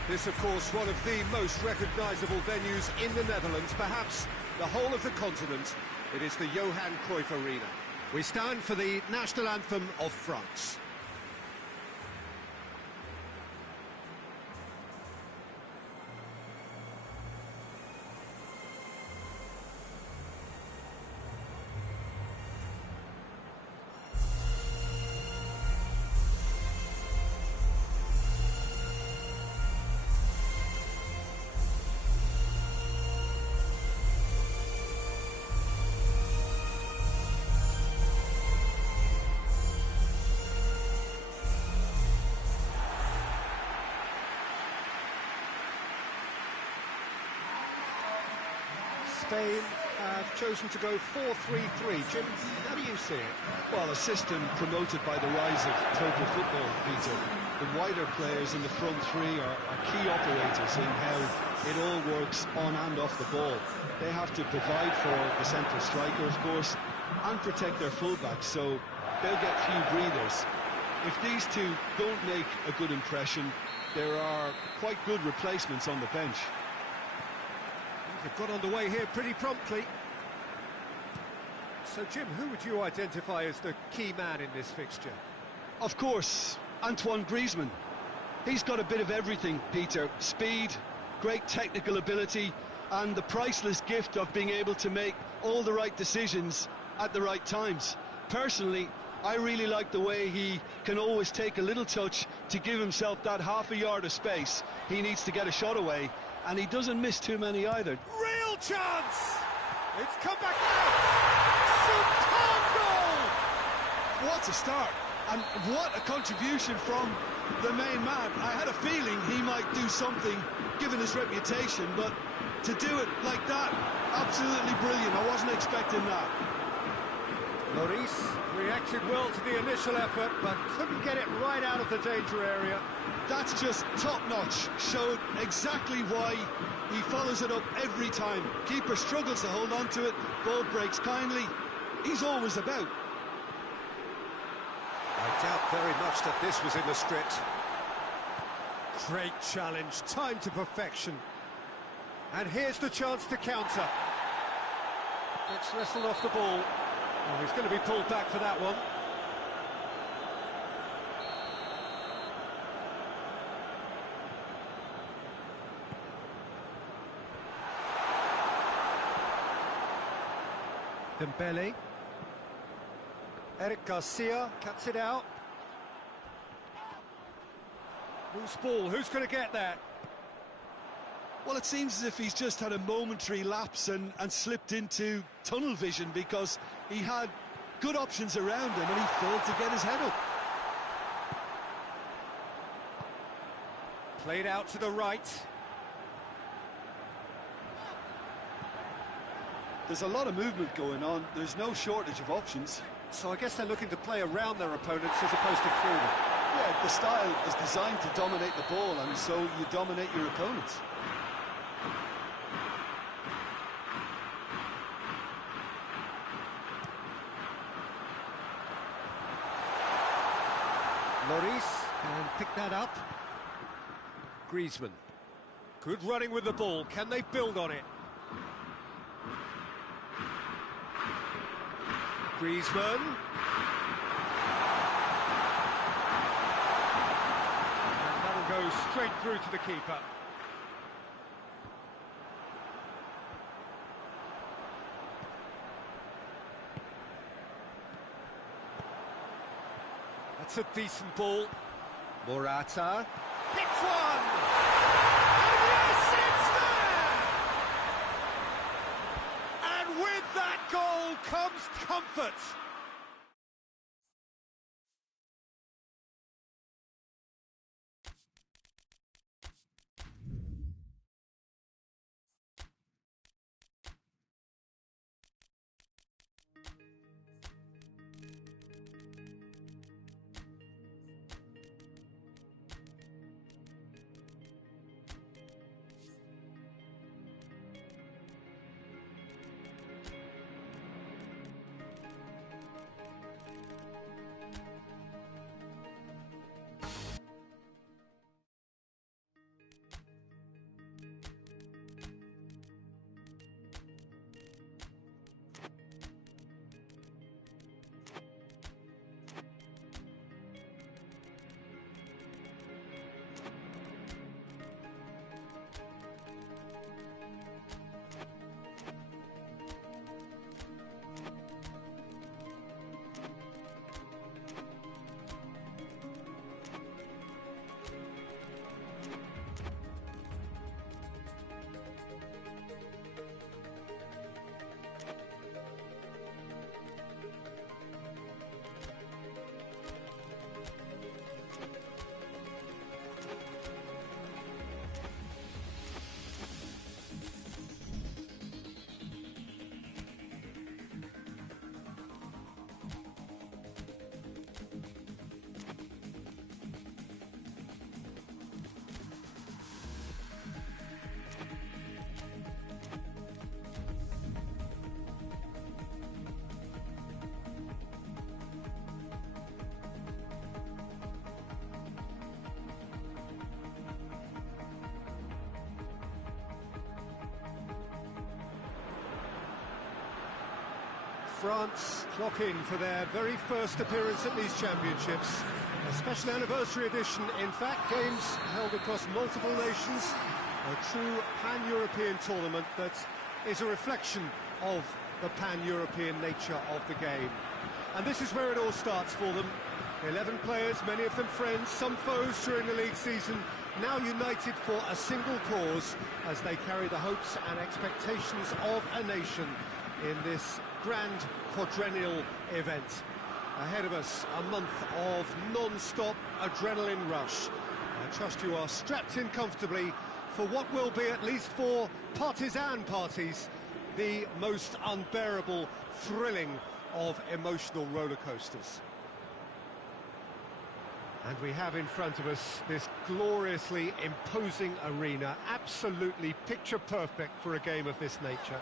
This, of course, one of the most recognisable venues in the Netherlands, perhaps the whole of the continent. It is the Johan Cruyff Arena. We stand for the national anthem of France. Spain have chosen to go 4-3-3. Jim, how do you see it? Well, a system promoted by the rise of total football, Peter. The wider players in the front three are key operators in how it all works on and off the ball. They have to provide for the central striker, of course, and protect their fullbacks, so they'll get few breathers. If these two don't make a good impression, there are quite good replacements on the bench. They've got underway here pretty promptly. So, Jim, who would you identify as the key man in this fixture? Of course, Antoine Griezmann. He's got a bit of everything, Peter. Speed, great technical ability, and the priceless gift of being able to make all the right decisions at the right times. Personally, I really like the way he can always take a little touch to give himself that half a yard of space. He needs to get a shot away, and he doesn't miss too many either. Real chance! It's come back out! Superb goal! What a start, and what a contribution from the main man. I had a feeling he might do something, given his reputation, but to do it like that, absolutely brilliant. I wasn't expecting that. Lloris reacted well to the initial effort, but couldn't get it right out of the danger area. That's just top-notch. Showed exactly why he follows it up every time. Keeper struggles to hold on to it, ball breaks kindly. He's always about. I doubt very much that this was in the script. Great challenge, time to perfection. And here's the chance to counter. It's wrestled off the ball. Oh, he's going to be pulled back for that one. Dembele. Eric Garcia cuts it out. Loose ball, who's going to get that? Well, it seems as if he's just had a momentary lapse and slipped into tunnel vision, because he had good options around him and he failed to get his head up. Played out to the right. There's a lot of movement going on. There's no shortage of options. So I guess they're looking to play around their opponents as opposed to through them. Yeah, the style is designed to dominate the ball, and so you dominate your opponents. Lloris can pick that up. Griezmann. Good running with the ball. Can they build on it? Griezmann. And that'll go straight through to the keeper. That's a decent ball. Morata hits one! And yes, it's there! And with that goal comes comfort. France clock in for their very first appearance at these championships. A special anniversary edition, in fact, games held across multiple nations. A true pan-European tournament that is a reflection of the pan-European nature of the game. And this is where it all starts for them. 11 players, many of them friends, some foes during the league season, now united for a single cause as they carry the hopes and expectations of a nation in this grand quadrennial event. Ahead of us, a month of non-stop adrenaline rush. I trust you are strapped in comfortably for what will be, at least for partisan parties, the most unbearable, thrilling of emotional roller coasters. And we have in front of us this gloriously imposing arena, absolutely picture perfect for a game of this nature.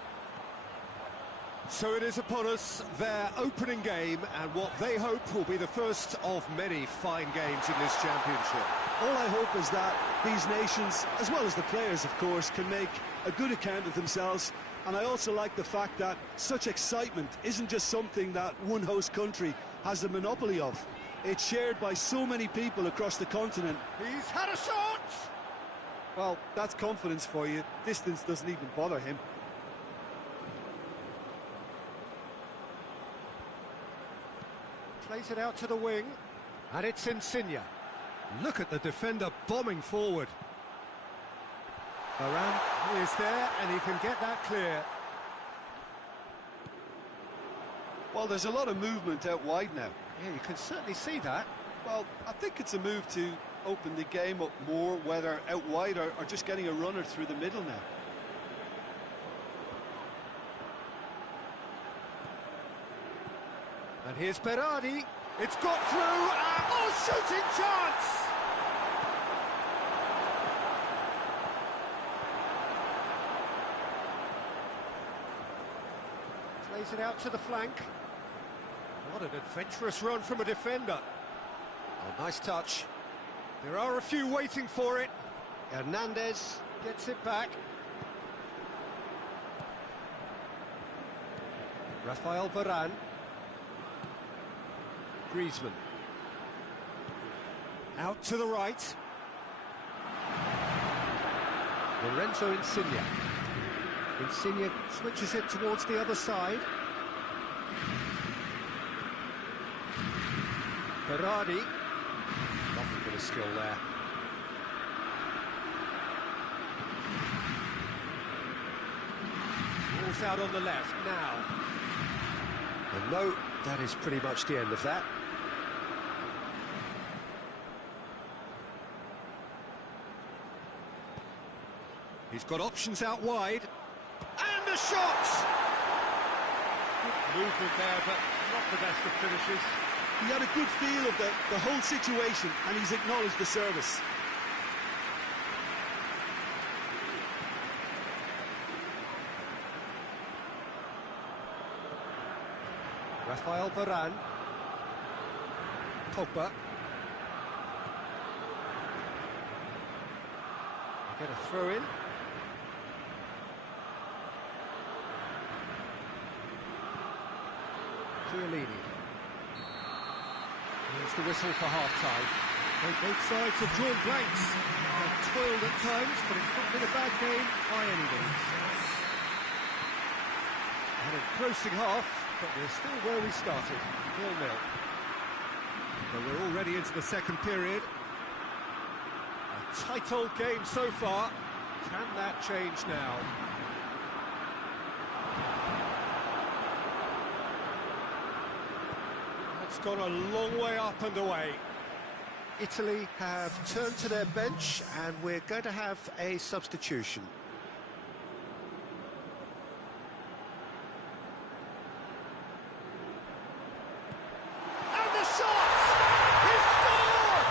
So it is upon us, their opening game, and what they hope will be the first of many fine games in this championship. All I hope is that these nations, as well as the players of course, can make a good account of themselves. And I also like the fact that such excitement isn't just something that one host country has the monopoly of. It's shared by so many people across the continent. He's had a shot! Well, that's confidence for you. Distance doesn't even bother him. Plays it out to the wing, and it's Insigne. Look at the defender bombing forward. Varane is there, and he can get that clear. Well, there's a lot of movement out wide now. Yeah, you can certainly see that. Well, I think it's a move to open the game up more, whether out wide or just getting a runner through the middle now. And here's Berardi. It's got through, and oh, shooting chance! Plays it out to the flank. What an adventurous run from a defender. Oh, nice touch. There are a few waiting for it. Hernandez gets it back. Rafael Varane. Griezmann. Out to the right. Lorenzo Insigne. Insigne switches it towards the other side. Berardi. Nothing but a skill there. Ball's out on the left now. And no, that is pretty much the end of that. He's got options out wide. And a shot! Good movement there, but not the best of finishes. He had a good feel of the whole situation, and he's acknowledged the service. Rafael Varane. Pogba. Get a throw in. Chiellini. Here's the whistle for half-time. Both sides have drawn blanks. They've toiled at times, but it's not been a bad game by any means. An engrossing half, but we're still where we started, 0-0. But we're already into the second period. A tight old game so far. Can that change now? It's gone a long way up and away. Italy have turned to their bench, and we're going to have a substitution. And the shot! He scored!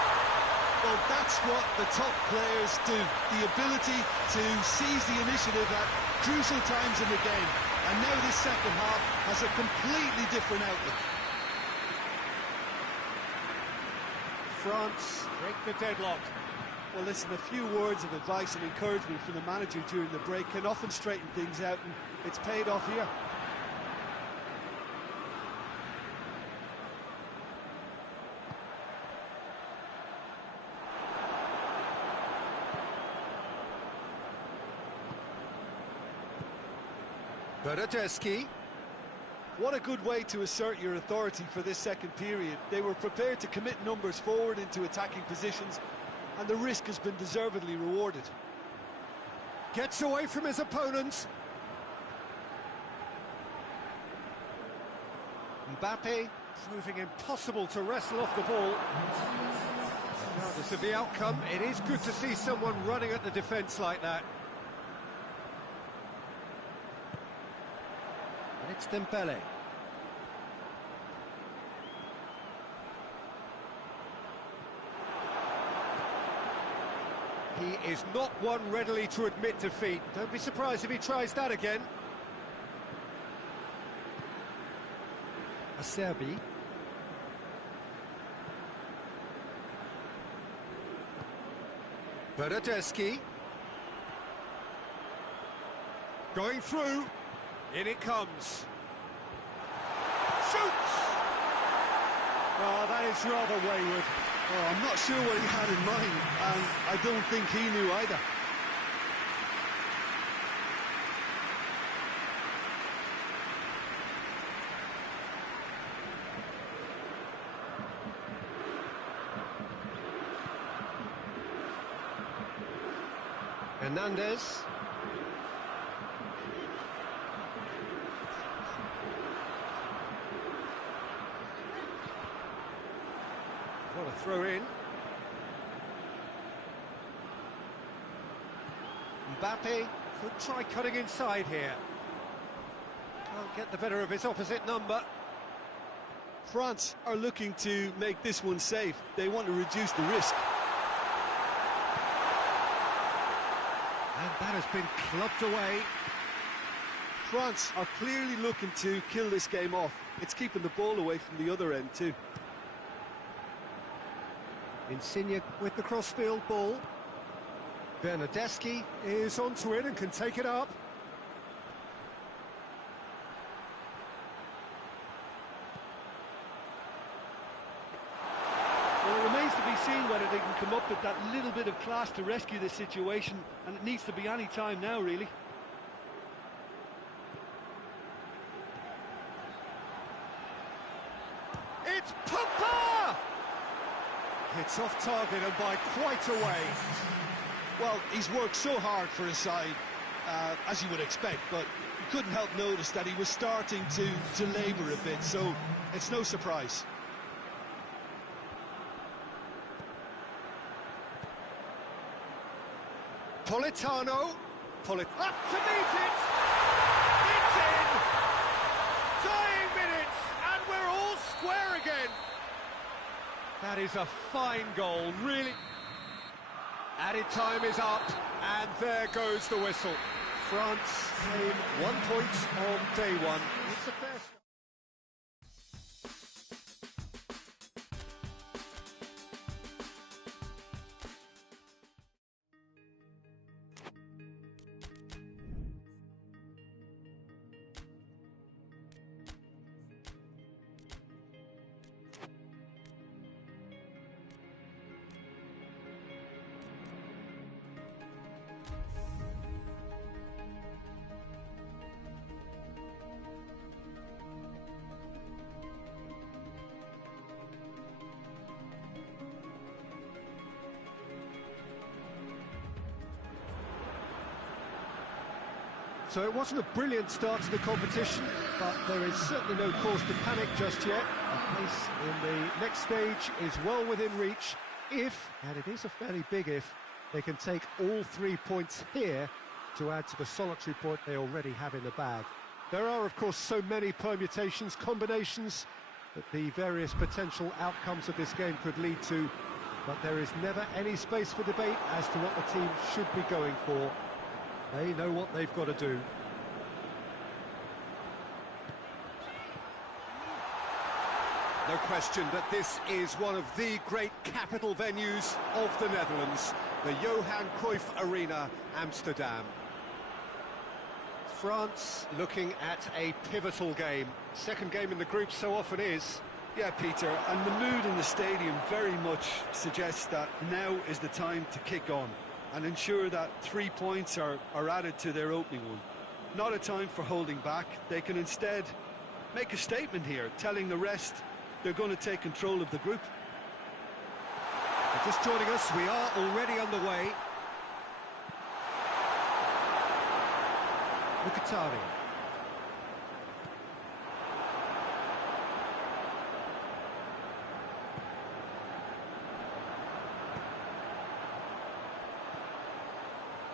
Well, that's what the top players do. The ability to seize the initiative at crucial times in the game. And now this second half has a completely different outlook. France break the deadlock. Well, listen, a few words of advice and encouragement from the manager during the break can often straighten things out, and it's paid off here. Bernardeschi. What a good way to assert your authority for this second period. They were prepared to commit numbers forward into attacking positions, and the risk has been deservedly rewarded. Gets away from his opponent. Mbappe proving impossible to wrestle off the ball. Regardless of the outcome, it is good to see someone running at the defence like that. And it's Dembele. He is not one readily to admit defeat. Don't be surprised if he tries that again. Acerbi. Bernardeschi. Going through. In it comes. Shoots! Oh, that is rather wayward. Oh, I'm not sure what he had in mind, and I don't think he knew either. Hernandez. What a throw in. Mbappe could try cutting inside here. Can't get the better of his opposite number. France are looking to make this one safe. They want to reduce the risk. And that has been clubbed away. France are clearly looking to kill this game off. It's keeping the ball away from the other end too. Insigne with the crossfield ball. Bernardeschi is onto it and can take it up. Well, it remains to be seen whether they can come up with that little bit of class to rescue this situation, and it needs to be any time now, really. It's Pogba! It's off target and by quite a way. Well, he's worked so hard for his side, as you would expect, but you couldn't help notice that he was starting to labour a bit, so it's no surprise. Politano. Up to meet it! It's in! Dying minutes, and we're all square again. That is a fine goal, really. Added time is up, and there goes the whistle. France claim 1 point on day one. It's a fair start. So it wasn't a brilliant start to the competition, but there is certainly no cause to panic just yet. The pace in the next stage is well within reach if, and it is a fairly big if, they can take all 3 points here to add to the solitary point they already have in the bag. There are, of course, so many permutations, combinations, that the various potential outcomes of this game could lead to, but there is never any space for debate as to what the team should be going for. They know what they've got to do. No question that this is one of the great capital venues of the Netherlands, the Johan Cruyff Arena, Amsterdam. France looking at a pivotal game. Second game in the group so often is. Yeah, Peter, and the mood in the stadium very much suggests that now is the time to kick on and ensure that 3 points are added to their opening one. not a time for holding back. They can instead make a statement here, telling the rest they're going to take control of the group. So just joining us, we are already underway. Mkhitaryan.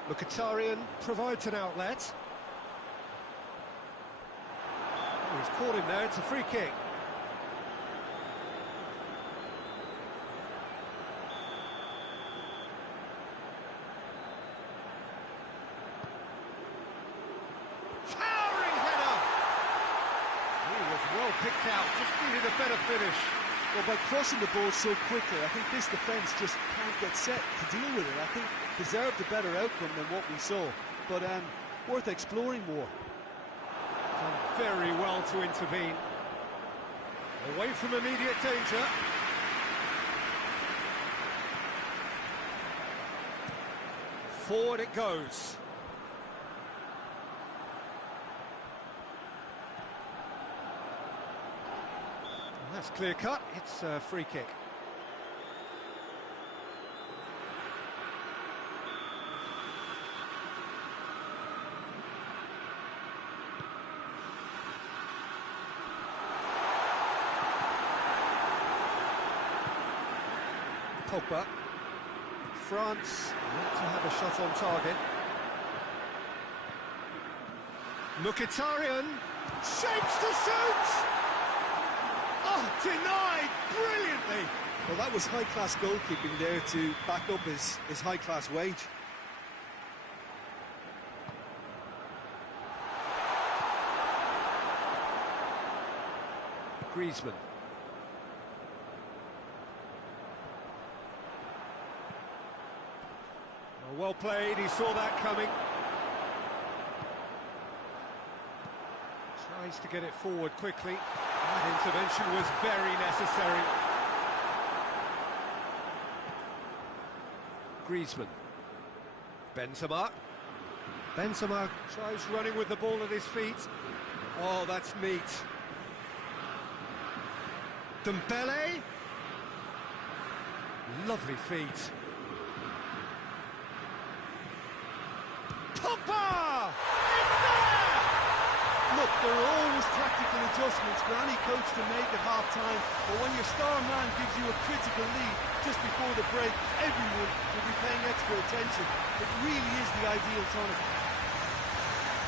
Mkhitaryan provides an outlet. Oh, he's caught him there, it's a free kick. Towering header! He was well picked out, just needed a better finish. Well, by crossing the ball so quickly, I think this defence just can't get set to deal with it. I think deserved a better outcome than what we saw, but worth exploring more. Done very well to intervene. Away from immediate danger. Forward it goes. That's clear cut, it's a free kick. Pogba. France want to have a shot on target. Mkhitaryan shapes to shoot! Oh, denied brilliantly! Well, that was high-class goalkeeping there to back up his high-class wage. Griezmann. Well played, he saw that coming. Tries to get it forward quickly. That intervention was very necessary. Griezmann. Benzema. Benzema tries running with the ball at his feet. Oh, that's neat. Dembele. Lovely feet. Pogba! It's there! Look, there are always tactical adjustments for any coach to make at half-time, but when your star man gives you a critical lead just before the break, everyone will be paying extra attention. It really is the ideal tonic.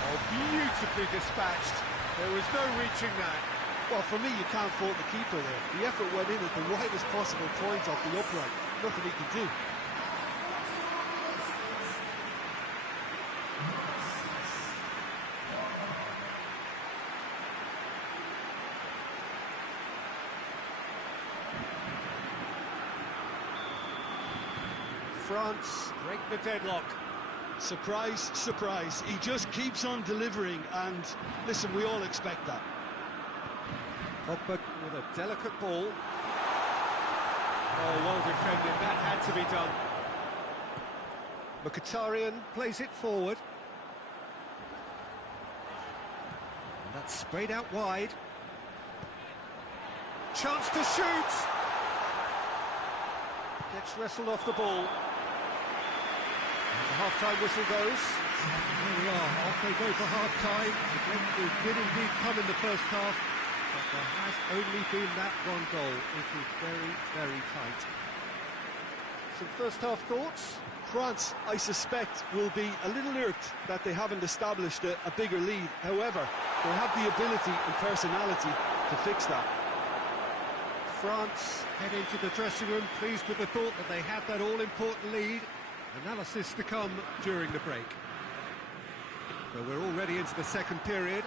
Oh, beautifully dispatched. There was no reaching that. Well, for me, you can't fault the keeper there. The effort went in at the widest possible point off the upright. Nothing he could do. France break the deadlock. Surprise, surprise. He just keeps on delivering, and listen, we all expect that. Pogba with a delicate ball. Oh, well defended, that had to be done. Mkhitaryan plays it forward. And that's sprayed out wide. Chance to shoot! Gets wrestled off the ball. And the half-time whistle goes. There we are, off they go for half-time. The game did indeed come in the first half, but there has only been that one goal. It is very, very tight. Some first-half thoughts? France, I suspect, will be a little irked that they haven't established a bigger lead. However, they have the ability and personality to fix that. France head into the dressing room pleased with the thought that they have that all-important lead. Analysis to come during the break. So we're already into the second period.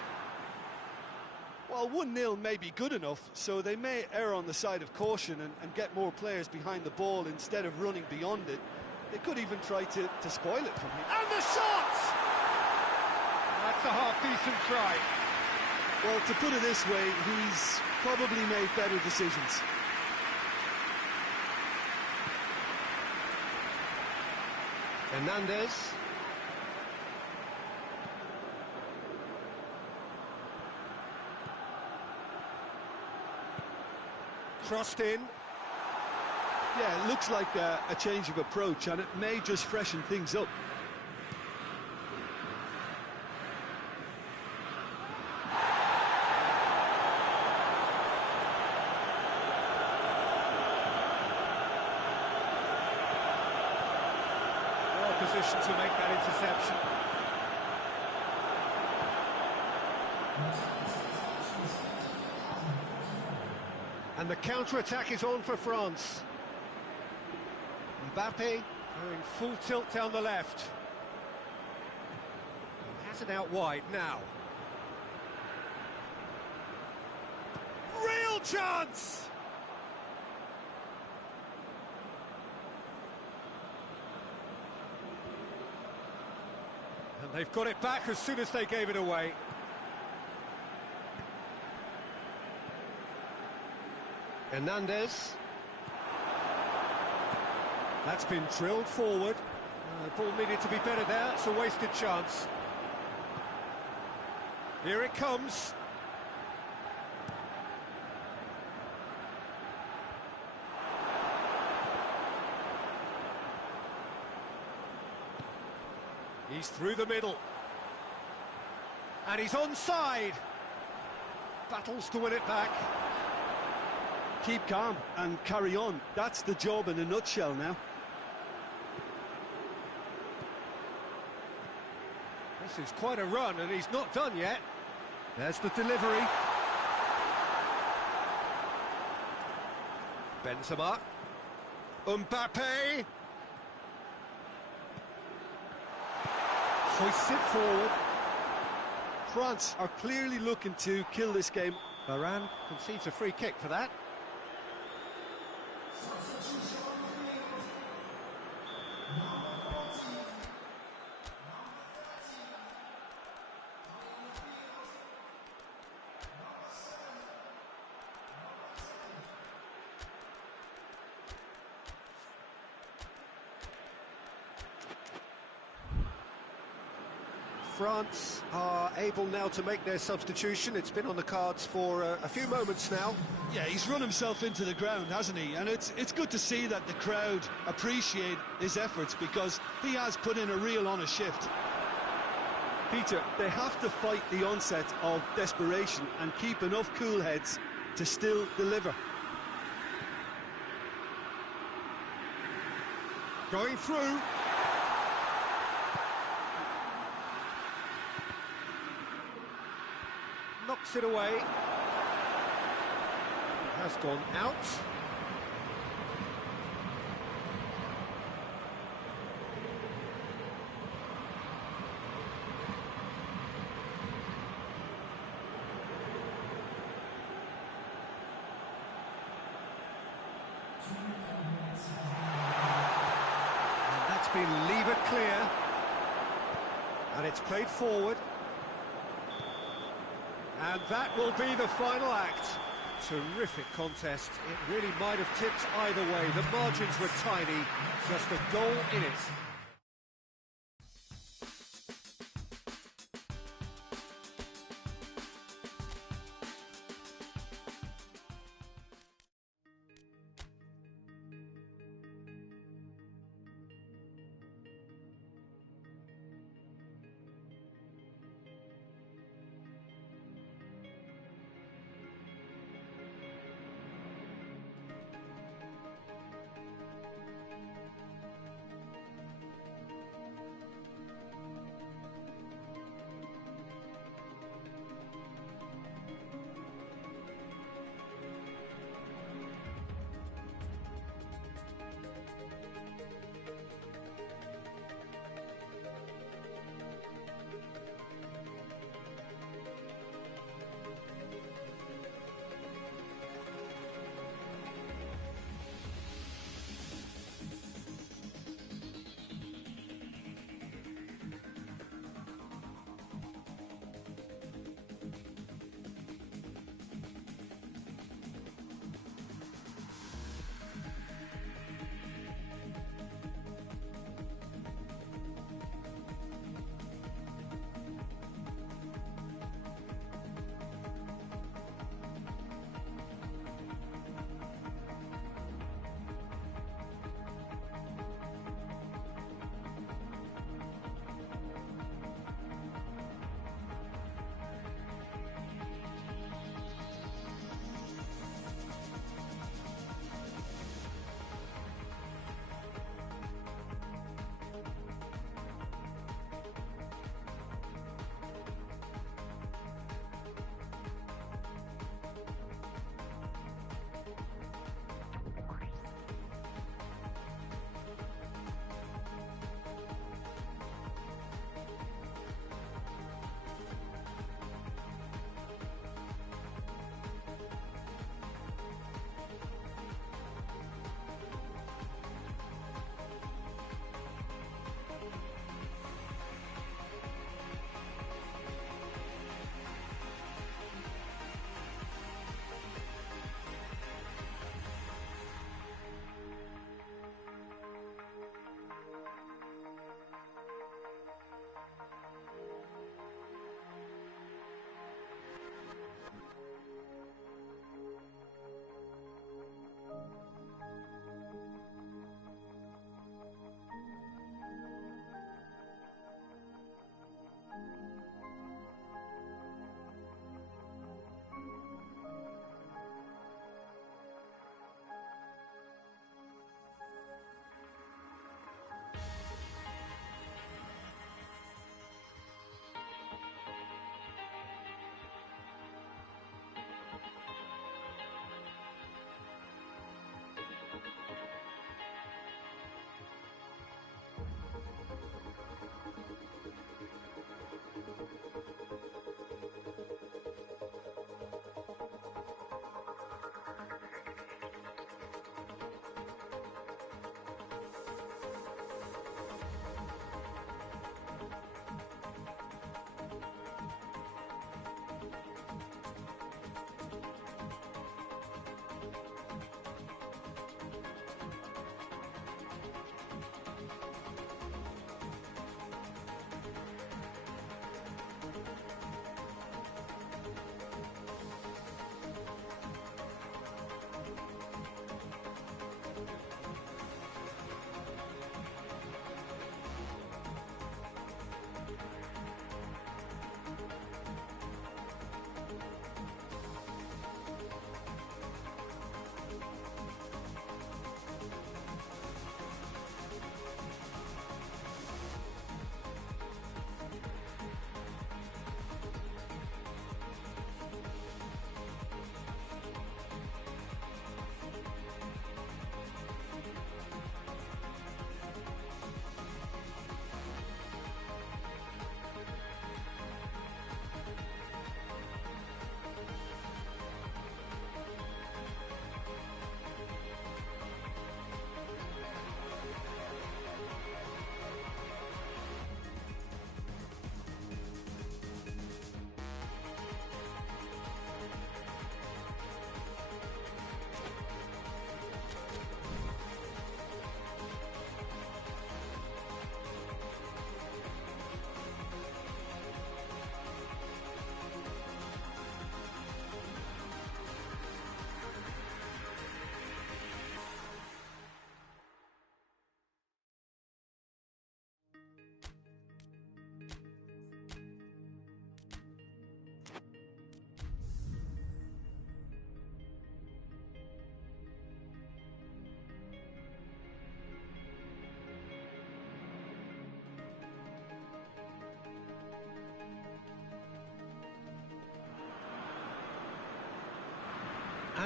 Well, 1-0 may be good enough, so they may err on the side of caution and get more players behind the ball instead of running beyond it. They could even try to spoil it from here. And the shot! That's a half-decent try. Well, to put it this way, he's probably made better decisions. Hernandez. Crossed in. Yeah, it looks like a change of approach, and it may just freshen things up. Well positioned to make that interception. And the counter-attack is on for France. Mbappe going full tilt down the left. Has it out wide now. Real chance! And they've got it back as soon as they gave it away. Hernandez. That's been drilled forward. The ball needed to be better there. It's a wasted chance. Here it comes. He's through the middle. And he's onside. Battles to win it back. Keep calm and carry on. That's the job in a nutshell now. This is quite a run, and he's not done yet. There's the delivery. Benzema. Mbappe. Hoists it forward. France are clearly looking to kill this game. Varane concedes a free kick for that. France are able now to make their substitution. It's been on the cards for a few moments now. Yeah, he's run himself into the ground, hasn't he? And it's good to see that the crowd appreciate his efforts, because he has put in a real honest shift. Peter, they have to fight the onset of desperation and keep enough cool heads to still deliver. Going through. Knocks it away. Has gone out. And that's been levered clear. And it's played forward. And that will be the final act. Terrific contest. It really might have tipped either way. The margins were tiny, just a goal in it.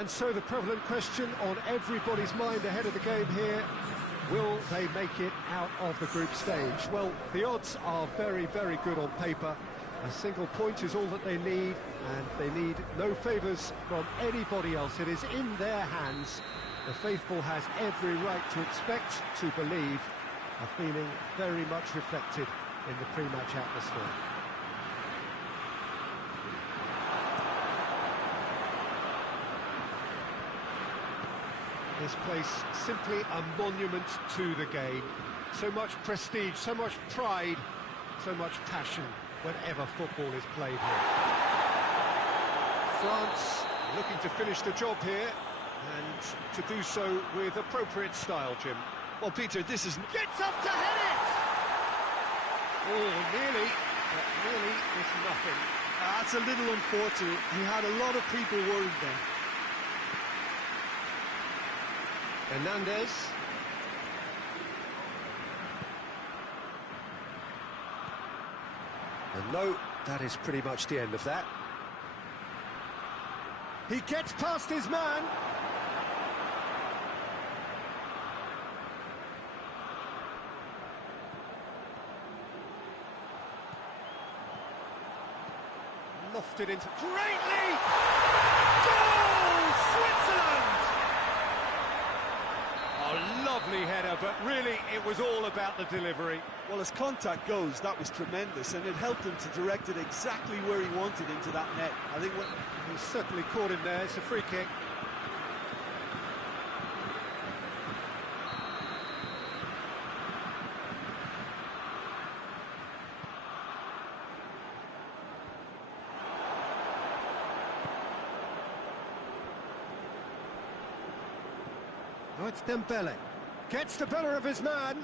And so the prevalent question on everybody's mind ahead of the game here, will they make it out of the group stage? Well, the odds are very, very good on paper. A single point is all that they need, and they need no favours from anybody else. It is in their hands. The faithful has every right to expect, to believe, a feeling very much reflected in the pre-match atmosphere. This place simply a monument to the game. So much prestige, so much pride, so much passion whenever football is played here. France looking to finish the job here, and to do so with appropriate style, Jim. Well, Peter, this is... Gets up to head it! Oh, nearly, but nearly is nothing. That's a little unfortunate. He had a lot of people worried then. Hernandez. And no, that is pretty much the end of that. He gets past his man. Lofted into... Great leap! Goal! Switzerland! Oh, lovely header, but really it was all about the delivery. Well, as contact goes, that was tremendous, and it helped him to direct it exactly where he wanted into that net. I think He certainly caught him there. It's a free kick. Now it's Dembele. Gets the better of his man.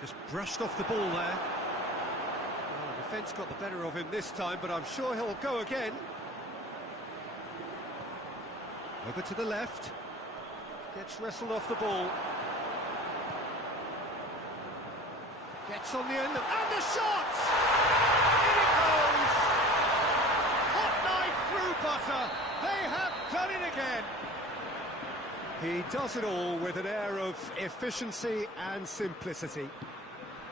Just brushed off the ball there. Oh, the defence got the better of him this time, but I'm sure he'll go again. Over to the left. Gets wrestled off the ball. Gets on the end, and the shot! In it goes! Hot knife through butter. They have done it again. He does it all with an air of efficiency and simplicity.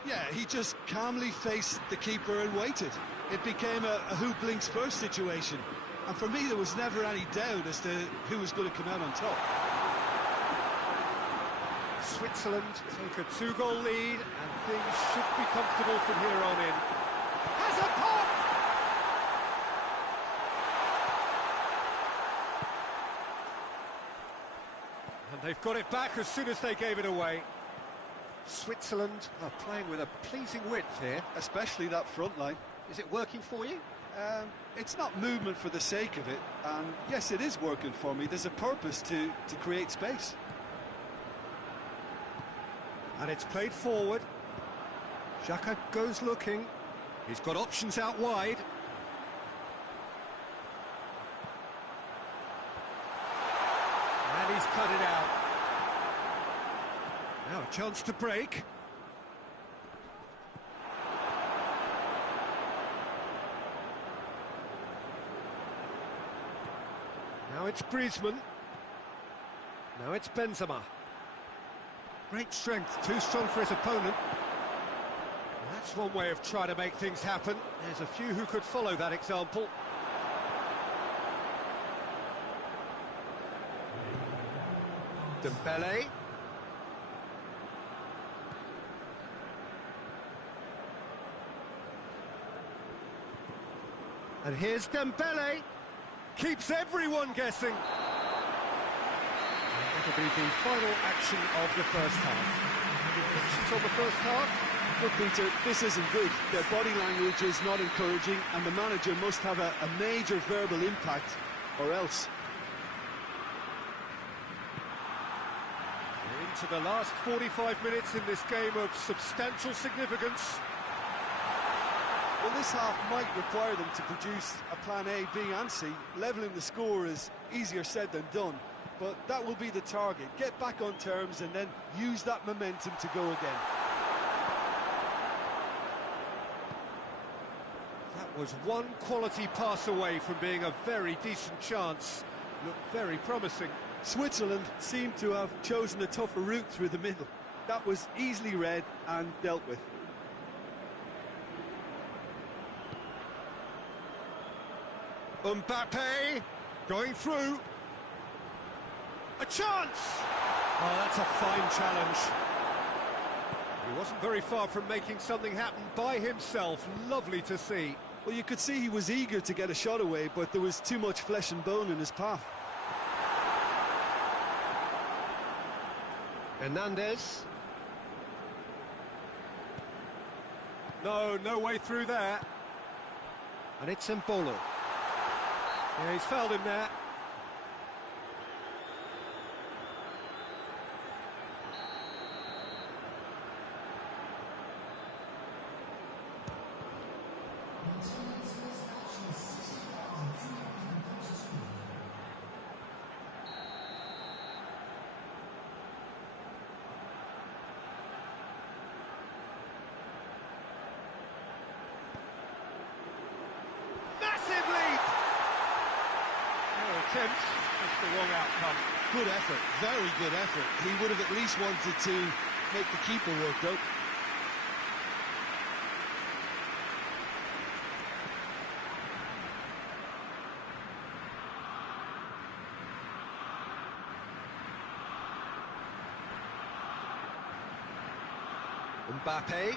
Yeah, he just calmly faced the keeper and waited. It became a who blinks first situation. And for me, there was never any doubt as to who was going to come out on top. Switzerland take a 2-goal lead, and things should be comfortable from here on in. Has a pop! And they've got it back as soon as they gave it away. Switzerland are playing with a pleasing width here. Especially that front line. Is it working for you? It's not movement for the sake of it, and yes, it is working for me. There's a purpose to create space. And it's played forward. Xhaka goes looking. He's got options out wide. And he's cut it out. Now a chance to break. Now it's Griezmann. Now it's Benzema. Great strength, too strong for his opponent. That's one way of trying to make things happen. There's a few who could follow that example. Dembele. And here's Dembele. Keeps everyone guessing. That'll be the final action of the first half. Reflections on the first half? Look, Peter, this isn't good. Their body language is not encouraging, and the manager must have a major verbal impact, or else. We're into the last 45 minutes in this game of substantial significance. Well, this half might require them to produce a plan A, B and C. Levelling the score is easier said than done, but that will be the target. Get back on terms and then use that momentum to go again. That was one quality pass away from being a very decent chance. Looked very promising. Switzerland seemed to have chosen a tougher route through the middle. That was easily read and dealt with. Mbappe going through. A chance! Oh, that's a fine challenge. He wasn't very far from making something happen by himself. Lovely to see. Well, you could see he was eager to get a shot away, but there was too much flesh and bone in his path. Hernandez. No way through there. And it's Embolo. Yeah, he's fouled him there. Just the wrong outcome. Good effort, very good effort. He would have at least wanted to make the keeper work, though. Mbappe.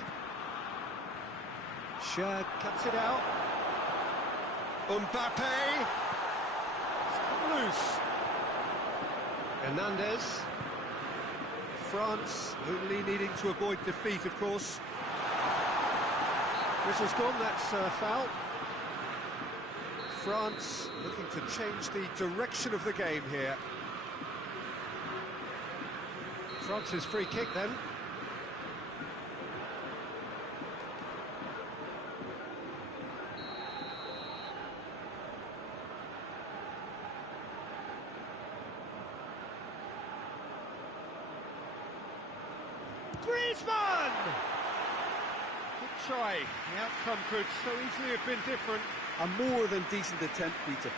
Shad cuts it out. Mbappe. Loose. Hernandez. France only needing to avoid defeat, of course. Whistle's gone, that's foul. France looking to change the direction of the game here. France's free kick then. Griezmann! Good try. The outcome could so easily have been different. A more than decent attempt, Peter.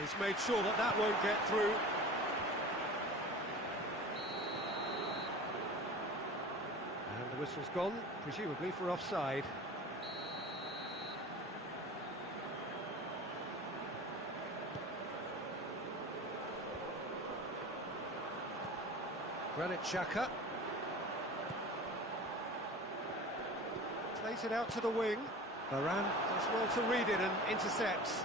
He's made sure that that won't get through. And the whistle's gone, presumably for offside. Granit Xhaka plays it out to the wing. Varane does well to read it and intercepts.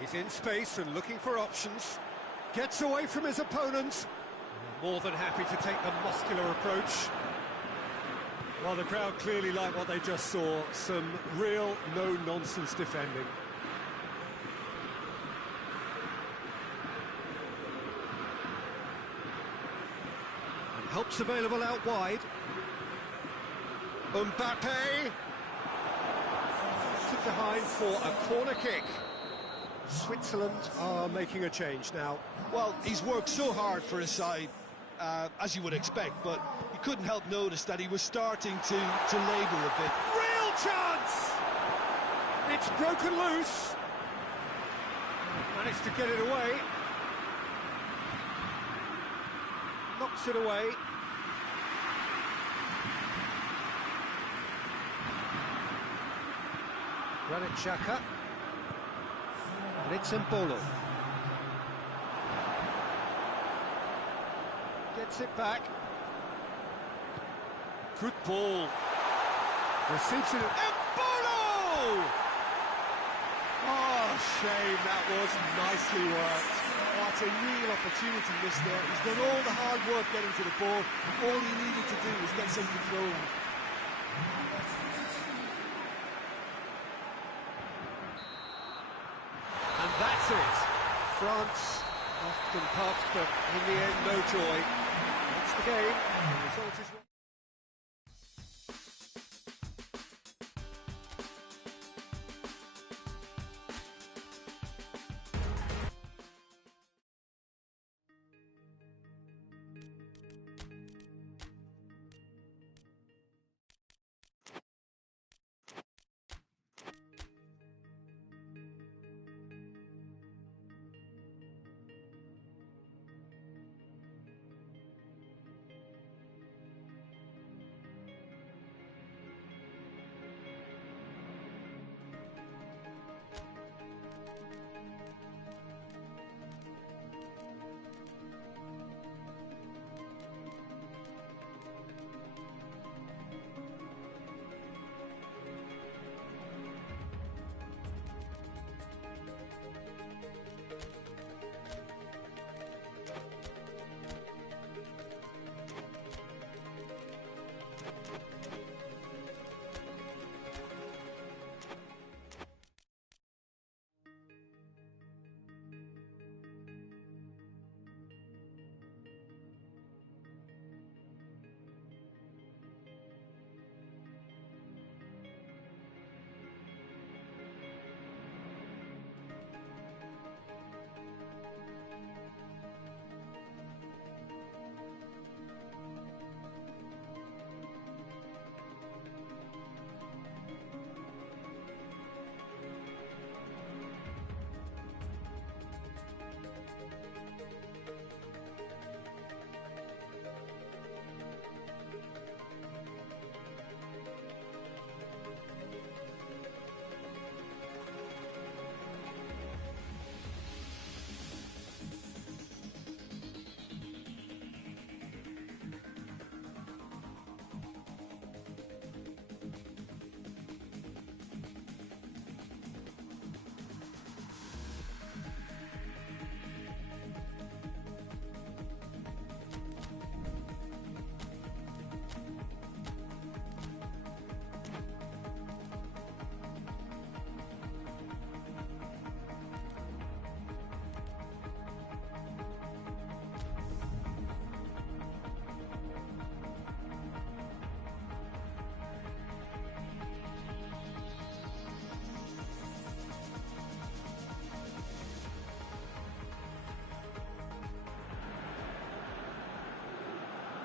He's in space and looking for options. Gets away from his opponent. More than happy to take the muscular approach. Well, the crowd clearly like what they just saw. Some real no-nonsense defending. And help's available out wide. Mbappe! Took behind for a corner kick. Switzerland are making a change now. Well, he's worked so hard for his side, as you would expect, but you couldn't help notice that he was starting to labour a bit. Real chance! It's broken loose. Managed to get it away. Knocks it away. Granit Xhaka. And it's Embolo. Gets it back. Good ball. Receives it. Embolo! Oh, shame, that was nicely worked. Oh, it's a real opportunity missed there. He's done all the hard work getting to the ball. All he needed to do was get some control. And that's it. France often puffed, but in the end, no joy. That's the game. The result is...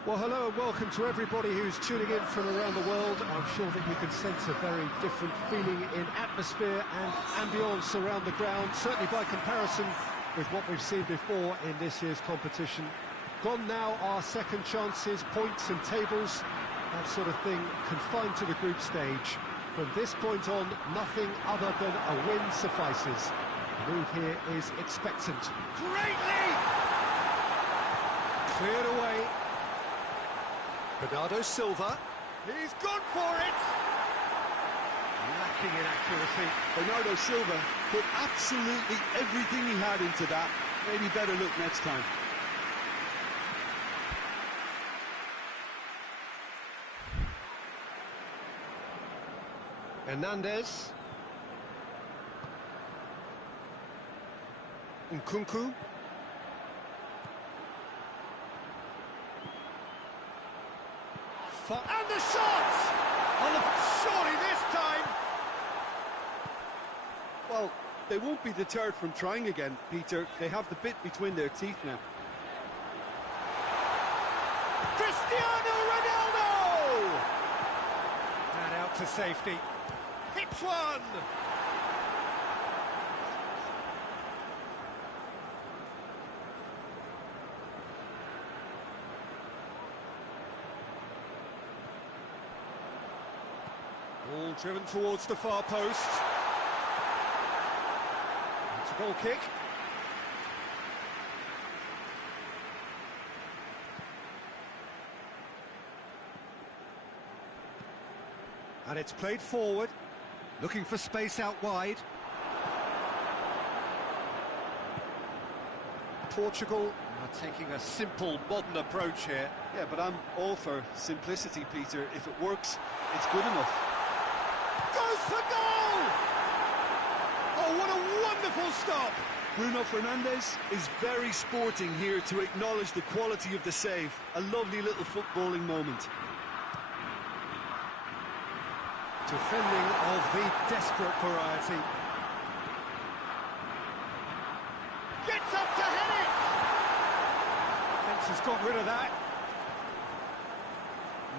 Well, hello and welcome to everybody who's tuning in from around the world. I'm sure that you can sense a very different feeling in atmosphere and ambience around the ground, certainly by comparison with what we've seen before in this year's competition. Gone now are second chances, points and tables, that sort of thing confined to the group stage. From this point on, nothing other than a win suffices. The move here is expectant. Great lead! Cleared away. Bernardo Silva. He's gone for it! Lacking in accuracy. Bernardo Silva put absolutely everything he had into that. Maybe better look next time. Hernandez. Nkunku. And the shot! Surely this time! Well, they won't be deterred from trying again, Peter. They have the bit between their teeth now. Cristiano Ronaldo! And out to safety. Hits one! Ball driven towards the far post. It's a goal kick. And it's played forward, looking for space out wide. Portugal are taking a simple, modern approach here. Yeah, but I'm all for simplicity, Peter. If it works, it's good enough. Goes for goal! Oh, what a wonderful stop! Bruno Fernandes is very sporting here to acknowledge the quality of the save. A lovely little footballing moment. Defending of the desperate variety. Gets up to head it! Fence has got rid of that.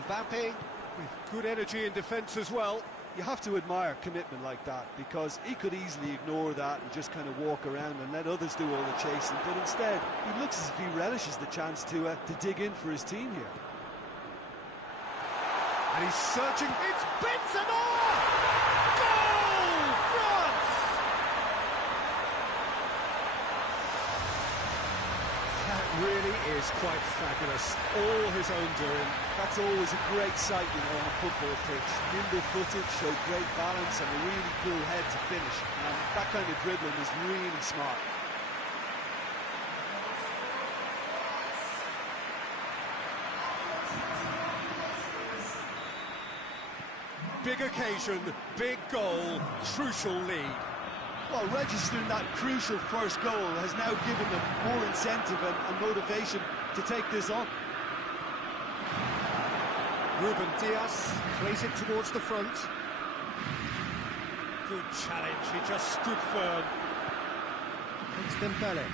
Mbappe with good energy in defence as well. You have to admire commitment like that, because he could easily ignore that and just kind of walk around and let others do all the chasing, but instead he looks as if he relishes the chance to dig in for his team here. And he's searching. It's Benzema! Goal! France! That really is quite fabulous. All his own doing. That's always a great sight, you know, on a football pitch. Nimble-footed, showed great balance and a really cool head to finish. And that kind of dribbling is really smart. Big occasion, big goal, crucial lead. Well, registering that crucial first goal has now given them more incentive and motivation to take this on. Ruben Dias plays it towards the front. Good challenge, he just stood firm. It's Dembele.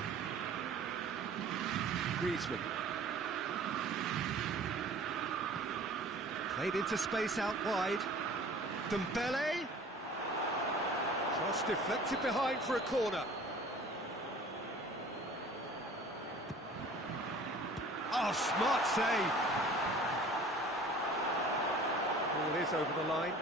Griezmann. Played into space out wide. Dembele. Cross deflected behind for a corner. Oh, smart save. Ball is over the line.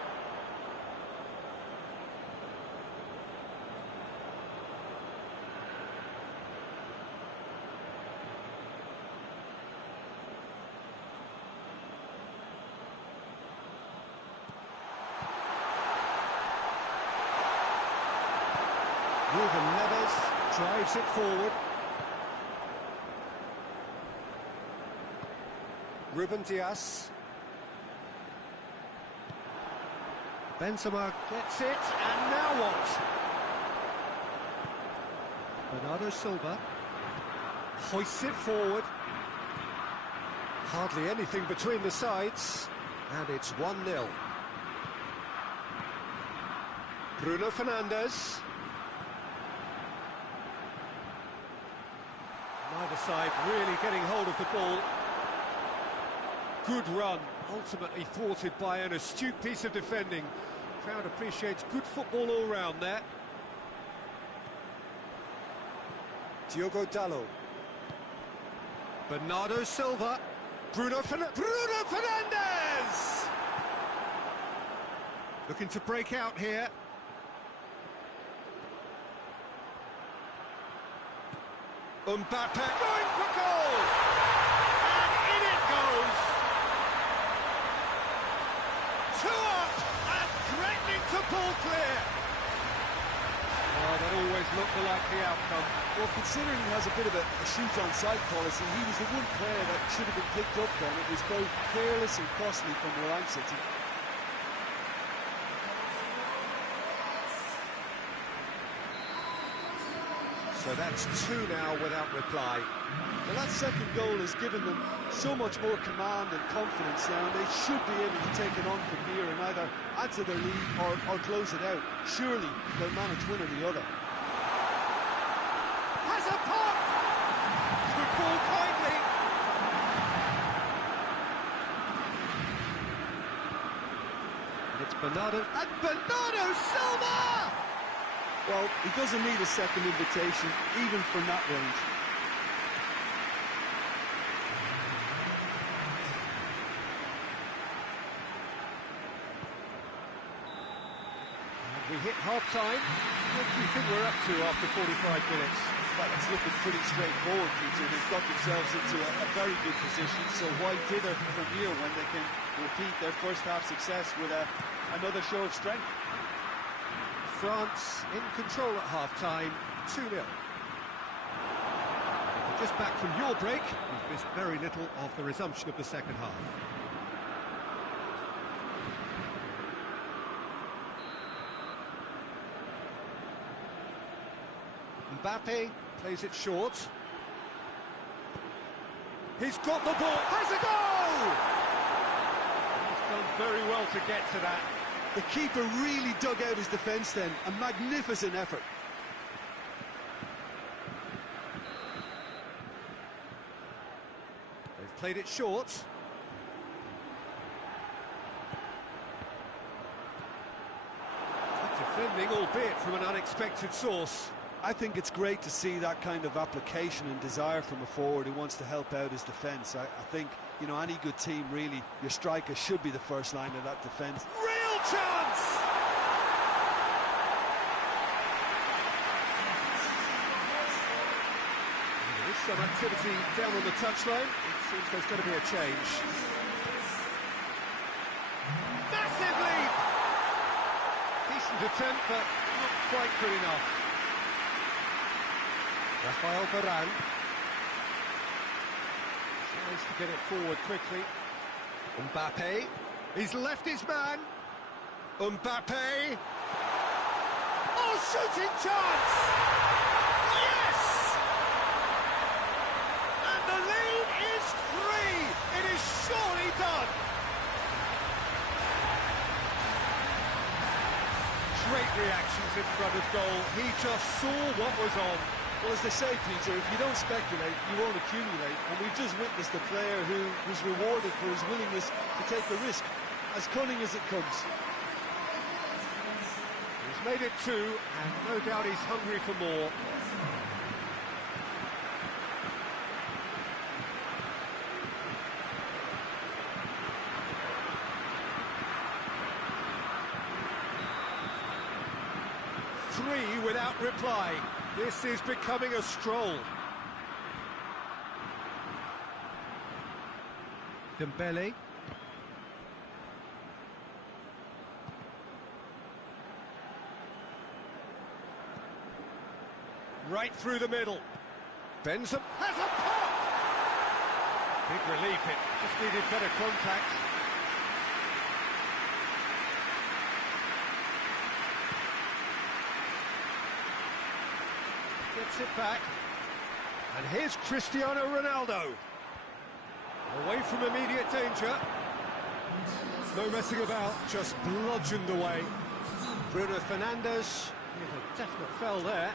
Ruben Neves drives it forward. Ruben Dias. Benzema gets it, and now what? Bernardo Silva hoists it forward. Hardly anything between the sides, and it's 1-0. Bruno Fernandes. Neither side really getting hold of the ball. good run, ultimately thwarted by an astute piece of defending. Crowd appreciates good football all round there. Diogo Dalot. Bernardo Silva. Bruno Fernandes! Looking to break out here. Mbappe going for goal! And in it goes! 2 up and threatening to pull clear! Oh, that always looked the likely outcome. Well, considering he has a bit of a shoot-on-sight policy, he was the one player that should have been picked up then. It was both careless and costly from where I'm sitting. So that's 2 now without reply. Well, that second goal has given them so much more command and confidence now, and they should be able to take it on from here and either add to their lead or close it out. Surely they'll manage one or the other. Has a pop! Good ball kindly. And it's Bernardo Silva! Well, he doesn't need a second invitation, even from that range. We hit half-time. What do you think we're up to after 45 minutes? Well, it's looking pretty straightforward, Peter. They've got themselves into a very good position, so why dither from here when they can repeat their first half success with another show of strength? France in control at half-time, 2-0. Just back from your break, you've missed very little of the resumption of the second half. Mbappe plays it short. He's got the ball, has a goal! He's done very well to get to that. The keeper really dug out his defence then. A magnificent effort. They've played it short. Good defending, albeit from an unexpected source. I think it's great to see that kind of application and desire from a forward who wants to help out his defence. I think, you know, any good team, really, your striker should be the first line of that defence. Real chance! There is some activity down on the touchline. It seems there's going to be a change. Massive leap! Decent attempt, but not quite good enough. Rafael Varane tries to get it forward quickly. Mbappe, he's left his man. Mbappe. Oh, shooting chance! Yes! And the lead is 3. It is surely done. Great reactions in front of goal. He just saw what was on. Well, as they say, Peter, if you don't speculate, you won't accumulate. And we've just witnessed a player who was rewarded for his willingness to take the risk, as cunning as it comes. He's made it 2, and no doubt he's hungry for more. Three without reply. This is becoming a stroll. Dembele. Right through the middle. Benzema has a pop! Big relief, it just needed better contact. Gets it back. And here's Cristiano Ronaldo. Away from immediate danger. No messing about, just bludgeoned away. Bruno Fernandes with a definite foul there.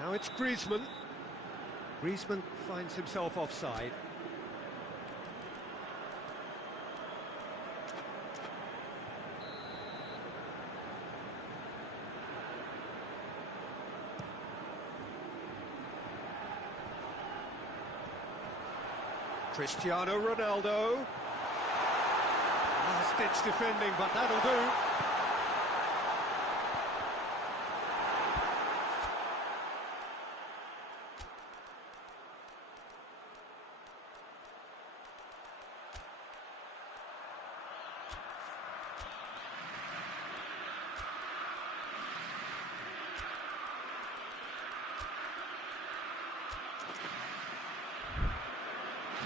Now it's Griezmann. Griezmann finds himself offside. Cristiano Ronaldo. Last-ditch defending, but that'll do.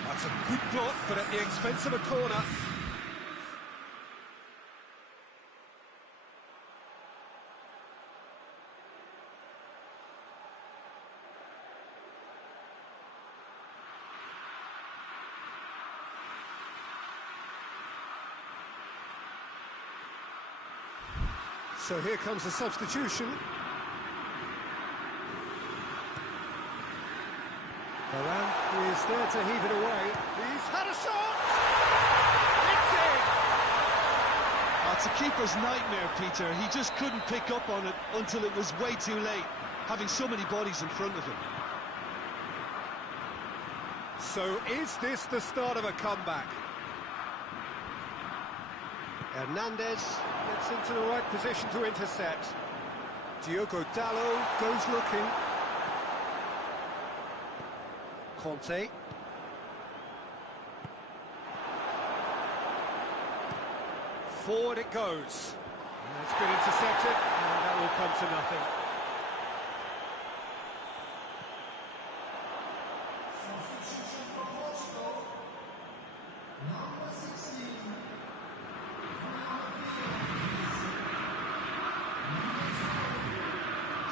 That's a good block, but at the expense of a corner. So here comes the substitution. Varane is there to heave it away. He's had a shot! It's in! It's a keeper's nightmare, Peter. He just couldn't pick up on it until it was way too late, having so many bodies in front of him. So is this the start of a comeback? Hernandez gets into the right position to intercept. Diogo Dalot goes looking. Conte. Forward it goes. And it's been intercepted, and that will come to nothing.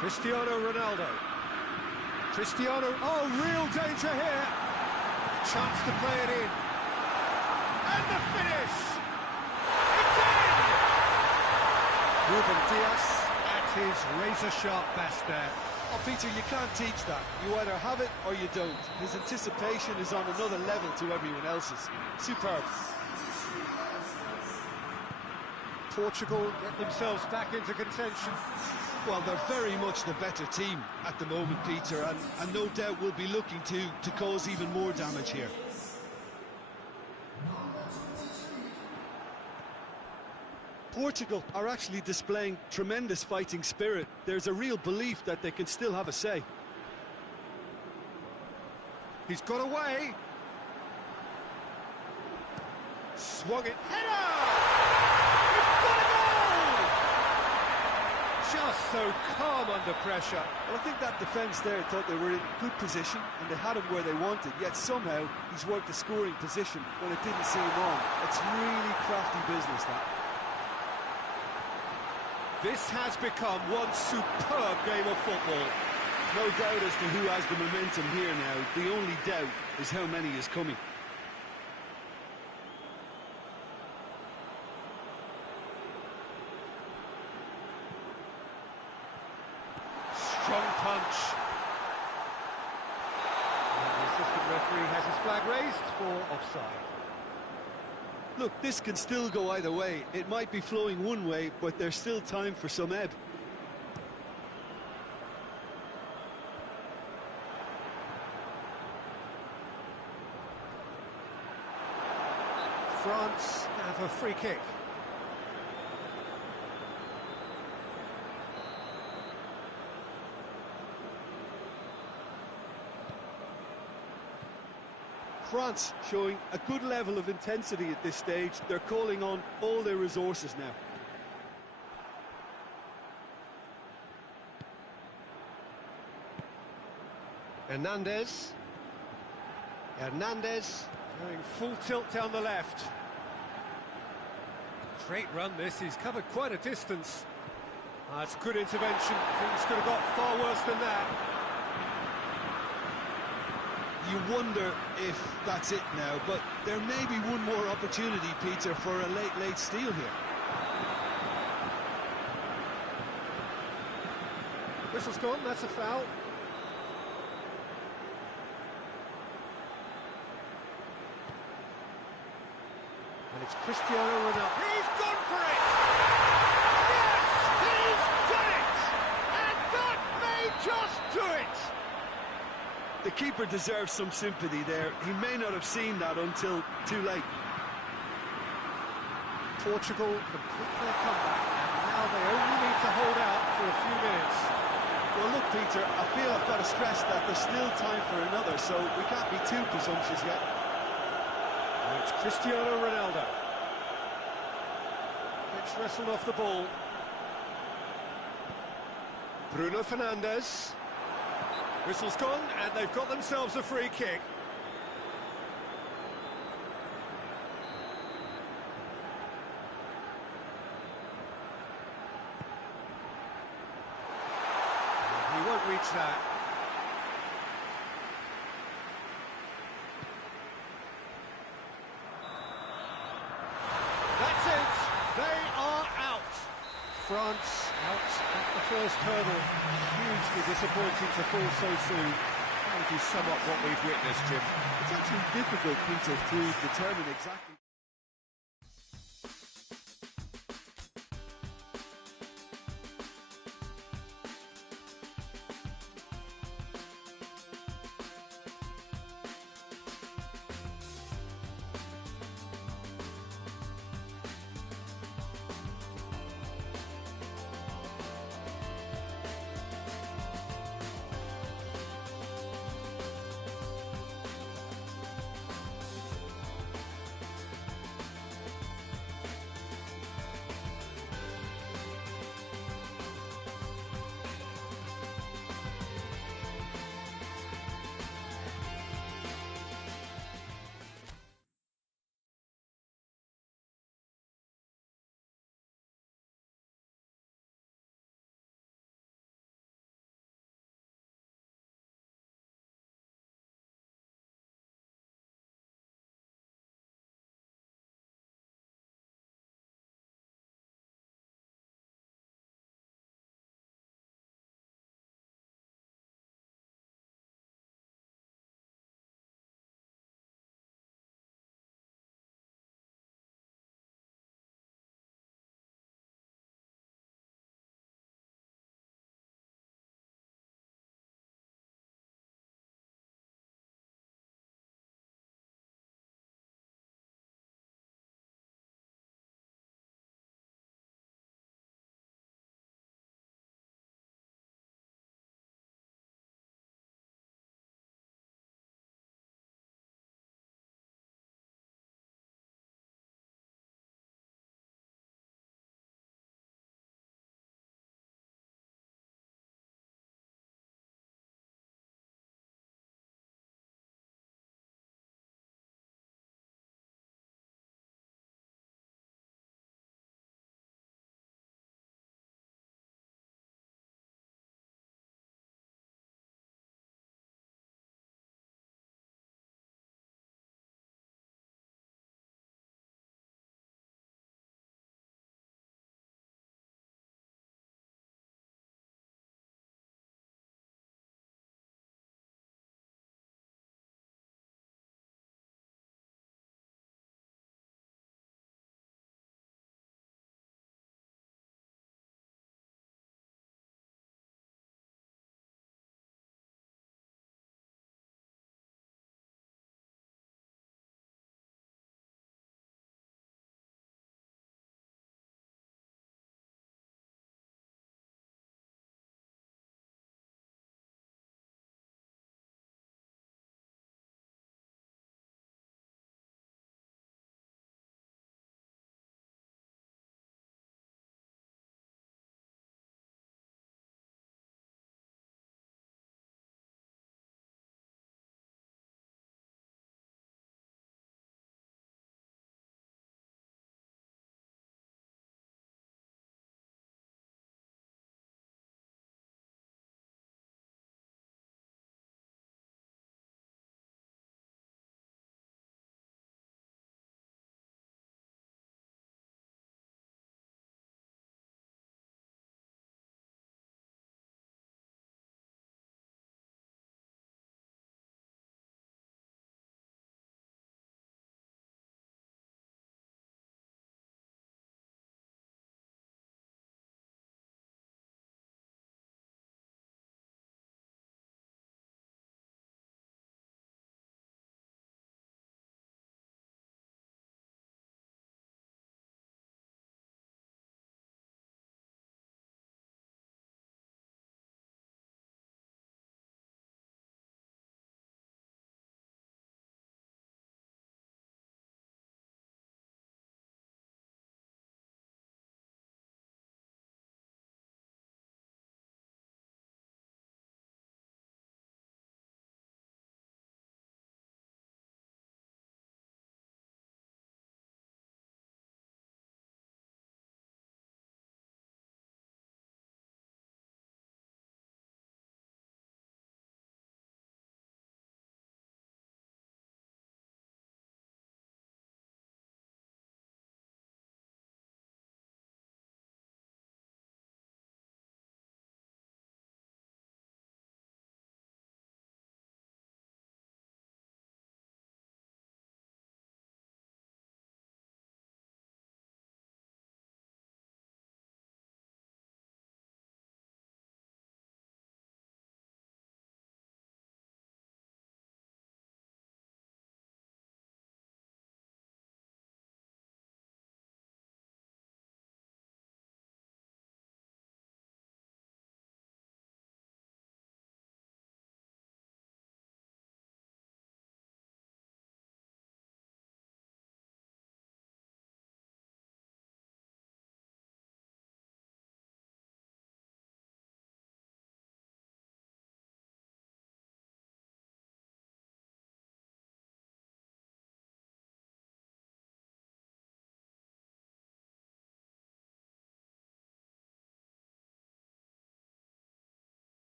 Cristiano Ronaldo. Cristiano, oh, real danger here. Chance to play it in. And the finish! It's in! Ruben Dias at his razor-sharp best there. Oh, Peter, you can't teach that. You either have it or you don't. His anticipation is on another level to everyone else's. Superb. Portugal get themselves back into contention. Well, they're very much the better team at the moment, Peter, and no doubt will be looking to cause even more damage here. Portugal are actually displaying tremendous fighting spirit. There's a real belief that they can still have a say. He's got away. Swung it. Header! Just so calm under pressure. Well, I think that defence there thought they were in good position and they had him where they wanted, yet somehow he's worked the scoring position when it didn't seem on. It's really crafty business, that. This has become one superb game of football. No doubt as to who has the momentum here now. The only doubt is how many is coming. Strong punch. And the assistant referee has his flag raised for offside. Look, this can still go either way. It might be flowing one way, but there's still time for some ebb. France have a free kick. France showing a good level of intensity at this stage. They're calling on all their resources now. Hernandez. Hernandez going full tilt down the left. Great run this, he's covered quite a distance. That's good intervention, things could have got far worse than that. You wonder if that's it now, but there may be one more opportunity, Peter, for a late steal here. Whistle's gone, that's a foul. And it's Cristiano Ronaldo. He's gone for it! Yes! He's done it! And that may just do it! The keeper deserves some sympathy there. He may not have seen that until too late. Portugal complete their comeback, and now they only need to hold out for a few minutes. Well, look, Peter, I feel I've got to stress that there's still time for another, so we can't be too presumptuous yet. And it's Cristiano Ronaldo. It's wrestled off the ball. Bruno Fernandes. Whistle's gone, and they've got themselves a free kick. He won't reach that. That's it. They are out. France out at the first hurdle. Hugely disappointing to fall so soon. How would you sum up what we've witnessed, Jim? It's actually difficult, Peter, to determine exactly